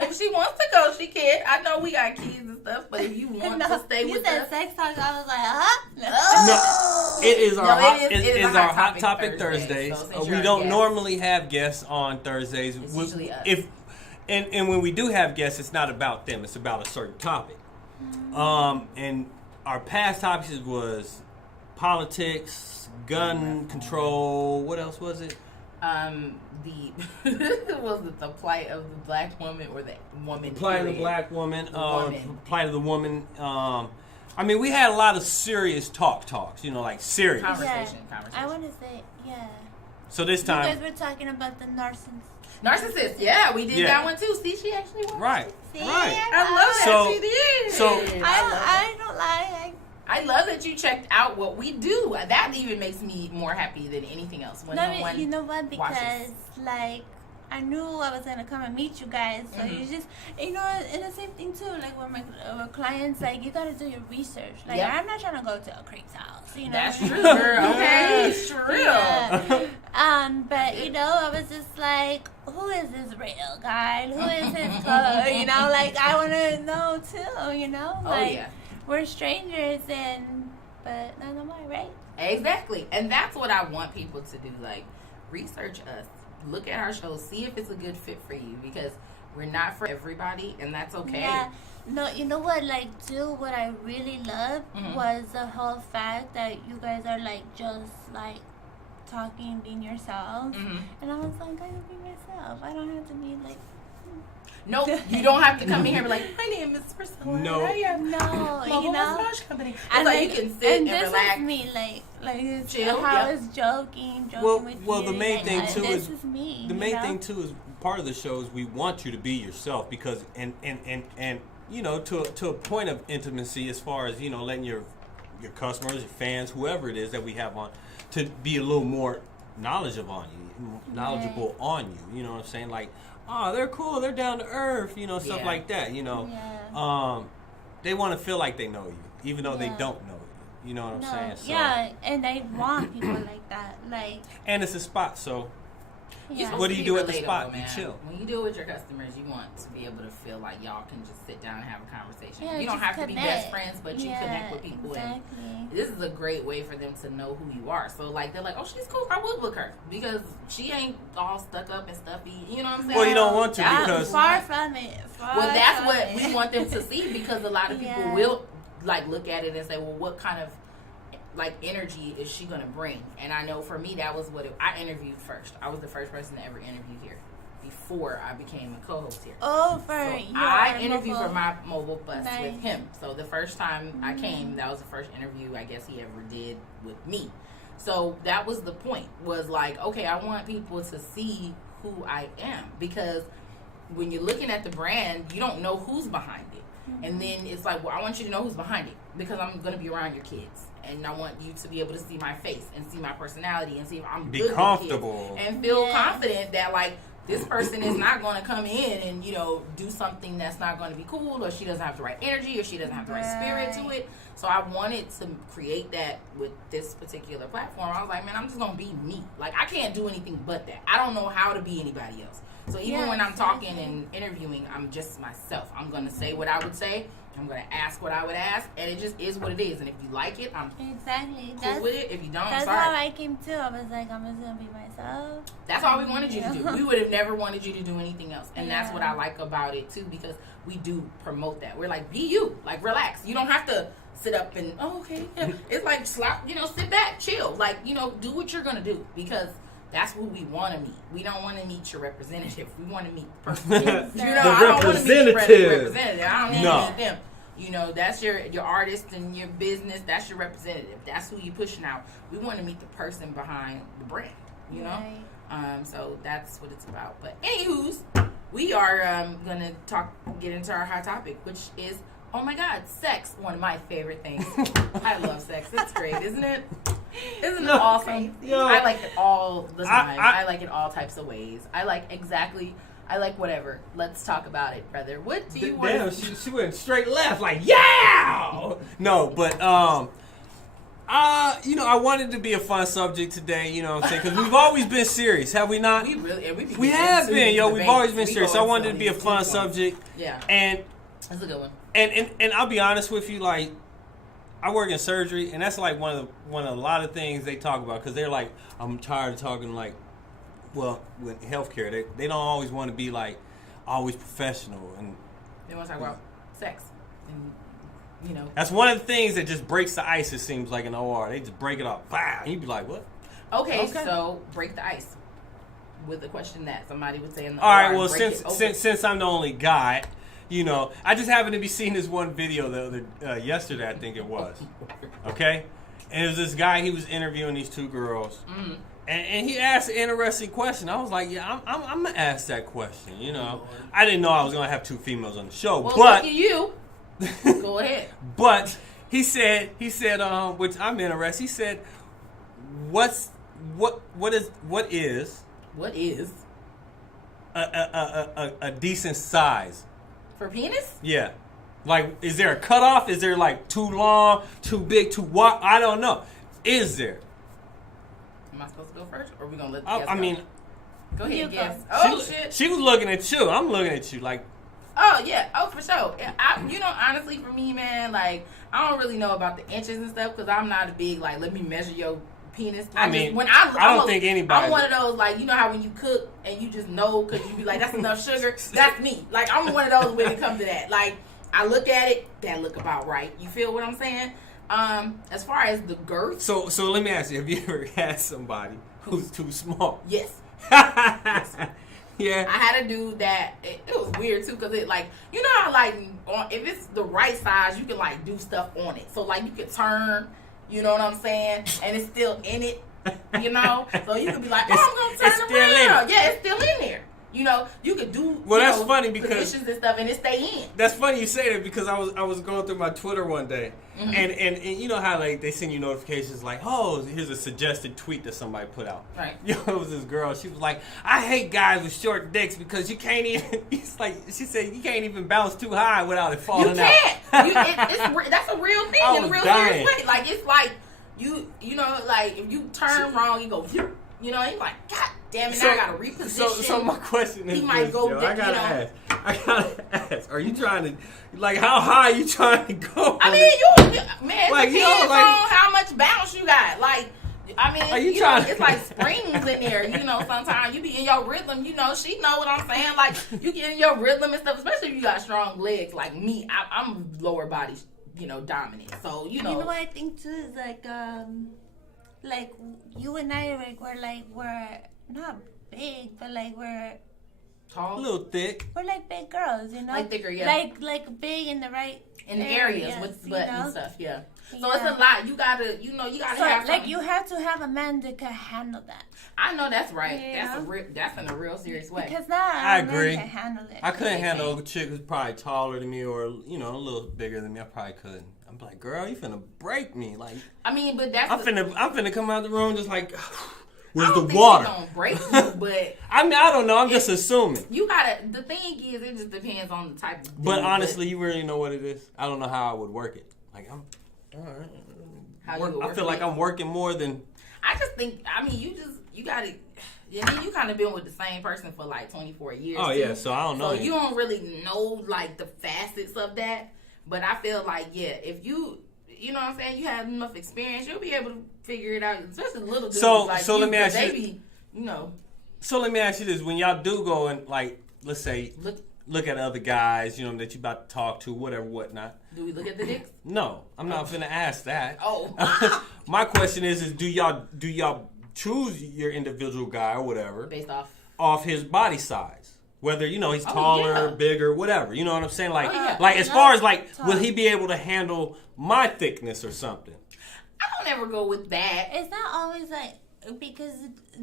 If she wants to go, she can. I know we got kids and stuff, but if you want to stay you with said us, sex talk. I was like, huh? No, it is our No, hot, it it is is a our Hot hot Topic topic Thursday, Thursdays. so since you're We a don't guest. normally have guests on Thursdays. It's usually us. And when we do have guests, it's not about them. It's about a certain topic. And our past topics was politics, gun control. What else was it? Was it the plight of the black woman or the woman? The plight of the black woman. Plight of the woman. I mean, we had a lot of serious talks. You know, like serious Conversation. I want to say, yeah. So this time, you guys were talking about the narcissist. Yeah, we did that one too. See, she actually won. Right. See, Right. I love that she did. So I don't lie. I love that you checked out what we do. That even makes me more happy than anything else. When no one you know what? Because watches. like I knew I was gonna come and meet you guys, so you just and the same thing too. Like with my clients, like you gotta do your research. Like I'm not trying to go to a creep's house, you know. That's true, girl. Okay, it's true. Yeah. But you know, I was just like, who is this real guy? Who is his color? You know, like I want to know too. You know, like we're strangers, but not no more, right? Exactly, and that's what I want people to do. Like research us. Look at our shows, see if it's a good fit for you, because we're not for everybody, and that's okay. Yeah. No, you know what? Like, too, what I really loved was the whole fact that you guys are like just like talking, being yourselves, and I was like, I can be myself. I don't have to be like. Nope, you don't have to come in here and be like, my name is Priscilla. No, you know. Massage company. And like you can sit and this relax. Is me, like chill. How I was joking with well, you. the main like, thing too this is me. The main thing too is part of the show is we want you to be yourself, because and you know, to a point of intimacy, as far as, you know, letting your customers, your fans, whoever it is that we have on, to be a little more knowledgeable on you. You know what I'm saying? Like, oh, they're cool, they're down to earth, you know, stuff like that. You know, they want to feel like they know you, even though they don't know you. You know what I'm saying? So, yeah, and I want people like that. Like, and it's a spot, so. Yeah. What do you do at the spot? Man. You chill. When you do it with your customers, you want to be able to feel like y'all can just sit down and have a conversation. Yeah, you don't have to be best friends, but you connect with people. Exactly. And this is a great way for them to know who you are. So, like, they're like, oh, she's cool. I would book her, because she ain't all stuck up and stuffy. You know what I'm saying? Well, you don't want to, because... Far from it. That's what we want them to see, because a lot of people will, like, look at it and say, well, what kind of like energy is she gonna bring? And I know for me that was I interviewed first. I was the first person to ever interview here before I became a co-host here. I interviewed for my mobile bus with him. So the first time I came, that was the first interview I guess he ever did with me. So that was the point, was like, okay, I want people to see who I am, because when you're looking at the brand, you don't know who's behind it. And then it's like, well, I want you to know who's behind it, because I'm going to be around your kids. And I want you to be able to see my face and see my personality and see if I'm good comfortable with kids, and feel confident that, like, this person is not going to come in and, you know, do something that's not going to be cool, or she doesn't have the right energy, or she doesn't have the right spirit to it. So I wanted to create that with this particular platform. I was like, man, I'm just going to be me. Like, I can't do anything but that. I don't know how to be anybody else. So even when I'm talking and interviewing, I'm just myself. I'm going to say what I would say. I'm going to ask what I would ask. And it just is what it is. And if you like it, I'm cool with it. If you don't, I'm sorry. That's how I came too. I was like, I'm just going to be myself. That's all we wanted you to do. We would have never wanted you to do anything else. And that's what I like about it too, because we do promote that. We're like, be you. Like, relax. You don't have to sit up and, it's like, sit back, chill. Like, do what you're going to do, because that's who we want to meet. We don't want to meet your representative. We want to meet the person. The I don't want to meet your representative. I don't need to meet them. That's your artist and your business. That's your representative. That's who you're pushing out. We want to meet the person behind the brand. So that's what it's about. But anywho's, we are gonna get into our hot topic, which is, oh my God, sex. One of my favorite things. I love sex. It's great, isn't it? Isn't it awesome? I like it all the time. I like it all types of ways. I like whatever. Let's talk about it, brother. What do you want? Damn, she went straight left, like, yeah! No, but, I wanted to be a fun subject today, you know what I'm saying? Because we've always been serious, have we not? We have been, yo. We've always been serious. So I wanted to be a fun subject. Yeah. And that's a good one. And I'll be honest with you, like, I work in surgery, and that's like one of a lot of things they talk about, because they're like, I'm tired of talking, like, well, with healthcare, they don't always want to be like always professional, and they want to talk about sex and you know. That's one of the things that just breaks the ice, it seems like, in OR. They just break it off. Wow. And you'd be like, what? Okay, so break the ice. With the question that somebody would say in the All right, OR, well, since I'm the only guy, you know, I just happened to be seeing this one video yesterday, I think it was. Okay? And it was this guy, he was interviewing these two girls. Mm-hmm. And he asked an interesting question. I was like, yeah, I'm going to ask that question, you know. I didn't know I was going to have two females on the show. Well, but look at you. Go ahead. But he said, which I'm interested, he said, what is a decent size for penis? Yeah, like, is there a cutoff? Is there like too long, too big, too wide? I don't know. Is there? Am I supposed to go first, or are we gonna let? I mean, go ahead, guess. Shit. She was looking at you. I'm looking at you like. Oh yeah. Oh for sure. You know, honestly, for me, man, like I don't really know about the inches and stuff because I'm not a big like let me measure your penis. I don't think anybody. I'm one of those like you know how when you cook and you just know because you be like that's enough sugar. That's me. Like I'm one of those when it comes to that. Like I look at it, that look about right. You feel what I'm saying? As far as the girth. So let me ask you: have you ever had somebody who's too small? Yes. Yes. Yeah. I had a dude that it was weird too because it like you know how like if it's the right size you can like do stuff on it. So like you could turn. You know what I'm saying? And it's still in it, you know? So you could be like, oh, I'm going to turn around. Yeah, it's still in there. You know, you could do funny because positions and stuff and it stay in. That's funny you say that because I was going through my Twitter one day mm-hmm. and you know how like they send you notifications like, oh, here's a suggested tweet that somebody put out. Right. You know, it was this girl. She was like, I hate guys with short dicks because you can't even. It's like she said you can't even bounce too high without it falling out. You can't. That's a real thing in a real serious way. Like it's like you know like if you turn wrong, you go. You know, he's like, God damn it, now I gotta reposition. So my question is, I gotta ask, are you trying to, like, how high are you trying to go? I mean, man, like, it depends on how much bounce you got. Like, I mean, it's like springs in there. You know, sometimes you be in your rhythm. You know, she know what I'm saying. Like, you get in your rhythm and stuff, especially if you got strong legs. Like me, I'm lower body, you know, dominant. So, you know. You know what I think, too, is like you and I we're not big, but like we're tall, a little thick. We're like big girls, you know, like thicker, yeah. Like big in the right areas with butt and stuff, yeah. So it's a lot. You gotta have like you have to have a man that can handle that. I know that's right. Yeah. That's in a real serious way. Because I agree. Can handle it. I couldn't handle a chick who's probably taller than me or you know a little bigger than me. I probably couldn't. I'm like, girl, you finna break me. Like, I mean, but that's I'm finna come out the room just like, where's the water? Gonna break you, but I mean, I don't know. I'm just assuming. You gotta. The thing is, it just depends on the type of. But honestly, you really know what it is. I don't know how I would work it. Like I'm. All right. I feel like I'm working more than. I just think. I mean, you gotta. Yeah, I mean, you kind of been with the same person for like 24 years. Oh yeah, so I don't know. So you don't really know like the facets of that. But I feel like, yeah, if you know what I'm saying, you have enough experience, you'll be able to figure it out. Especially little dudes like let me ask you, you know. So let me ask you this: when y'all do go and like, let's say, look at other guys, you know, that you about to talk to, whatever, whatnot. Do we look at the dicks? No, I'm not finna ask that. Oh. My question is do y'all choose your individual guy or whatever based off his body size? Whether, you know, he's taller, bigger, whatever. You know what I'm saying? Like, like as far as, like, will he be able to handle my thickness or something? I don't ever go with that. It's not always, like, because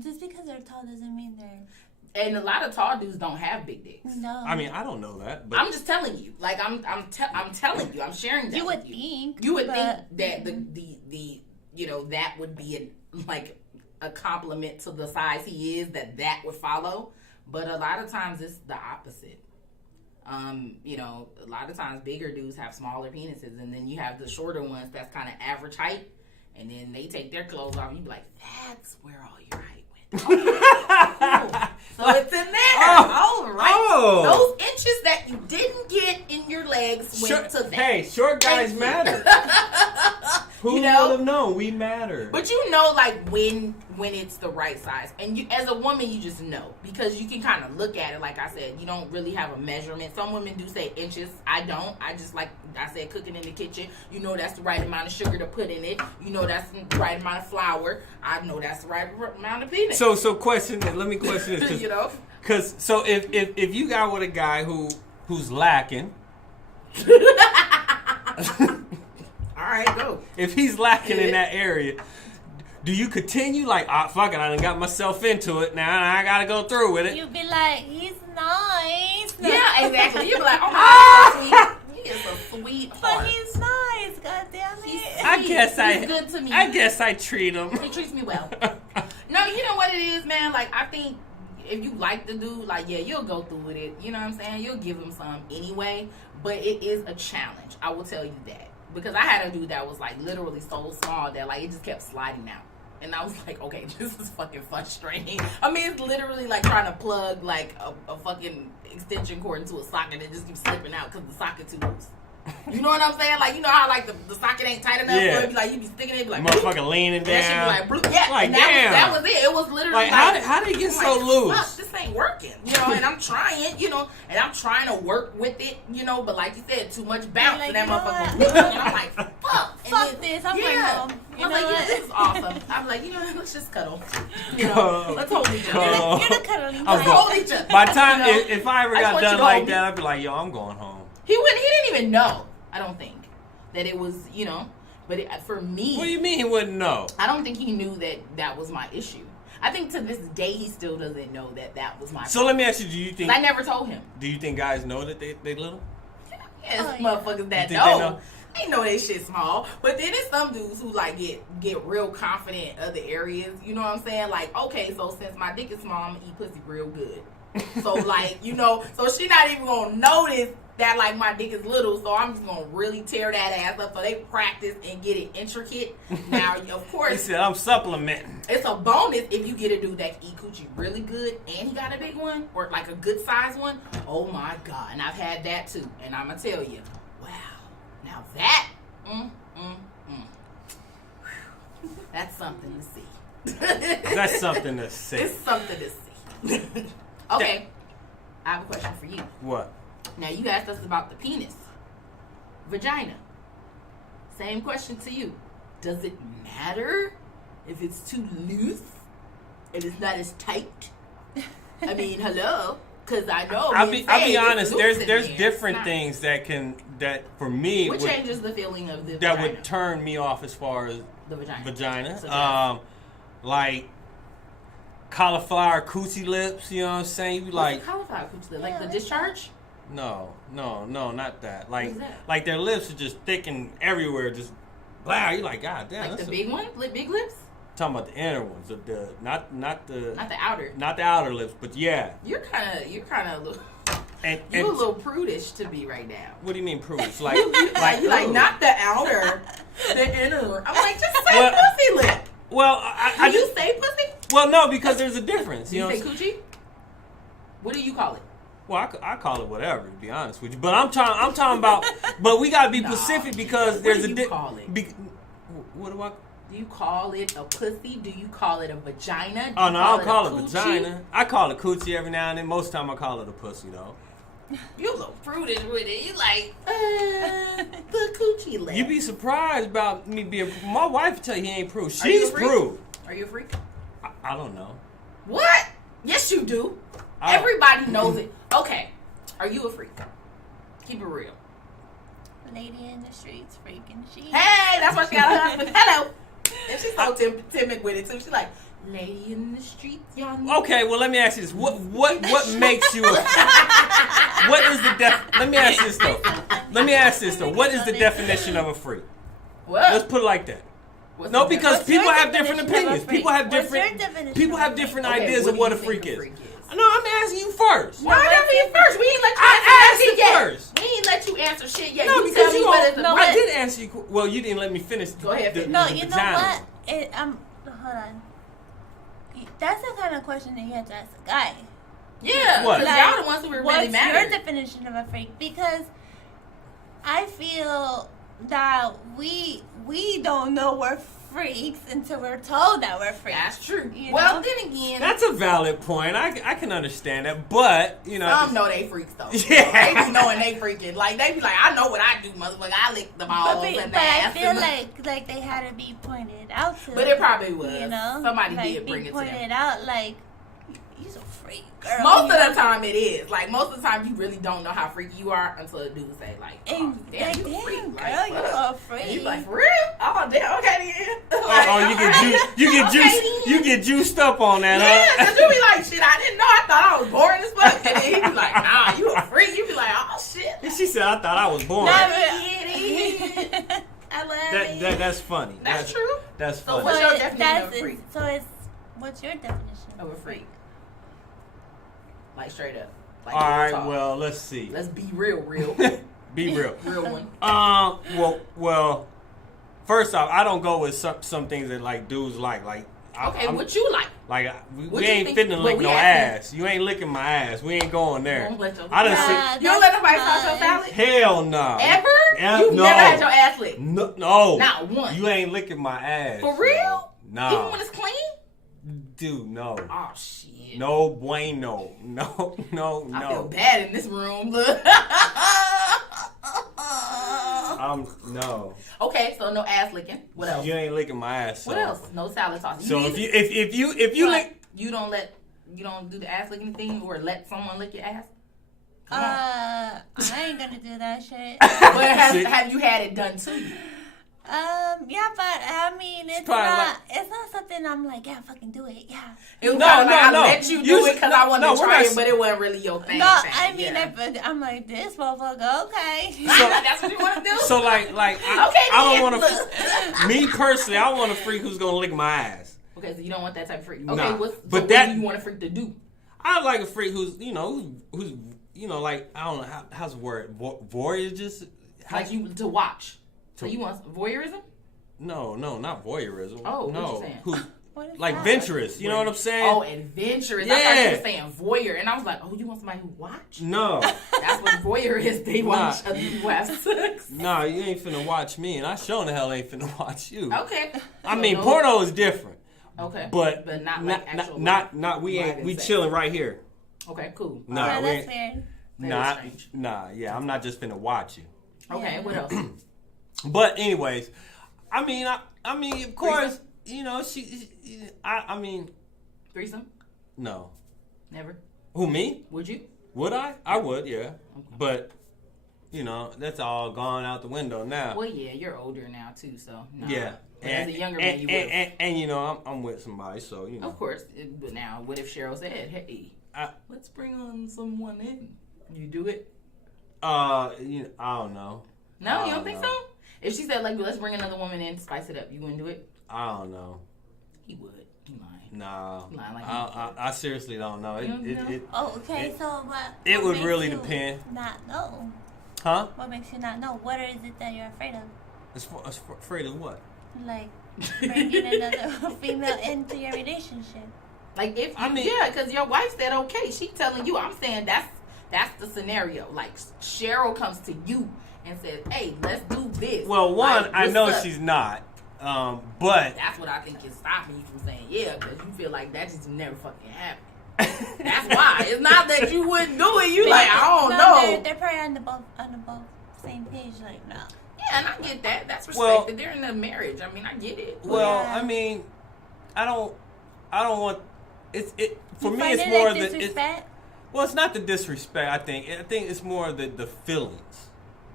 just because they're tall doesn't mean they're... And a lot of tall dudes don't have big dicks. No. I mean, I don't know that. But I'm just telling you. Like, I'm telling you. I'm sharing that you with would think. You would think that the you know, that would be, a compliment to the size he is, that would follow. But a lot of times it's the opposite. You know, a lot of times bigger dudes have smaller penises, and then you have the shorter ones that's kind of average height, and then they take their clothes off, and you be like, that's where all your height went. Cool. So it's in there. All right. Oh. Those inches that you didn't get in your legs went to that. Hey, short guys matter. Who you know? would have known? We matter. But you know, like, when it's the right size. And you, as a woman, you just know. Because you can kind of look at it, like I said. You don't really have a measurement. Some women do say inches. I don't. I just, like I said, cooking in the kitchen. You know that's the right amount of sugar to put in it. You know that's the right amount of flour. I know that's the right amount of peanuts. So let me question this. You know? Because, so if you got with a guy who's lacking... All right, go. If he's lacking in that area, do you continue like, fuck it, I done got myself into it now and I gotta go through with it? You'd be like, he's nice. Yeah, exactly. You'd be like, oh my God, he is a sweet heart. But he's nice, god damn it. He's good to me. I guess I treat him. He treats me well. No, you know what it is, man? Like, I think if you like the dude, like, yeah, you'll go through with it. You know what I'm saying? You'll give him some anyway. But it is a challenge. I will tell you that. Because I had a dude that was, like, literally so small that, like, it just kept sliding out. And I was like, okay, this is fucking frustrating. I mean, it's literally like trying to plug, like, a fucking extension cord into a socket and just keeps slipping out because the socket's too loose. You know what I'm saying? Like, you know how, like, the socket ain't tight enough? Yeah. Or be like, you be sticking it, be like, motherfucker leaning down. That shit be like, yeah. Like, and damn. that was it. It was literally like, how did it get so like, loose? Fuck, this ain't working. You know, and I'm trying, you know, and I'm trying to work with it, you know, but like you said, too much bounce like, and that you know motherfucker. what? And I'm like, fuck. And Fuck then, this. I'm yeah. going home. I was like, yeah, this is awesome. I'm like, you know, let's just cuddle. You know, let's hold each other. You're the cuddling I was guy. Let's hold each other. By the time, You know? if I ever I just got want you done to like hold me. that, I'd be like, yo, I'm going home. He didn't even know, I don't think, that it was, you know, but for me. What do you mean he wouldn't know? I don't think he knew that was my issue. I think to this day he still doesn't know that was my So let me ask you, do you think... I never told him. Do you think guys know that they little? Yes, Oh, yeah. motherfuckers that You think they know. know? They know they shit small. But then there's some dudes who like get real confident in other areas. You know what I'm saying? Like, okay, so since my dick is small, I'm gonna eat pussy real good. So like, you know, so she not even gonna notice that like my dick is little, so I'm just gonna really tear that ass up. So they practice and get it intricate. Now, of He course, said, I'm supplementing. it's a bonus if you get a dude that can eat coochie really good and he got a big one or like a good size one. Oh my God. And I've had that too. And I'm gonna tell you, wow. Now that, that's something to see. That's something to say. It's something to see. Okay. I have a question for you. What? Now you asked us about the penis. Vagina. Same question to you. Does it matter if it's too loose and it's not as tight? I mean, hello? Because I know. I'll be honest. There's there. different things that for me What changes the feeling of the that vagina? would turn me off as far as The vagina. vagina. So yes. Like cauliflower coochie lips. You know what I'm saying? You be like, What's a cauliflower coochie lip? Like the Yeah. discharge? no, not that. Like What is that? like their lips are just thick and everywhere. Just wow. You like, God damn. Like that's the big one? Big lips? talking about the inner ones. The not the Not the outer. not the outer lips, but yeah. You're kind of a little. And You're a little prudish to be right now. what do you mean prudish? Like like not the outer, the inner. I'm like, just say Well- pussy lip. well, I Do you just say pussy? well no because there's a difference. Do You you know. say coochie? What do you call it? Well, I call it whatever, to be honest with you. But I'm talking about. But we gotta be Nah. specific because What there's do a you call it? What do I? Do you call it a pussy? Do you call it a vagina? Do Oh you no, I don't call it a coochie? vagina. I call it coochie every now and then. Most time I call it a pussy though. You a little prudish with it. You like the coochie lip. You be surprised about me being. My wife tell you he ain't prude. Are you a She's freak? prude. Are you a freak? I don't know. What? Yes, you do. I- Everybody knows it. Okay. Are you a freak? Keep it real. Lady in the streets, freaking she. Hey, that's why she got a husband. Hello. And she's so timid with it too. She's like, lady in the streets, young. Okay, well let me ask you this: what makes you? What is the Let me ask this though. Let me ask this though. What is the definition of a freak? What? Let's put it like that. What's No, the because What's people your have different definition of a opinions. freak? People have What's your different. definition People of have a different Okay, ideas what of do what you a think freak a is. freak is? No, I'm asking you first. Why not me first? We ain't let you I answer asked you shit yet. first. We ain't let you answer shit yet. No, you because tell me you what is don't. the I did answer you. Well, you didn't let me finish. Go ahead, finish. No, the you know vagina. what? Hold on. That's the kind of question that you have to ask a guy. Yeah, What? because y'all the ones who were really What's mad. your definition of a freak? Because I feel that we don't know we're freaks until we're told that we're freaks. That's true. You Well, know? then again, That's a valid point. I can understand that, but you know, some know they freaks though. Yeah. They be knowing they freaking. Like they be like, I know what I do, motherfucker. I lick the balls and the but I ass. feel and like they had to be pointed out to. But it probably was. You know, Somebody like, did bring be it to them. pointed out like you're a freak, girl. Most you of know? the time it is. Like, most of the time you really don't know how freaky you are until a dude say, like, oh, And damn, like, you a damn, freak. girl, Like, you what? a freak. And you like, for real? Oh, damn, okay then. Like, oh, you get juiced up on that, Yeah, huh? because you be like, shit, I didn't know. I thought I was boring as fuck. And then he be like, nah, you a freak. You be like, oh, shit. She said, "I thought I was born." Not I love it. That's funny. That's true. That's So funny. what's your definition of a freak? What's your definition Of a freak. Like, straight up. Like, All real right. talk. Well, let's see. Let's be real. Be real. Real one. Well. First off, I don't go with some things that like dudes like. Like, Okay, what you like? Like What we you ain't think- fitting to but lick we no asking- ass. You ain't licking my ass. We ain't going there. You don't let your- I done Nah, see. You don't let nobody touch your fine. salad? Hell no. Ever? Yeah, You've no. never had your ass licked? No. Not once. You ain't licking my ass. For real? Nah. Even when it's clean? Dude, no. Oh, shit. No bueno. No. I feel bad in this room. Look. No. Okay, so no ass licking. What else? You ain't licking my ass. So. What else? No salad tossing. So if you lick, you don't do the ass licking thing or let someone lick your ass? I ain't gonna do that shit. But have you had it done to you? Yeah, but I mean, it's not something I'm like, yeah, fucking do it, yeah. I let you do it because I wanted to try it, but it wasn't really your thing. No, I mean, but I'm like, this motherfucker, okay. That's what you want to do? So like, I don't want to. Me personally, I want a freak who's gonna lick my ass. Okay, so you don't want that type of freak. Okay, Nah, what but do you want a freak to do? I like a freak who's like I don't know how's the word voyages. Like you to watch. So you want voyeurism? No, not voyeurism. Oh, no. what you saying? Who, What is like that? venturous, you know what I'm saying? Oh, adventurous. Yeah. I thought you were saying voyeur, and I was like, oh, you want somebody who watch? No. That's what voyeur is. They watch other people have sex. Nah, you ain't finna watch me, and I sure the hell ain't finna watch you. Okay. I mean, porno is different. Okay. But not like actual. not we live ain't we sex. chilling right here. Okay, cool. Nah, Yeah, we that's ain't, weird. Very strange. yeah, I'm not just finna watch you. Okay, Yeah. what else? But anyways, I mean, of course, you know, I mean, Threesome? no. Never. Who, me? Would you? Would I? I would, yeah. Okay. But, you know, that's all gone out the window now. Well, yeah, you're older now too, so no. Yeah. But as a younger man, you would. And you know, I'm with somebody, so, you know. Of course. But now, what if Cheryl said, "Hey, let's bring on someone in"? You do it? You know, I don't know. No, you don't think so? If she said, like, let's bring another woman in to spice it up, you wouldn't do it? I don't know. He would. He lying. Nah. He lying like I seriously don't know. You don't know? Oh, okay, so what? It what would makes really you depend. Not know. Huh? What makes you not know? What is it that you're afraid of? Afraid of what? Like bringing another female into your relationship. Like, if I mean- yeah, because your wife said okay. She telling you. I'm saying that's the scenario. Like, Cheryl comes to you and says, "Hey, let's do this." Well, one, Like, I what's know up? she's not. But That's what I think is stopping you from saying yeah, because you feel like that just never fucking happened. That's why. It's not that you wouldn't do it. You like, I don't know. They're probably on the both same page. Like, no. Yeah, and I get that. That's Well- respected. They're in a marriage. I mean, I get it. well, Yeah. I mean, I don't want it for You me. find It's it more like the disrespect? well, it's not the disrespect. I think it's more the feelings.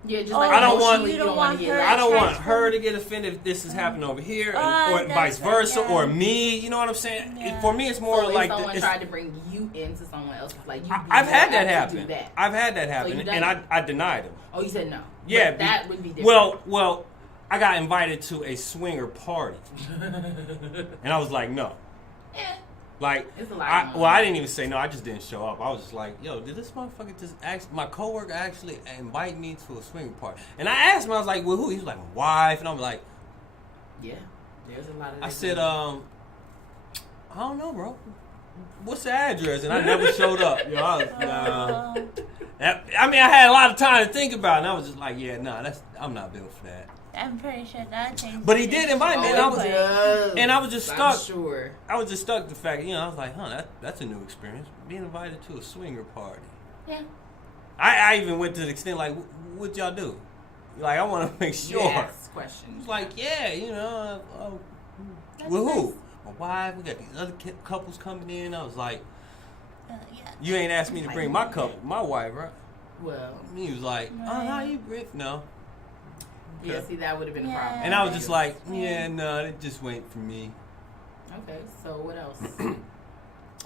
Yeah, just Oh, like I don't want- emotionally, you don't wanna want get her- like- I don't want That's her cool. to get offended if this is happening over here, Oh, or that's vice right, versa, yeah. or me. You know what I'm saying? Yeah. For me, it's more So like if someone it's- tried to bring you into someone else's, like you. I've had that apt to happen. do that. I've had that you happen, done and it? I denied him. Oh, you said no. Yeah, But that would be different. Well, I got invited to a swinger party, and I was like, no. Yeah. Like, It's a lot I going on. didn't even say no. I just didn't show up. I was just like, yo, did this motherfucker my coworker actually invite me to a swinger party? And I asked him, I was like, well, who? He was like, my wife, and I'm like, Yeah. There's a lot of. I that said, going on. I don't know, bro. What's the address? And I never showed up. Yo, I I mean, I had a lot of time to think about it, and I was just like, yeah, nah, I'm not built for that. I'm pretty sure that changed. But he did invite me, and I was just stuck. I'm sure. I was just stuck with the fact, I was like, that's a new experience. Being invited to a swinger party. Yeah. I even went to the extent, like, what y'all do? Like, I want to make sure. Yes, questions. It's like, yeah, with nice. who? My wife. We got these other couples coming in. I was like, Yeah. you ain't asked me to bring my wife, right? Well, He was like, oh, no, you bring, no. yeah, see, that would have been a problem. And I was just like, yeah, no, it just went for me. Okay, so what else?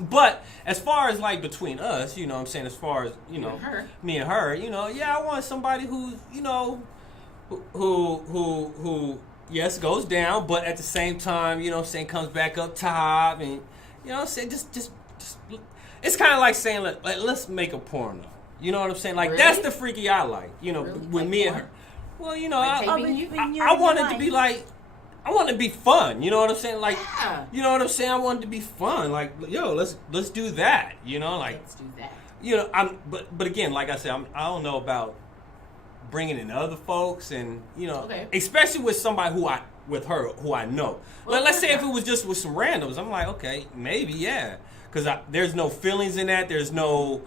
But as far as like between us, you know what I'm saying, as far as, me and her, yeah, I want somebody who's, who yes, goes down, but at the same time, comes back up top, and, just it's kind of like saying, let's make a porno. You know what I'm saying? Like, really? That's the freaky I like, really? with like me what? and her. Well, I I wanted to be like, I want to be fun. You know what I'm saying? Like, yeah. you know what I'm saying? I wanted to be fun. Like, yo, let's do that. Like, let's do that. But again, like I said, I don't know about bringing in other folks, and especially with somebody who I know. Well, let's say if it was just with some randoms, I'm like, okay, maybe, yeah, because there's no feelings in that. There's no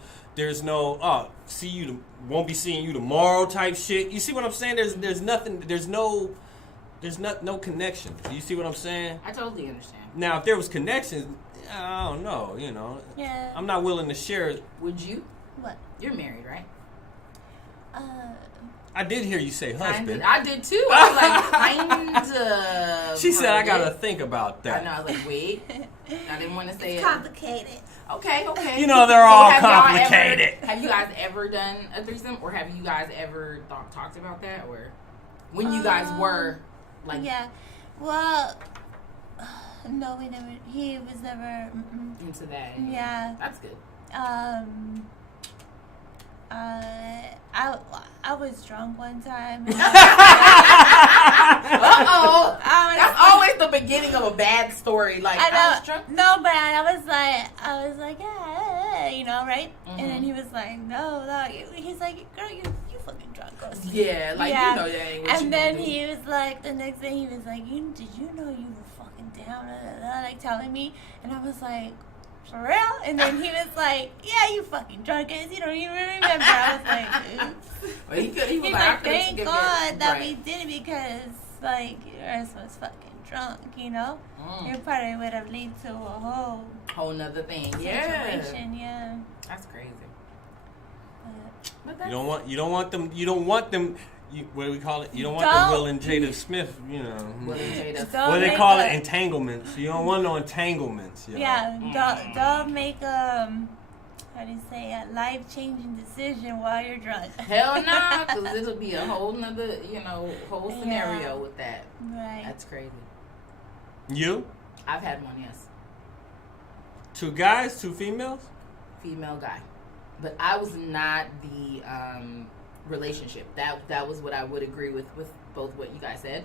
won't be seeing you tomorrow type shit. You see what I'm saying? There's nothing. There's no connection. You see what I'm saying? I totally understand. Now, if there was connections, I don't know. Yeah. I'm not willing to share. Would you? What? You're married, right? I did hear you say husband. I did too. I was like, kind of. She said, I gotta think about that. I know. I was like, wait. I didn't want to say It's complicated. Okay. They're all complicated. Have you guys ever done a threesome, or have you guys ever talked about that, or when you guys were like? Yeah. Well, no, we never. He was never Into that. Yeah. That's good. I was drunk one time. Uh-oh. That's always the beginning of a bad story. Like, I was drunk. No, but I was like, yeah, right? Mm-hmm. And then he was like, no. He's like, girl, you fucking drunk. Girl. Yeah, like, yeah. that ain't what and you then gonna do. he was like, the next day he was like, did you know you were fucking down? Like, telling me. And I was like, for real? And then he was like, yeah, you fucking drunk ass. You don't even remember. I was like, oops. Well, he was He's like, thank God that we did it, because, like, your ass was fucking drunk, It probably would have led to a whole nother thing. Situation, yeah. That's crazy. But you don't want them. What do we call it? You don't want the Will and Jada Smith, Will and Jada. What do they call it? Entanglements. You don't want no entanglements. Yeah, don't make how do you say, a life-changing decision while you're drunk. Hell no, because it'll be a whole nother, whole scenario with that. Right. That's crazy. You? I've had one, yes. 2 guys, 2 females? Female guy. But I was not the relationship. That was what I would agree with both what you guys said.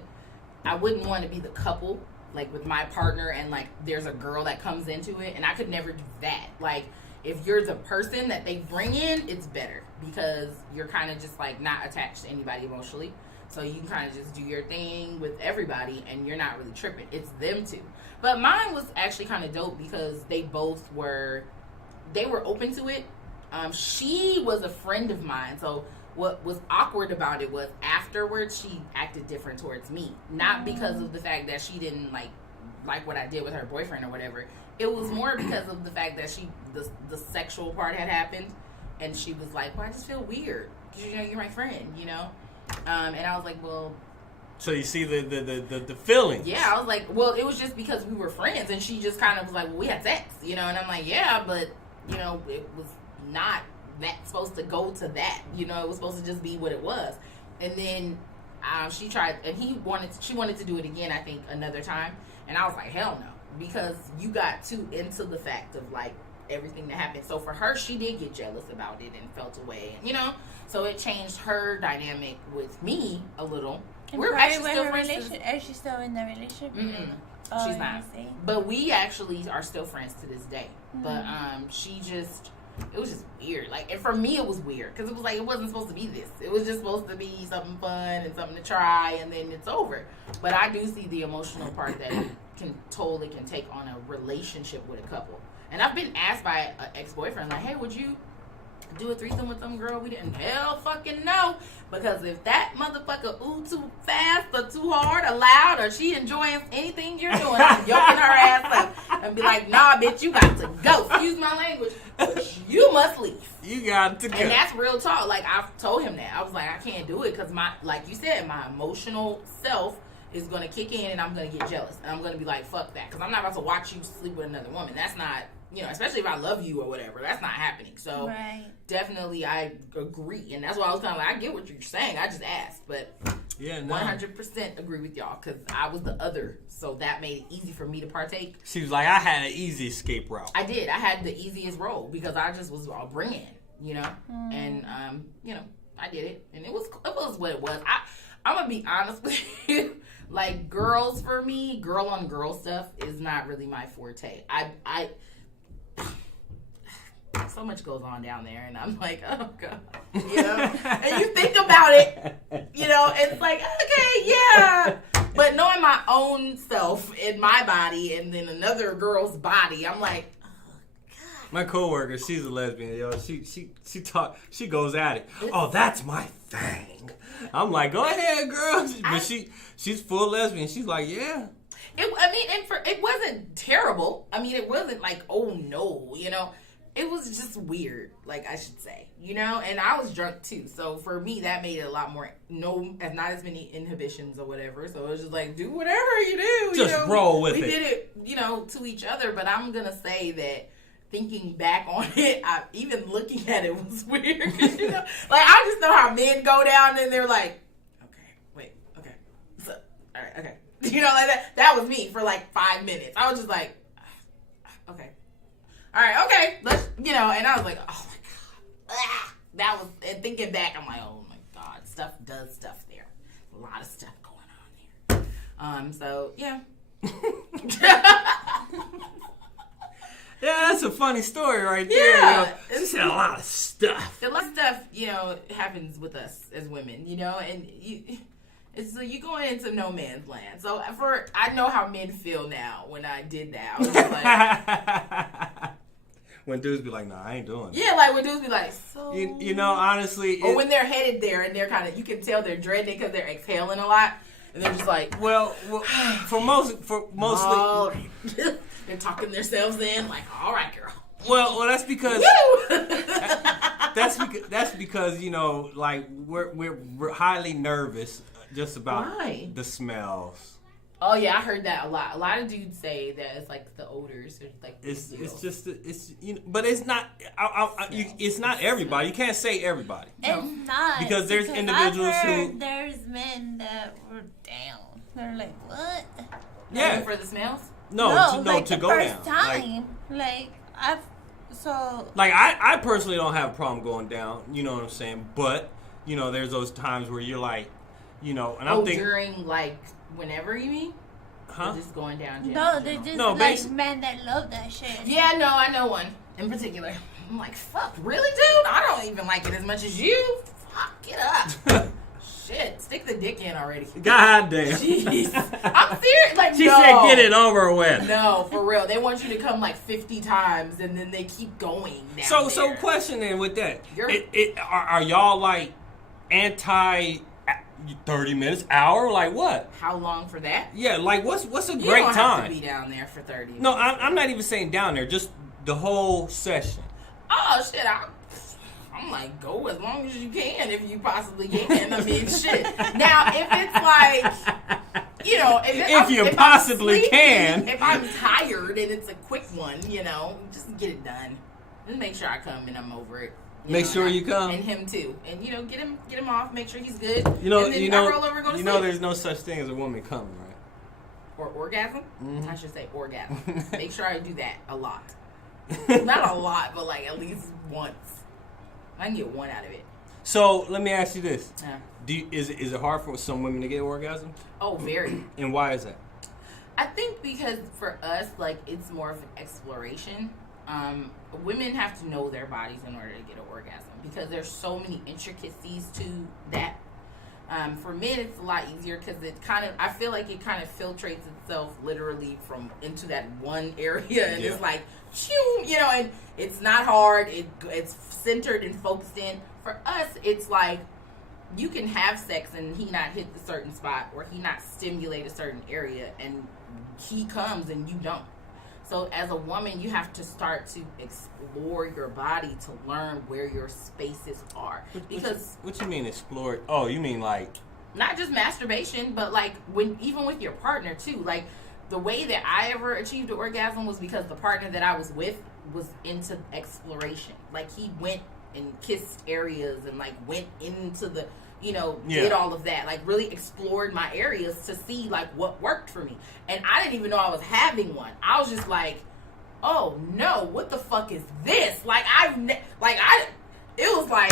I wouldn't want to be the couple, like with my partner, and like there's a girl that comes into it, and I could never do that. Like, if you're the person that they bring in, it's better, because you're kind of just like not attached to anybody emotionally. So you can kind of just do your thing with everybody, and you're not really tripping. It's them two. But mine was actually kind of dope, because they were open to it. She was a friend of mine, so what was awkward about it was afterwards she acted different towards me. Not because of the fact that she didn't like what I did with her boyfriend or whatever. It was more because of the fact that the sexual part had happened, and she was like, well, I just feel weird, because you're my friend, and I was like, well. So you see the feelings. Yeah, I was like, well, it was just because we were friends, and she just kind of was like, well, we had sex, and I'm like, yeah, but it was not that supposed to go to that, it was supposed to just be what it was. And then she tried, and she wanted to do it again, I think, another time, and I was like, hell no, because you got too into the fact of like everything that happened. So for her, she did get jealous about it and felt away, and so it changed her dynamic with me a little. We're actually still friends. Is she still in the relationship? Mm-mm. Oh, she's not. But we actually are still friends to this day. Mm-hmm. But she just, it was just weird. Like, and for me, it was weird because it was like it wasn't supposed to be this. It was just supposed to be something fun and something to try, and then it's over. But I do see the emotional part that it can take on a relationship with a couple. And I've been asked by an ex-boyfriend, like, hey, would you do a threesome with some girl? We didn't. Hell fucking no. Because if that motherfucker ooh too fast or too hard or loud or she enjoying anything you're doing, I'm yoking her ass up and be like, nah, bitch, you got to go. Excuse my language. You must leave. You got to go. And that's real talk. Like, I've told him that. I was like, I can't do it because like you said, my emotional self is going to kick in and I'm going to get jealous. And I'm going to be like, fuck that. Because I'm not about to watch you sleep with another woman. That's not, especially if I love you or whatever. That's not happening. So definitely I agree. And that's why I was kind of like, I get what you're saying. I just asked. But 100% agree with y'all because I was the other. So that made it easy for me to partake. She was like, I had an easy escape route. I did. I had the easiest role because I just was all bring in, And, I did it. And it was what it was. I'm going to be honest with you. Like, girls, for me, girl on girl stuff is not really my forte. I so much goes on down there, and I'm like, oh god, and you think about it, it's like, okay, yeah, but knowing my own self in my body and then another girl's body, I'm like, oh god. My coworker, she's a lesbian, she goes at it. Oh, that's my thing. I'm like, go ahead, girl, but she's full lesbian. She's like, yeah. It wasn't terrible. I mean, it wasn't like, oh no, It was just weird, like I should say, And I was drunk too, so for me that made it a lot more not as many inhibitions or whatever. So it was just like, do whatever you do. Just roll with it. We did it, to each other. But I'm gonna say that thinking back on it, even looking at it was weird. Like I just know how men go down and they're like, okay, wait, okay, so all right, okay, like that. That was me for like 5 minutes. I was just like, okay. All right, okay, let's, and I was like, oh my god, that was, and thinking back, I'm like, oh my god, stuff does stuff there, a lot of stuff going on there. So yeah. Yeah, that's a funny story right there. Yeah, It's a lot of stuff. A lot of stuff, happens with us as women, and so you going into no man's land. So I know how men feel now when I did that. I was just like. When dudes be like, nah, I ain't doing it. Yeah, like when dudes be like, so. Honestly. Or when they're headed there and they're kind of, you can tell they're dreading because they're exhaling a lot. And they're just like. Well for mostly. They're talking themselves in, like, all right, girl. Well, that's because. that's because, like, we're highly nervous just about the smells. Oh yeah, I heard that a lot. A lot of dudes say that it's like the odors, or like it's just but it's not. It's not everybody. You can't say everybody. It's not because there's individuals who there's men that were down. They're like, what? Yeah, for the smells. No, like to the go first down. Like I personally don't have a problem going down. You know what I'm saying? But there's those times where you're like, and I'm thinking during like. Whenever you mean? Huh? Just going down. No, they're just men that love that shit. Yeah, no, I know one in particular. I'm like, fuck, really, dude? I don't even like it as much as you. Fuck, get up. Shit, stick the dick in already. God damn. Jeez. I'm serious. Like, she said get it over with. No, for real. They want you to come like 50 times and then they keep going down So question then with that. Are y'all like anti 30 minutes, hour, like what? How long for that? Yeah, like what's a great time? You don't have to be down there for 30 minutes. No, I'm not even saying down there, just the whole session. Oh shit, I'm like, go as long as you can if you possibly can. I mean, shit. Now, if it's like, if you possibly can. If I'm tired and it's a quick one, just get it done. Just make sure I come and I'm over it. Make sure you come. And him too. And get him off, make sure he's good. I roll over and go to sleep. There's no such thing as a woman coming, right? Or orgasm? Mm-hmm. I should say orgasm. Make sure I do that a lot. Not a lot, but like at least once. I can get one out of it. So let me ask you this: Yeah. Is it hard for some women to get orgasm? Oh, very. And why is that? I think because for us, like, it's more of an exploration. women have to know their bodies in order to get an orgasm because there's so many intricacies to that. For men, it's a lot easier because I feel like it kind of filtrates itself literally from into that one area, and it's like, and it's not hard. It's centered and focused in. For us, it's like you can have sex and he not hit the certain spot or he not stimulate a certain area, and he comes and you don't. So as a woman, you have to start to explore your body to learn where your spaces are. What you mean explore? Oh, you mean like not just masturbation, but like even with your partner too. Like the way that I ever achieved an orgasm was because the partner that I was with was into exploration. Like he went and kissed areas and like went into the did all of that, like really explored my areas to see like what worked for me. And I didn't even know I was having one. I was just like, oh no, what the fuck is this? Like it was like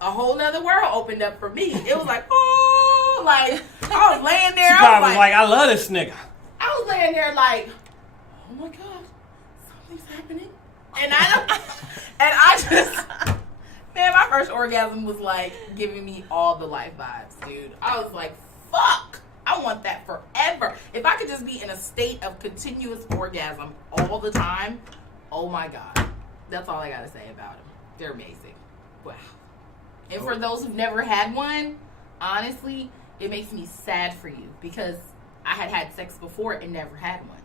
a whole nother world opened up for me. It was like, oh, like I was laying there. She probably was like, I love this nigga. I was laying there like, oh my god, something's happening, and I just. Man, my first orgasm was like giving me all the life vibes, dude. I was like, fuck, I want that forever. If I could just be in a state of continuous orgasm all the time, oh my god. That's all I gotta say about them. They're amazing. Wow. And for those who've never had one, honestly, it makes me sad for you because I had sex before and never had one.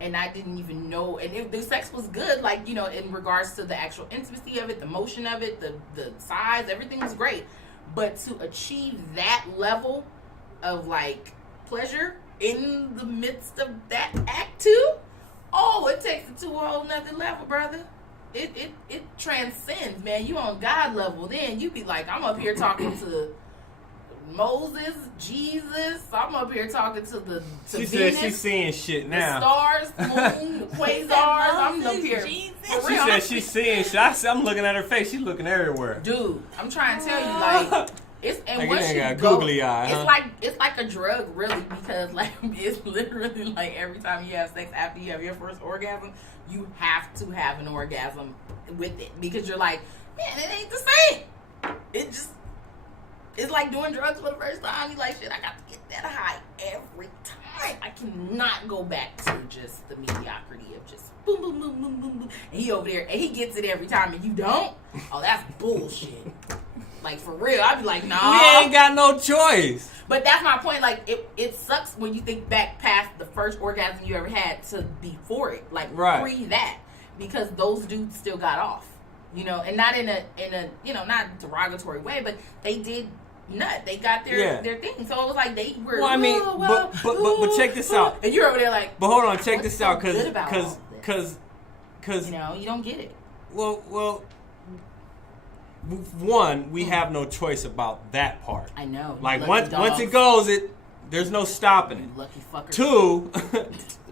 And I didn't even know, and the sex was good, like, in regards to the actual intimacy of it, the motion of it, the size, everything was great. But to achieve that level of, like, pleasure in the midst of that act, too, it takes it to a whole nother level, brother. It transcends, man. You on God level. Then you be like, I'm up here talking to Moses, Jesus. I'm up here talking to She Venus, said she's seeing shit now. The stars, moon, the quasars. I'm up here. She said she's seeing shit. I'm looking at her face. She's looking everywhere. Dude, I'm trying to tell you, like, it's and like once you got go, googly eye, it's like a drug, really, because like it's literally like every time you have sex after you have your first orgasm, you have to have an orgasm with it because you're like, man, it ain't the same. It's like doing drugs for the first time. You're like, shit, I got to get that high every time. I cannot go back to just the mediocrity of just boom, boom, boom, boom, boom, boom. And he over there, and he gets it every time, and you don't? Oh, that's bullshit. Like, for real. I'd be like, nah. We ain't got no choice. But that's my point. Like, it sucks when you think back past the first orgasm you ever had to before it. Like, pre that. Because those dudes still got off. And not in a not derogatory way, but they did nut. They got their thing. So it was like they were. Well, I mean, but check this out. And you're over there like. But hold on, check this out, because you don't get it. Well, one, we have no choice about that part. I know. Like once it goes, there's no stopping it. Lucky fucker.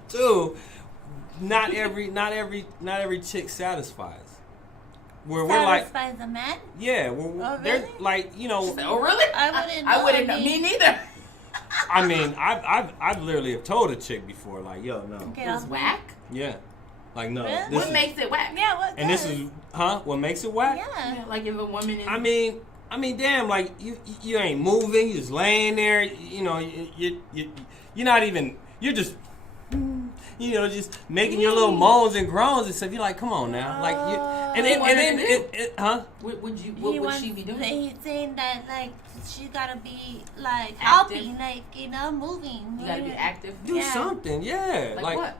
Two, not every chick satisfies. Where we're satisfies a man? Yeah, they're really? like, Oh, really? I wouldn't know. Me neither. I mean, I've literally have told a chick before, like, yo, no. It was whack? Yeah. Like, no. Really? What makes it whack? Yeah, what And does? this is, what makes it whack? Yeah. Like if a woman is... I mean, damn, like, you ain't moving, you just laying there, you're not even, you're just, just making your little moans and groans and stuff. You're like, come on now. Like, What would she be doing? He's saying that, like, she gotta be, like, Active. helping, like, moving. You gotta be active. Do something, yeah. Like what?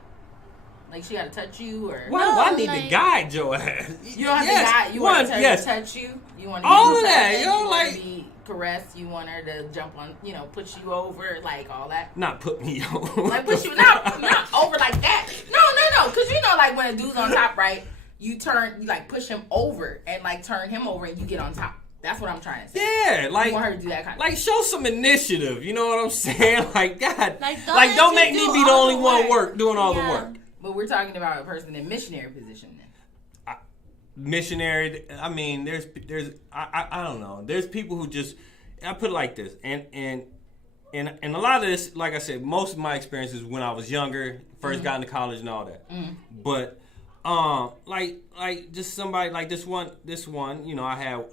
Like she gotta touch you, or why do I need to guide your ass? You don't have to guide. You want her to touch you. You want to all of that. You want to be caressed. You want her to jump on. Push you over, like all that. Not put me over. Like push you not over like that. No. Because like when a dude's on top, right? You like push him over and like turn him over, and you get on top. That's what I'm trying to say. Yeah, like you want her to do that kind of like show some initiative. You know what I'm saying? Like God, like don't make me be the only one doing all the work. But we're talking about a person in missionary position then. Missionary. I mean, there's I don't know. There's people who just, I put it like this, and a lot of this, like I said, most of my experiences when I was younger, first got into college and all that. Mm-hmm. But Like just somebody like this one, you know, I had,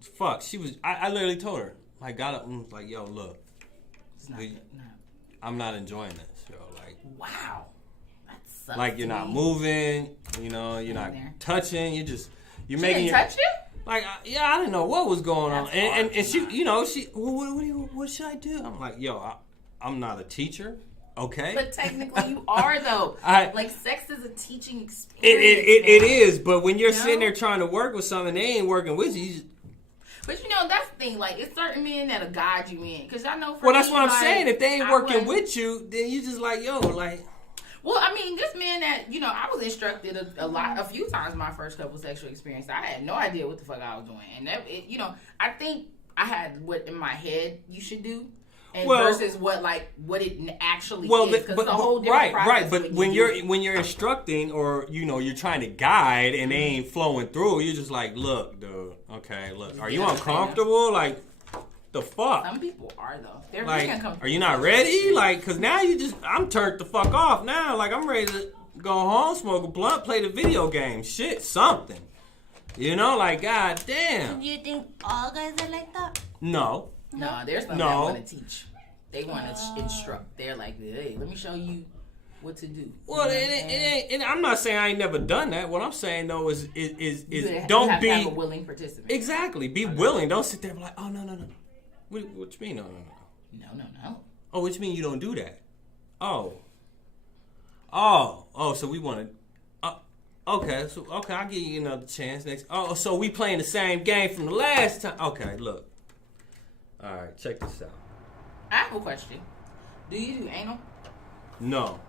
fuck, she was, I literally told her, like, got up and was like, yo, look, It's not good. No. I'm not enjoying this, yo, like. Wow. That sucks. Like, you're not moving, you know, you're not touching, you're She making didn't touch you? Like, yeah, I didn't know what was going on. That's And she, you know, what should I do? I'm like, yo, I'm not a teacher. Okay. But technically you are, though. Like, sex is a teaching experience. It is, but when you're sitting there trying to work with something, they ain't working with you. But you know, that's the thing. Like, it's certain men that'll guide you in. Because I know for Well, that's me, what I'm like, saying. If they ain't working with you, then you just like, yo, like. Well, I mean, this man that, you know, I was instructed a few times in my first couple sexual experience. I had no idea what the fuck I was doing. And that, you know, I think I had what in my head you should do. And versus what it actually is, because it's a whole different process. Right. But when you're instructing, or you know, you're trying to guide and they ain't flowing through, you're just like, look, dude, okay, look, are you uncomfortable? Like, the fuck? Some people are though. They're like, really uncomfortable. Are you not ready? Like, cause now I'm turned the fuck off now. Like, I'm ready to go home, smoke a blunt, play the video game, shit, something. You know, like, god damn. Do you think all guys are like that? No, there's some that want to teach. They want to instruct. They're like, hey, let me show you what to do. Well, it ain't. I'm not saying I ain't never done that. What I'm saying though is don't have to have a willing participant. Exactly. Be willing. Don't sit there and be like, oh no. What you mean? No. Oh, what you mean you don't do that? Oh. So we want to. Okay. I'll give you another chance next. Oh, so we playing the same game from the last time. Okay, look. All right, check this out. I have a question. Do you do anal? No.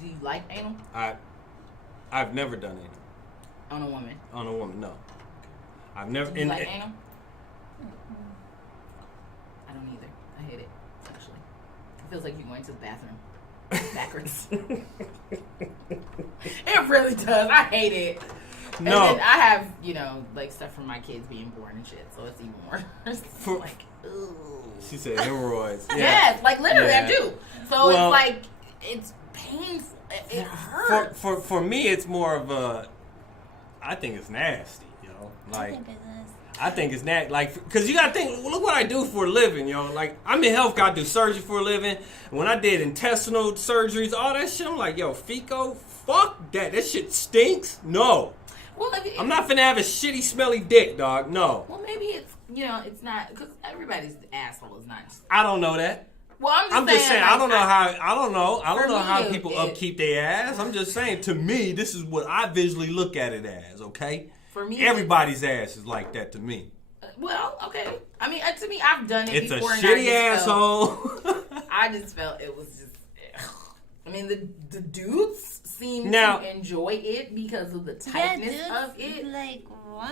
Do you like anal? I've never done anal. On a woman? On a woman, no. I've never. Do you like anal? I don't either. I hate it, actually. It feels like you're going to the bathroom backwards. It really does. I hate it. And no. then I have, you know, like stuff from my kids being born and shit, so it's even worse. Like, ooh. She said hemorrhoids. Yeah. Yes, like literally I do. So it's like, it's painful. It hurts. For me, it's more of a, I think it's nasty, yo. Like, I think it's nasty. Like, because you got to think, look what I do for a living, yo. Like, I'm in healthcare, I do surgery for a living. When I did intestinal surgeries, all that shit, I'm like, yo, FECO, fuck that. That shit stinks. No. Well, I'm not finna have a shitty, smelly dick, dog. No. Well, maybe it's, you know, it's not, because everybody's asshole is not. I don't know that. Well, I'm just saying. Like, I don't know how me, people upkeep their ass. I'm just saying. To me, this is what I visually look at it as. Okay. For me, everybody's ass is like that to me. Well, okay. I mean, to me, I've done it before. It's a shitty asshole. I just felt it was just. I mean, the dudes seem to enjoy it because of the tightness of it. Like,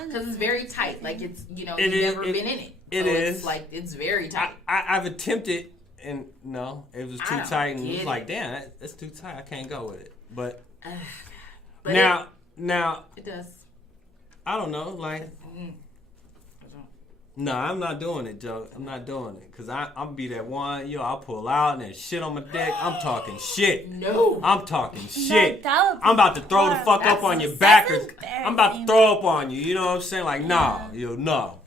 because it's very tight. Like, it's, you know, you've never been in it. It is. It's like, it's very tight. I've attempted, and no, it was too tight, and it was like, damn, that's too tight. I can't go with it. But now, it does. I don't know, like. No, I'm not doing it, Joe. I'm not doing it. Because I'll be that one, I'll pull out and there's shit on my dick. I'm talking shit. No. I'm talking shit. I'm about to throw the fuck up on your back. I'm about to throw up on you. You know what I'm saying? Like, no. No.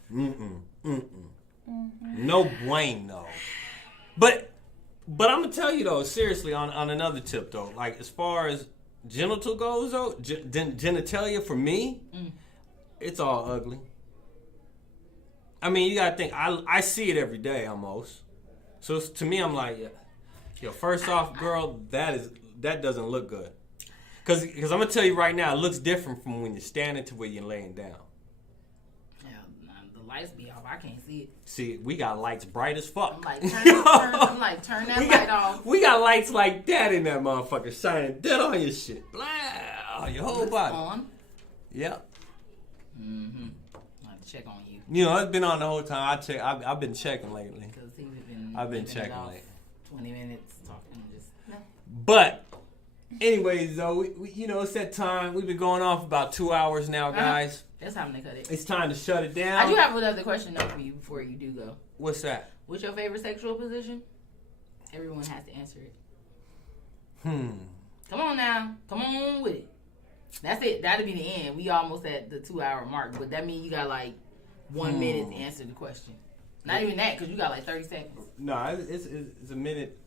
No blame, though. But I'm going to tell you, though, seriously, on another tip, though. Like, as far as genital goes, though, genitalia, for me, it's all ugly. I mean, you gotta think. I see it every day almost. So to me, I'm like, first off, girl, that doesn't look good. Cause I'm gonna tell you right now, it looks different from when you're standing to where you're laying down. Yeah, the lights be off. I can't see it. See, we got lights bright as fuck. I'm like, turn that light off. We got lights like that in that motherfucker shining dead on your shit. Blah, your whole body. On. Yep. Mm-hmm. I have to check on you. You know, it's been on the whole time. I've been checking lately. I've been checking lately. 20 minutes talking, just no. But, anyways, though, we it's that time. We've been going on for about 2 hours now, guys. It's time to cut it. It's time to shut it down. I do have another question though for you before you do go. What's that? What's your favorite sexual position? Everyone has to answer it. Come on now. Come on with it. That's it. That'll be the end. We almost at the 2-hour mark, but that means you got like 1 minute to answer the question. Not even that, because you got like 30 seconds. No, it's a minute,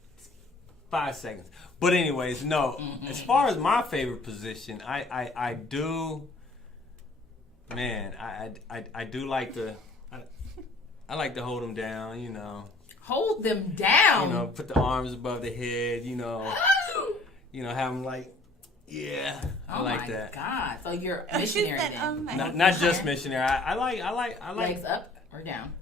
5 seconds. But anyways, no. As far as my favorite position, I do. Man, I do like to. I like to hold them down. You know. Hold them down. You know, put the arms above the head. You know. You know, have them like. Yeah, I like that. Oh my God! So you're a missionary then? Not just missionary. I like. Legs up or down?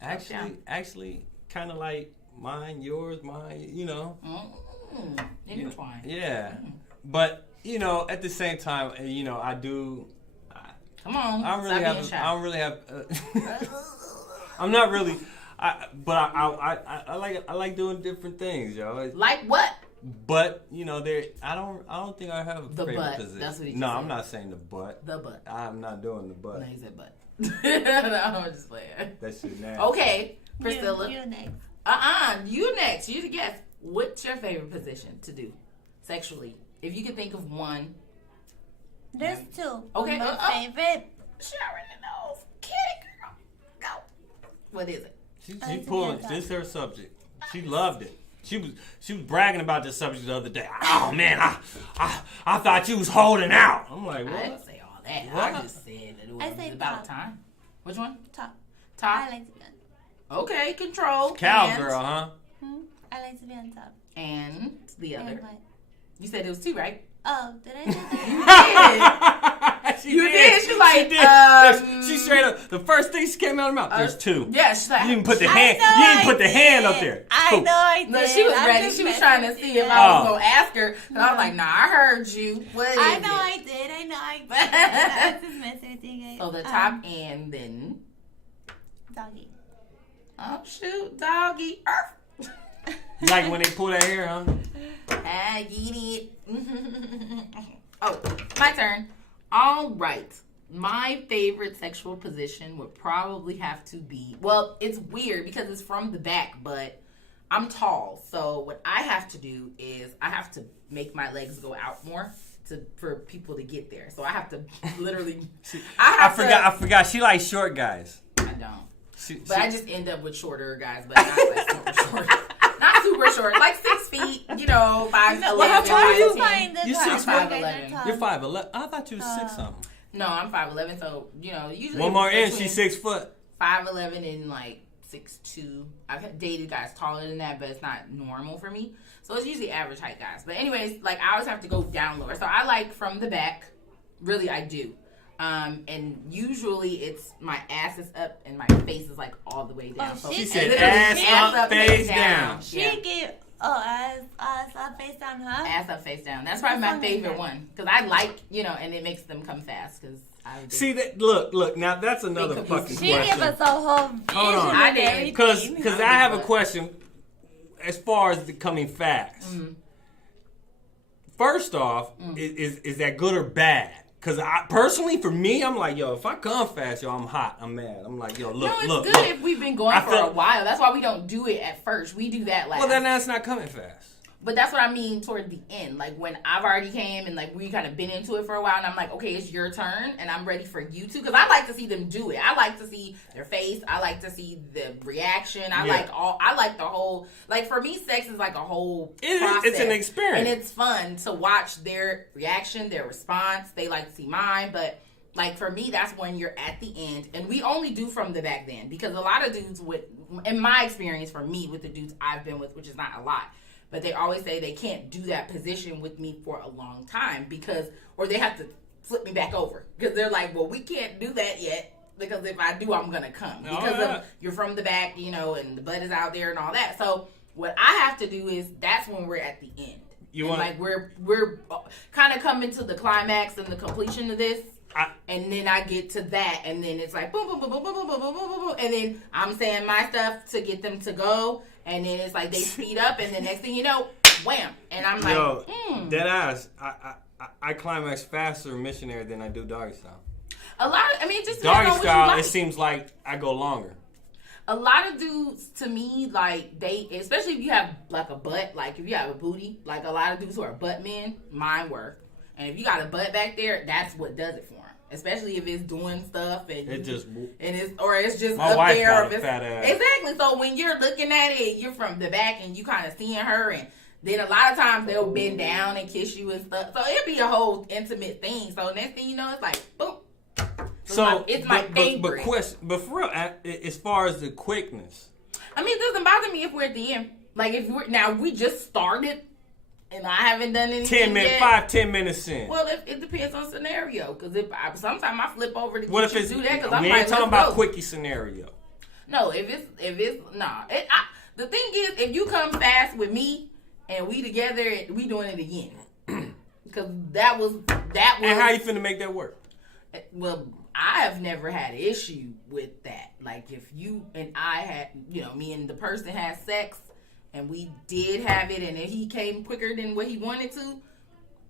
Actually, kind of like mine, yours, mine. You know. Intertwined. Yeah, but you know, at the same time, you know, I do. Come on. I don't really have. I'm not really. But I like doing different things, yo. Like what? But you know, I don't think I have a the favorite butt. position. That's what he just No, said. I'm not saying the butt. The butt. I'm not doing the butt. No, he said butt. No, I'm just playing. That shit nasty. Okay, Priscilla. You next. You next. You the guest. What's your favorite position to do sexually? If you could think of one. There's two. Okay. My favorite. She already knows. Kitty girl. Go. What is it? She pulling. This is her subject. She loved it. She was bragging about this subject the other day. Oh man, I thought you was holding out. I'm like, what? I didn't say all that. What? I just said that it was about time. Which one? Top. Top. I like to be on. Okay, control. Cowgirl, huh? I like to be on top. And the other. And what? You said it was 2, right? Oh, did I say that? She You did. She like, she straight up. The first thing she came out of her mouth. There's 2. Yeah, she's like. You didn't put the hand. You didn't put the hand up there. I know I did. No, she was ready. She was trying to see if I was gonna ask her. And I was like, nah, I heard you. What is I know it? I did. I just messing with you guys. So the top and then Doggy. oh shoot, doggy. Earth. Like when they pull that hair, huh? I get it. Oh, my turn. All right. My favorite sexual position would probably have to be, well, it's weird because it's from the back, but I'm tall. So what I have to do is I have to make my legs go out more for people to get there. So I have to literally I forgot. She likes short guys. I don't. I just end up with shorter guys, but not like super short. Not super short, like 6 feet, 5'11". How tall are you? You 6'11". You're 5'11". I thought you was 6 something. No, I'm 5'11", so usually one more inch, she's 6 foot. 5'11" and like 6'2". I've dated guys taller than that, but it's not normal for me. So it's usually average height guys. But anyways, like I always have to go down lower. So I like from the back. Really, I do. And usually it's my ass is up and my face is like all the way down. Oh, so she said ass up, face down. She gave ass up, face down, huh? Ass up, face down. That's probably my favorite one because I like and it makes them come fast because I do. See that? Look. Now that's another fucking She question. gave us a whole vision. Hold on. I did. Because I have a question as far as the coming fast. Mm-hmm. First off, is that good or bad? Because personally, for me, I'm like, yo, if I come fast, yo, I'm hot. I'm mad. I'm like, yo, look. No, it's good if we've been going for a while. That's why we don't do it at first. We do that last. Well, then that's not coming fast. But that's what I mean toward the end. Like when I've already came and like we kind of been into it for a while and I'm like, okay, it's your turn and I'm ready for you to. Because I like to see them do it. I like to see their face. I like to see the reaction. I like the whole, like for me, sex is like a whole process. It's an experience. And it's fun to watch their reaction, their response. They like to see mine. But like for me, that's when you're at the end. And we only do from the back then. Because a lot of dudes in my experience for me with the dudes I've been with, which is not a lot, but they always say they can't do that position with me for a long time or they have to flip me back over. Because they're like, well, we can't do that yet. Because if I do, I'm going to come. Because you're from the back, and the butt is out there and all that. So what I have to do is that's when we're at the end. We're kind of coming to the climax and the completion of this. And then I get to that, and then it's like boom, boom, boom, boom, boom, boom, boom, boom, boom, boom, and then I'm saying my stuff to get them to go, and then it's like they speed up, and the next thing you know, wham, and I'm like, dead ass. I climax faster missionary than I do doggy style. It just doggy depends on style. what you like. It seems like I go longer. A lot of dudes, to me, like, they, especially if you have, like, a butt, like, if you have a booty, like, a lot of dudes who are butt men, mine were. And if you got a butt back there, that's what does it for them. Especially if it's doing stuff and it's just my up wife there. got a fat ass. Exactly. So when you're looking at it, you're from the back and you kind of seeing her, and then a lot of times they'll bend down and kiss you and stuff. So it'd be a whole intimate thing. So next thing you know, it's like boom. So it's my favorite. But for real, as far as the quickness, I mean, it doesn't bother me if we're at the end. Like if we just started. And I haven't done anything 10 minutes in. Well, it depends on scenario. Because sometimes I flip over to do that. Because I'm we like, ain't talking about quickie scenario. No, if it's nah. The thing is, if you come fast with me and we together, we doing it again. Because that was. And how you finna make that work? Well, I have never had an issue with that. Like if you and I had, me and the person had sex. And we did have it, and if he came quicker than what he wanted to,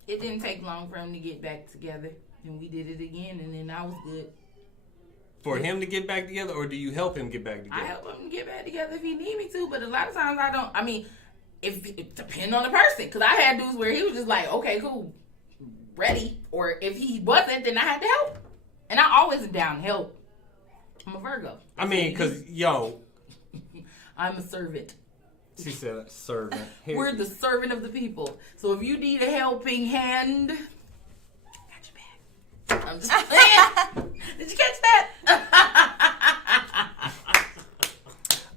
it didn't take long for him to get back together. And we did it again, and then I was good. For him to get back together, or do you help him get back together? I help him get back together if he need me to, but a lot of times I don't. I mean, it depends on the person. Because I had dudes where he was just like, okay, cool, ready. Or if he wasn't, then I had to help. And I always am down to help. I'm a Virgo. I mean, because, I'm a servant. She said servant. We're the servant of the people. So if you need a helping hand, got your back. I'm just saying. Did you catch that?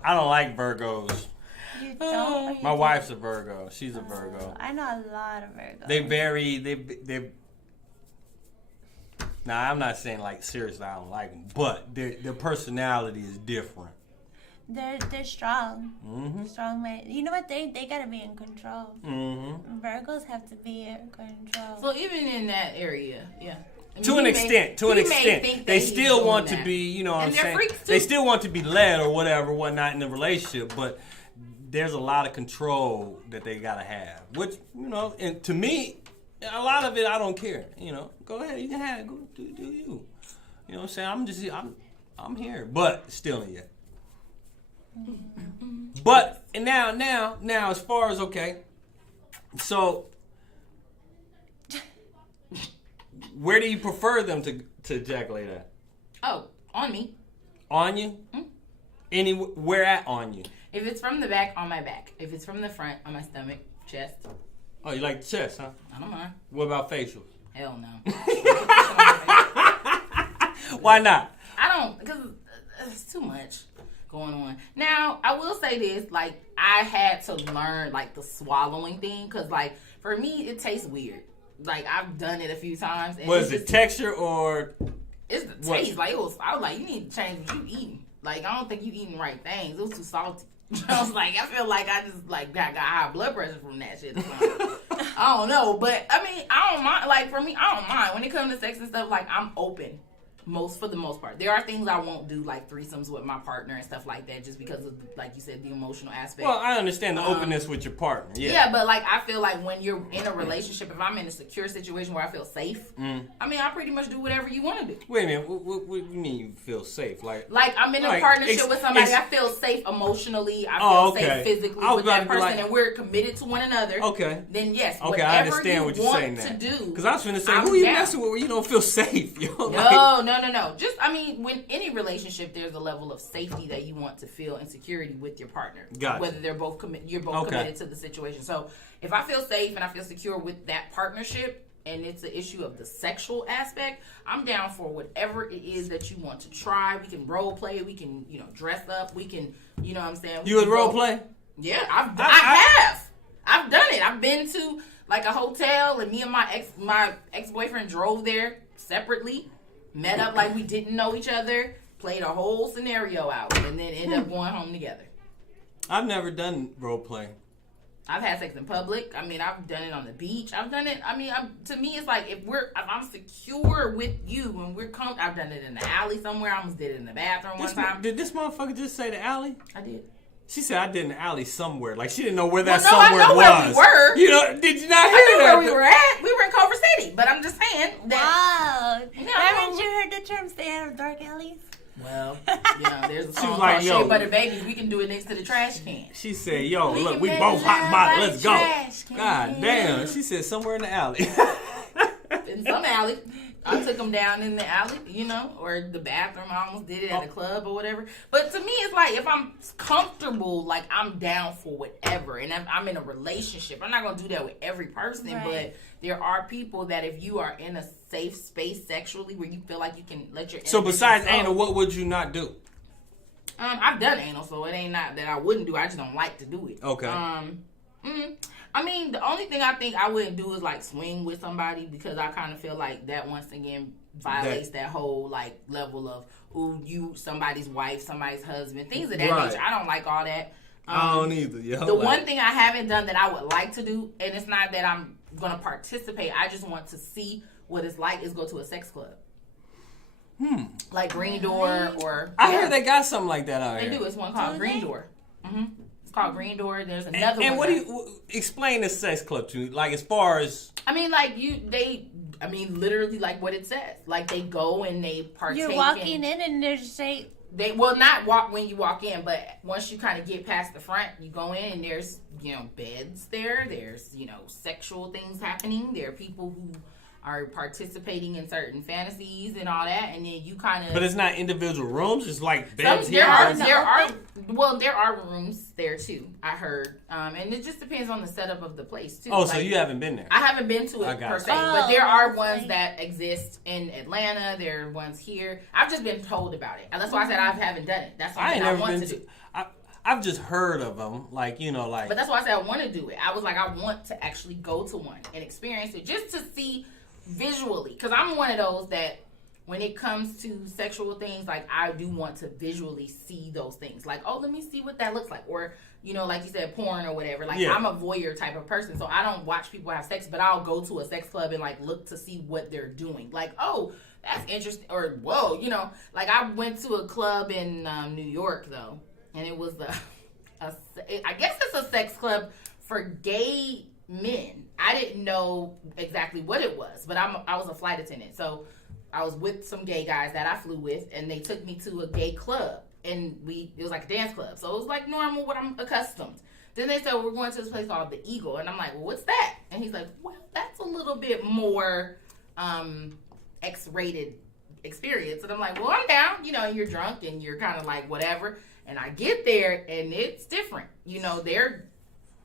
I don't like Virgos. You don't? My wife's a Virgo. She's a Virgo. I know a lot of Virgos. They Now, I'm not saying, like, seriously, I don't like them. But their personality is different. They're strong. Mm-hmm. Strong men. You know what? They gotta be in control. Mm-hmm. Virgos have to be in control. So even in that area, yeah. I mean, To an extent, they still want to be, you know what I'm saying? They still want to be led or whatever, whatnot in the relationship, but there's a lot of control that they gotta have. Which, and to me, a lot of it I don't care. Go ahead, you can have it, go do you. You know what I'm saying? I'm here, but still in yet. But and now as far as so where do you prefer them to ejaculate at? Oh, on me. On you? Mm-hmm. Where at on you? If it's from the back, on my back. If it's from the front, on my stomach, chest. Oh, you like the chest, huh? I don't mind. What about facials? Hell no. Why not? I don't, because it's too much going on. Now, I will say this, like, I had to learn, like, the swallowing thing, because, like, for me, it tastes weird. Like, I've done it a few times. And was it texture or? It's the taste. Like, I was like, you need to change what you eating. Like, I don't think you eating the right things. It was too salty. I was like, I feel like I just, like, got high blood pressure from that shit. I don't know. But, I mean, I don't mind. Like, for me, I don't mind. When it comes to sex and stuff, like, I'm open. For the most part. There are things I won't do, like threesomes with my partner and stuff like that, just because of, like you said, the emotional aspect. Well, I understand the openness with your partner. Yeah, but like I feel like when you're in a relationship, if I'm in a secure situation where I feel safe, I mean, I pretty much do whatever you want to do. Wait a minute, what do you mean you feel safe? Like I'm in a partnership with somebody, I feel safe emotionally, I feel safe physically with that person, and we're committed to one another. Okay. Then yes, whatever I understand what you're saying to do. Because I was finna say, who you messing with where you don't feel safe? No. Just, I mean, when any relationship, there's a level of safety that you want to feel and security with your partner. Gotcha. Whether they're both you're both committed to the situation. So if I feel safe and I feel secure with that partnership, and it's an issue of the sexual aspect, I'm down for whatever it is that you want to try. We can role play. We can, dress up. We can, you know what I'm saying? You would role play? Yeah, I have. I've done it. I've been to like a hotel, and me and my ex-boyfriend drove there separately. Met up like we didn't know each other, played a whole scenario out, and then ended up going home together. I've never done role play. I've had sex in public. I mean, I've done it on the beach. I've done it. I mean, to me, it's like if I'm secure with you and we're I've done it in the alley somewhere. I almost did it in the bathroom one time. Did this motherfucker just say the alley? I did. She said I did in the alley somewhere. Like she didn't know where that somewhere was. I know where we were. You know? Did you not hear I knew that? where we were at. We were in Culver City, but I'm just saying that. Wow. Haven't you heard the term "stay out of dark alleys"? Well, there's a She song was like, called yo. Shea Butter Babies. We can do it next to the trash can. She said, yo, We look, can we make both hot love body. like Let's go. trash can. God damn. She said somewhere in the alley. In some alley. I took them down in the alley, or the bathroom. I almost did it at a club or whatever. But to me, it's like if I'm comfortable, like I'm down for whatever. And if I'm in a relationship, I'm not going to do that with every person. Right. But there are people that if you are in a safe space sexually where you feel like you can let your So besides inhibitions anal, go, what would you not do? I've done anal, so it ain't not that I wouldn't do it. I just don't like to do it. Okay. I mean, the only thing I think I wouldn't do is like swing with somebody because I kind of feel like that once again violates that whole like level of you somebody's wife, somebody's husband, things of that nature. I don't like all that. I don't either. The one thing I haven't done that I would like to do, and it's not that I'm gonna participate, I just want to see what it's like, is go to a sex club. Like Green Door or I heard they got something like that out here. They do. It's one called Green Door. It's called Green Door. There's another one. And what do you explain the sex club to me? Like as far as literally like what it says. Like they go and they partake. You're walking in and there's they will not walk when you walk in, but once you kind of get past the front, you go in and there's beds there. There's sexual things happening. There are people who are participating in certain fantasies and all that, and then you kind of. But it's not individual rooms. It's like beds there here. are rooms there too. I heard, and it just depends on the setup of the place too. Oh, so you haven't been there? I haven't been to it per se, but there are ones that exist in Atlanta. There are ones here. I've just been told about it, and that's why I said I haven't done it. That's something I want to do. I've just heard of them, like. But that's why I said I want to do it. I was like, I want to actually go to one and experience it just to see visually, because I'm one of those that when it comes to sexual things, like I do want to visually see those things. Like, oh, let me see what that looks like, or like you said, porn or whatever. Like I'm a voyeur type of person, so I don't watch people have sex, but I'll go to a sex club and like look to see what they're doing. Like, oh, that's interesting, or whoa, like I went to a club in New York though, and it was I guess it's a sex club for gay men. I didn't know exactly what it was, but I was a flight attendant, so I was with some gay guys that I flew with, and they took me to a gay club, and it was like a dance club, so it was like normal, what I'm accustomed. Then they said, we're going to this place called the Eagle, and I'm like, well, what's that? And he's like, well, that's a little bit more X-rated experience. And I'm like, well, I'm down. You're drunk and you're kind of like whatever. And I get there and it's different. They're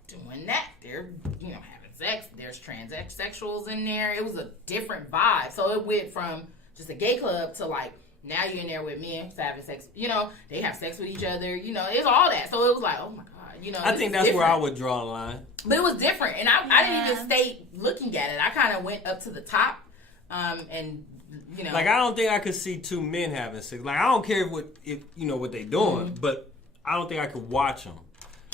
doing that. They're having sex. There's transsexuals in there. It was a different vibe. So it went from just a gay club to like, now you're in there with men having sex. They have sex with each other. It's all that. So it was like, oh my God. I think that's different. Where I would draw the line. But it was different, and I didn't even stay looking at it. I kind of went up to the top, and like I don't think I could see two men having sex. Like I don't care what they doing, but I don't think I could watch them.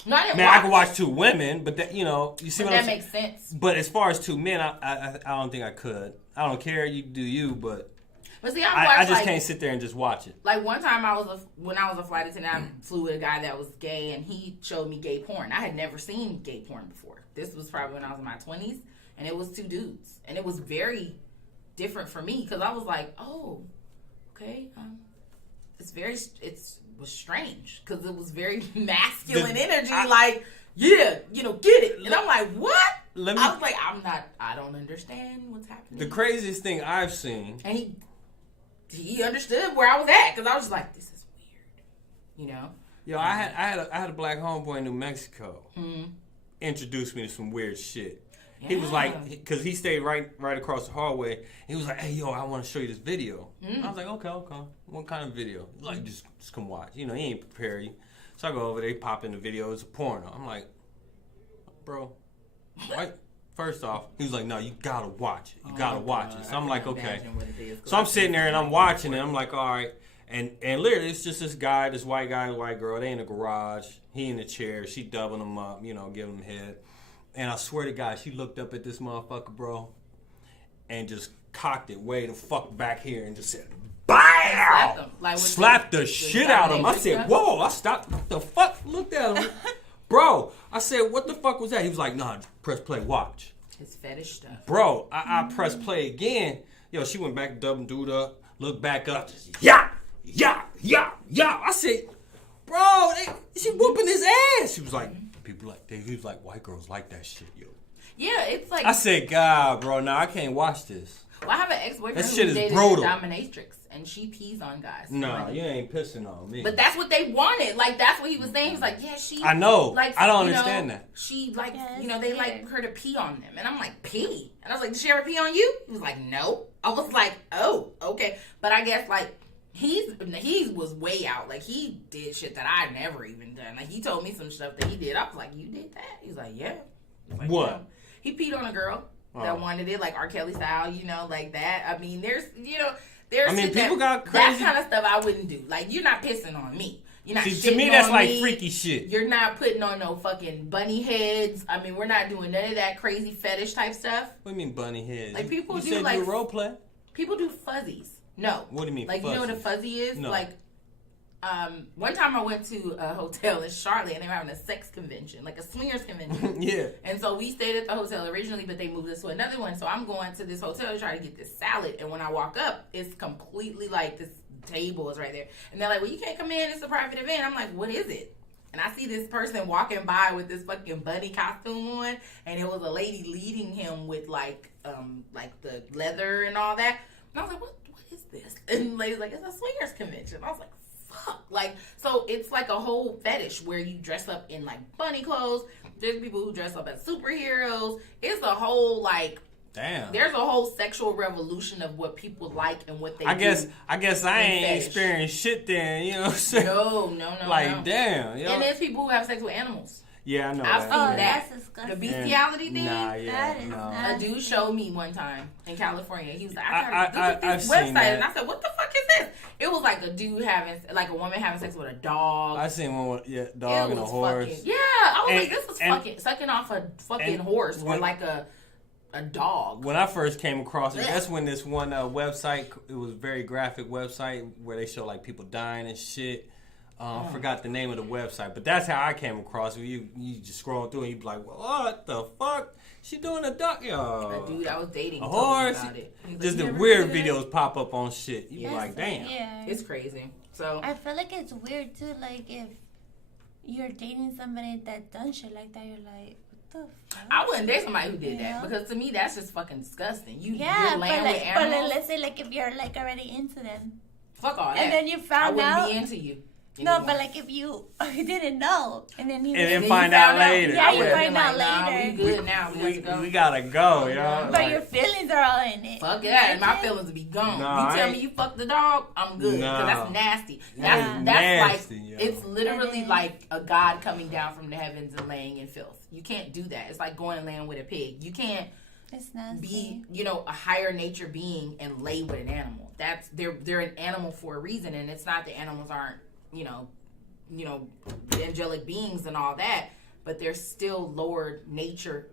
No, I didn't. I could watch two women, but that you see but what that makes sense. But as far as two men, I don't think I could. I don't care. You do you, but. But see, I just can't sit there and just watch it. Like one time when I was a flight attendant, I flew with a guy that was gay, and he showed me gay porn. I had never seen gay porn before. This was probably when I was in my 20s, and it was two dudes, and it was very different for me because I was like, oh, okay, it was strange because it was very masculine energy, like get it, and I'm like, what? I was like, I don't understand what's happening. The craziest thing I've seen, and he understood where I was at because I was just like, this is weird, Yo, I had a black homeboy in New Mexico. Introduced me to some weird shit. Yeah. He was like, because he stayed right across the hallway. He was like, hey, yo, I want to show you this video. I was like, okay. What kind of video? Like, just come watch. He ain't prepare you. So I go over there, he pop in the video. It's a porno. I'm like, bro, what? First off, he was like, no, you gotta watch it. You gotta watch it. So I'm like, okay. So I'm sitting there and I'm watching it. I'm like, all right. And literally, it's just this white guy, white girl. They in the garage. He in the chair. She doubling him up, giving him head. And I swear to God, she looked up at this motherfucker, bro, and just cocked it way the fuck back here and just said, BAM! Slapped the shit out of him. I said, whoa, I stopped. What the fuck? Looked at him. Bro, I said, what the fuck was that? He was like, nah, press play, watch. His fetish stuff. Bro, I pressed play again. Yo, she went back, dubbed dude up, looked back up, just, yeah, yeah. I said, bro, she whooping his ass. She was like, he was like, white girls like that shit, yo. Yeah, it's like. I said, God, bro, no, I can't watch this. Well, I have an ex-boyfriend That shit who is dated brutal. a dominatrix, and she pees on guys. Nah, you ain't pissing on me. But that's what they wanted. Like, that's what he was saying. He was like, yeah, she... I know. Like, I don't understand that. She, like, Yeah, they like her to pee on them. And I'm like, pee? And I was like, did she ever pee on you? He was like, no. I was like, oh, okay. But I guess, like, he was way out. Like, he did shit that I never even done. Like, he told me some stuff that he did. I was like, you did that? He's like, yeah. Like, what? Yeah. He peed on a girl that wanted it, like R. Kelly style, like that. I mean, there's people got crazy. That kind of stuff I wouldn't do. Like, you're not pissing on me. You're not. To me, that's like freaky shit. You're not putting on no fucking bunny heads. I mean, we're not doing none of that crazy fetish type stuff. What do you mean bunny heads? Like people you do said like you role play. People do fuzzies. No. What do you mean? Like fuzzies? You know what a fuzzy is? No. Like. One time I went to a hotel in Charlotte and they were having a sex convention, like a swingers convention. Yeah. And so we stayed at the hotel originally, but they moved us to another one. So I'm going to this hotel to try to get this salad. And when I walk up, it's completely like this table is right there. And they're like, well, you can't come in. It's a private event. I'm like, what is it? And I see this person walking by with this fucking bunny costume on. And it was a lady leading him with like the leather and all that. And I was like, what is this? And the lady's like, it's a swingers convention. I was like, fuck. Like, so it's like a whole fetish where you dress up in like bunny clothes. There's people who dress up as superheroes. It's a whole like, damn. There's a whole sexual revolution of what people like and what they do. I guess I ain't experienced shit then, you know what I'm saying? No. Like, damn. You know? And there's people who have sex with animals. Yeah, I know. I've seen that. That's disgusting. The bestiality thing. Nah, yeah, That is no. not- A dude showed me one time in California. He was like, I've look at this seen website. that. And I said, what the fuck is this? It was like a dude like a woman having sex with a dog. I seen one with dog and a horse. I was like, this is and- fucking sucking off a fucking horse or like a dog. When I first came across it, that's when this one website, it was a very graphic website where they show like people dying and shit. I forgot the name of the website, but that's how I came across it. You just scroll through and you be like, what the fuck? She doing a duck, yo. A dude I was dating a told me horse. about it. He's Just like, the "You weird ever considered videos pop up on shit. You be Yes, like, damn. Yeah. It's crazy. So I feel like it's weird too. Like if you're dating somebody that done shit like that, you're like, what the fuck? I wouldn't date somebody who did Yeah. that because to me that's just fucking disgusting. You're Yeah, laying but with like, animals. let's say like if you're like already into them, Fuck all that. and then you I found wouldn't out. be into you. No, anymore. but like if you didn't know, and then he And then you find out later. Yeah, I you would've find been out nah, later. we good now. We gotta go, yo. but your feelings are all in it. Fuck that. And my feelings would be gone. Nah, you tell I me you fucked the dog, I'm good. Nah. Because that's nasty. Yeah. That's Nasty, like, yo. it's literally And then- like a God coming down from the heavens and laying in filth. You can't do that. It's like going and laying with a pig. You can't It's nasty. be, a higher nature being and lay with an animal. That's they're an animal for a reason, and it's not the animals aren't, angelic beings and all that, but they're still lower nature,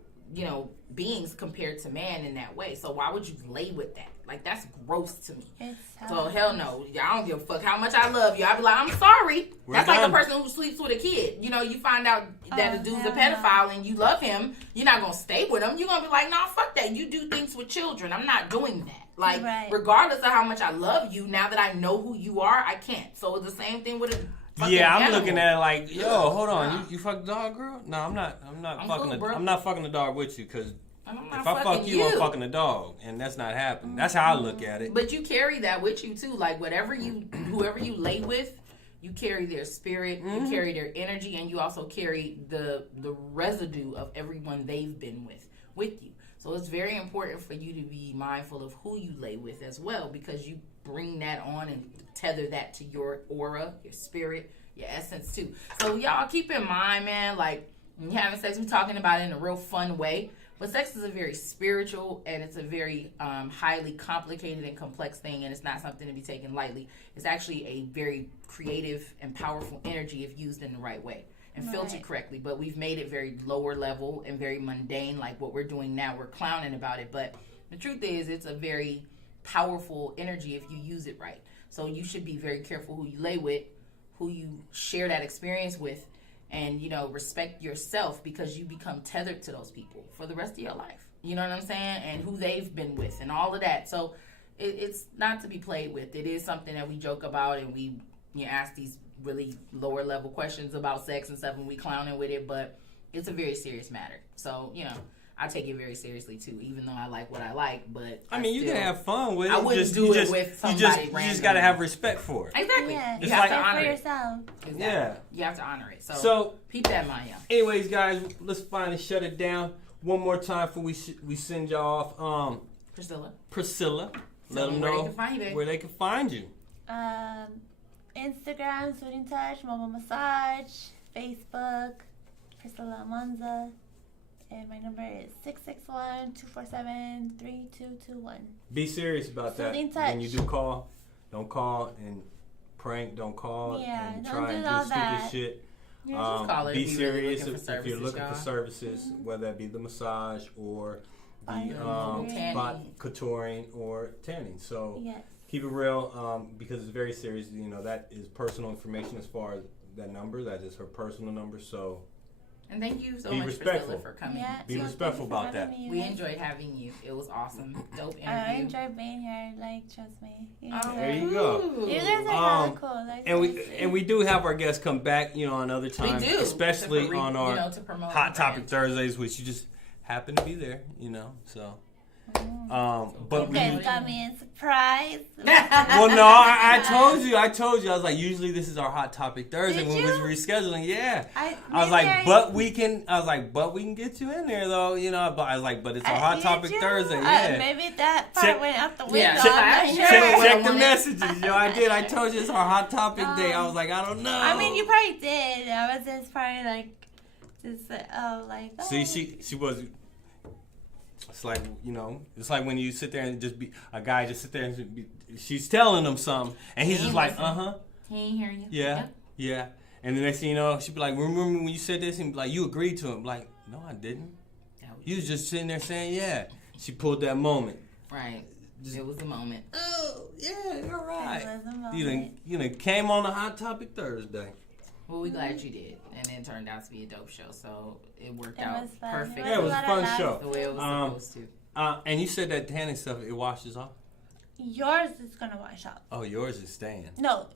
beings compared to man in that way. So why would you lay with that? Like, that's gross to me. So hell no. I don't give a fuck how much I love you. I'd be like, I'm sorry. That's like a person who sleeps with a kid. You find out that a dude's a pedophile and you love him. You're not going to stay with him. You're going to be like, nah, fuck that. You do things with children. I'm not doing that. Like, regardless of how much I love you, now that I know who you are, I can't. So it's the same thing with a fucking I'm animal. looking at it like, yo, hold on, you fuck the dog, girl? No, I'm not fucking. Cool, I'm not fucking the dog with you because I'm not if I fuck fucking you, I'm fucking the dog, and that's not happening. That's how I look at it. But you carry that with you too. Like whoever you lay with, you carry their spirit, you carry their energy, and you also carry the residue of everyone they've been with you. So it's very important for you to be mindful of who you lay with as well, because you bring that on and tether that to your aura, your spirit, your essence too. So y'all keep in mind, man, like when you're having sex, we're talking about it in a real fun way. But sex is a very spiritual and it's a very highly complicated and complex thing, and it's not something to be taken lightly. It's actually a very creative and powerful energy if used in the right way and filtered correctly. But we've made it very lower level and very mundane, like what we're doing now. We're clowning about it, but the truth is it's a very powerful energy if you use it right. So you should be very careful who you lay with, who you share that experience with, and respect yourself, because you become tethered to those people for the rest of your life. You know what I'm saying? And who they've been with and all of that. So it's not to be played with. It is something that we joke about and we you ask these really lower level questions about sex and stuff, and we clowning with it, but it's a very serious matter. So, I take it very seriously too, even though I like what I like. But I mean, you can have fun with it. I wouldn't do it with somebody You just got to have respect for it. Exactly. Yeah. You have to for honor it. yourself. Exactly. Yeah. You have to honor it. So keep that in mind, y'all. Anyways, guys, let's finally shut it down one more time before we send y'all off. Priscilla, let them know where they can find you. Instagram, Soothing Touch, Mobile Massage, Facebook, Priscilla Almanza. And my number is 661-247-3221. Be serious about that. When you do call, don't call and prank. Don't call and try and do stupid shit. Yeah, just call it. Be serious if you're looking for services, whether that be the massage or the contouring or tanning. So keep it real because it's very serious. That is personal information as far as that number. That is her personal number. So. And thank you so much, Priscilla, for coming. Yeah, be respectful about that. We enjoyed having you. It was awesome. Dope interview. I enjoyed being here. Trust me. There you go. You guys are hella cool. And we do have our guests come back, another time. We do. Especially on our Hot Topic Thursdays, which you just happen to be there, so. But you guys got me in surprise. Well, no, I told you. I was like, usually this is our Hot Topic Thursday when we was rescheduling. Yeah, I was like, but we can get you in there though. But I was like, but it's our Hot Topic Thursday. Yeah, maybe that part went out the window. Yeah, check the messages. I did. I told you it's our Hot Topic day. I was like, I don't know. I mean, you probably did. I was just probably See, she was. It's like, it's like when you sit there and a guy just sit there and she's telling him something, and he's just like, He ain't hearing you. Yeah. And the next thing you know, she'd be like, remember when you said this? And be like, you agreed to him. Like, no, I didn't. You was just sitting there saying, yeah. She pulled that moment. Right. It was a moment. Oh, yeah, you're right. It was a moment. You done came on a Hot Topic Thursday. Well, we glad you did, and it turned out to be a dope show, so it worked out perfect. Yeah, it was a fun show. The way it was supposed to. And you said that tanning stuff, it washes off? Yours is going to wash off. Oh, yours is staying. No,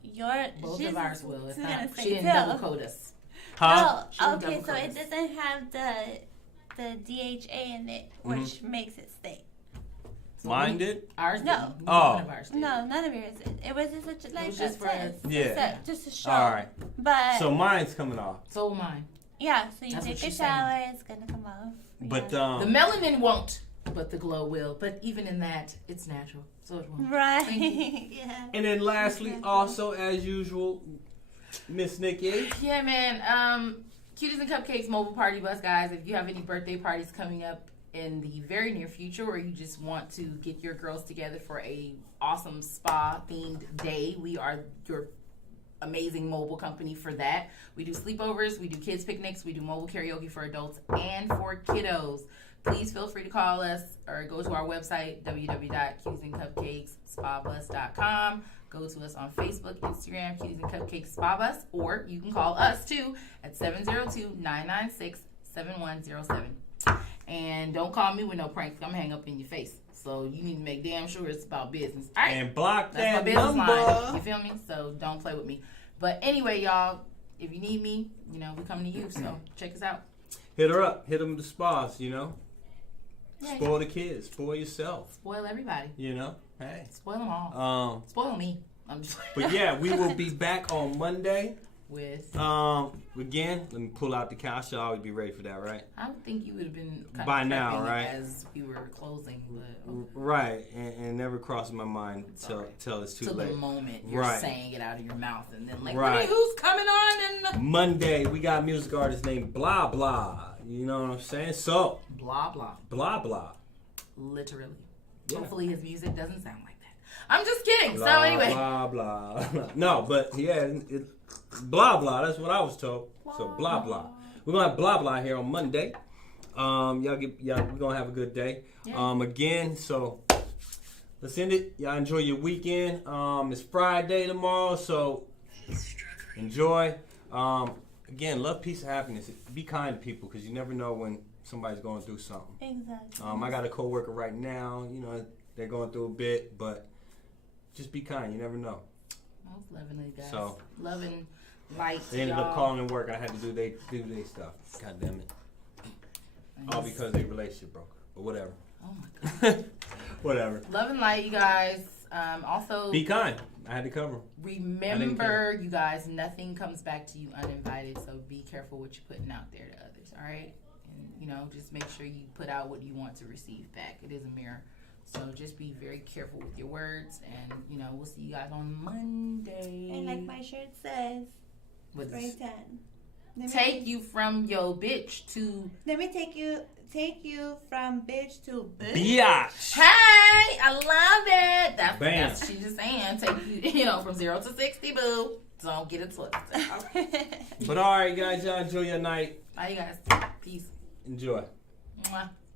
both of ours will. It's not, she didn't double coat us. Huh? No, okay, so it doesn't have the DHA in it, which makes it stay. Mine did? Ours did. No. Oh. No, none of yours did. It was just for us. Just a show. All right. But so mine's coming off. So mine. Yeah, so you take a shower, it's going to come off. But the melanin won't, but the glow will. But even in that, it's natural. So it won't. Right. Yeah. And then lastly, also as usual, Miss Nikki. Yeah, man. Cuties and Cupcakes mobile party bus, guys. If you have any birthday parties coming up in the very near future, or you just want to get your girls together for a awesome spa themed day, we are your amazing mobile company for that. We do sleepovers, we do kids picnics, we do mobile karaoke for adults and for kiddos. Please feel free to call us or go to our website, www.cutiesandcupcakespabus.com. Go to us on Facebook, Instagram, Cuties and Cupcakes Spa Bus, or you can call us too at 702-996-7107. And don't call me with no pranks. I'm going to hang up in your face. So you need to make damn sure it's about business. All right. And block That's that my business number. line. You feel me? So don't play with me. But anyway, y'all, if you need me, we coming to you. So check us out. Hit her up. Hit them with the spas, Yeah, Spoil the kids. Spoil yourself. Spoil everybody. Hey. Spoil them all. Spoil me. I'm just But yeah, we will be back on Monday. With again, let me pull out the couch. I'll always be ready for that, right? I would think you would have been kind by of now, right? As we were closing, but okay. Right, and never crossed my mind till it's too late. Till the moment you're saying it out of your mouth, and then like, right. Who's coming on? And Monday we got a music artist named Blah Blah. You know what I'm saying? So blah blah blah blah. Literally. Yeah. Hopefully his music doesn't sound like that. I'm just kidding. Blah, so anyway, blah blah. No, but yeah. Blah blah, that's what I was told. So blah blah. We're gonna have blah blah here on Monday. We're gonna have a good day. Yeah. Again, so let's end it. Y'all enjoy your weekend. It's Friday tomorrow, so enjoy. Again, love, peace, and happiness. Be kind to people because you never know when somebody's going through something. Exactly. I got a coworker right now. They're going through a bit, but just be kind. You never know. Most lovingly, guys. So loving light. they ended y'all. up calling in work. I had to do their stuff. God damn it. All because they relationship broke. But whatever. Oh my god. Whatever. Love and light, you guys. Also, be kind. I had to cover 'em. Remember, you guys, nothing comes back to you uninvited. So be careful what you're putting out there to others. All right, and just make sure you put out what you want to receive back. It is a mirror. So just be very careful with your words, and we'll see you guys on Monday. And like my shirt says, with spray tan. Take you from your bitch to. Let me take you from bitch to bitch. Biatch. Hey, I love it. Bam. That's what she's just saying. Take you, from 0 to 60, boo. Don't get it twisted. Okay. But all right, guys, y'all enjoy your night. Bye, you guys. Peace. Enjoy. Mwah.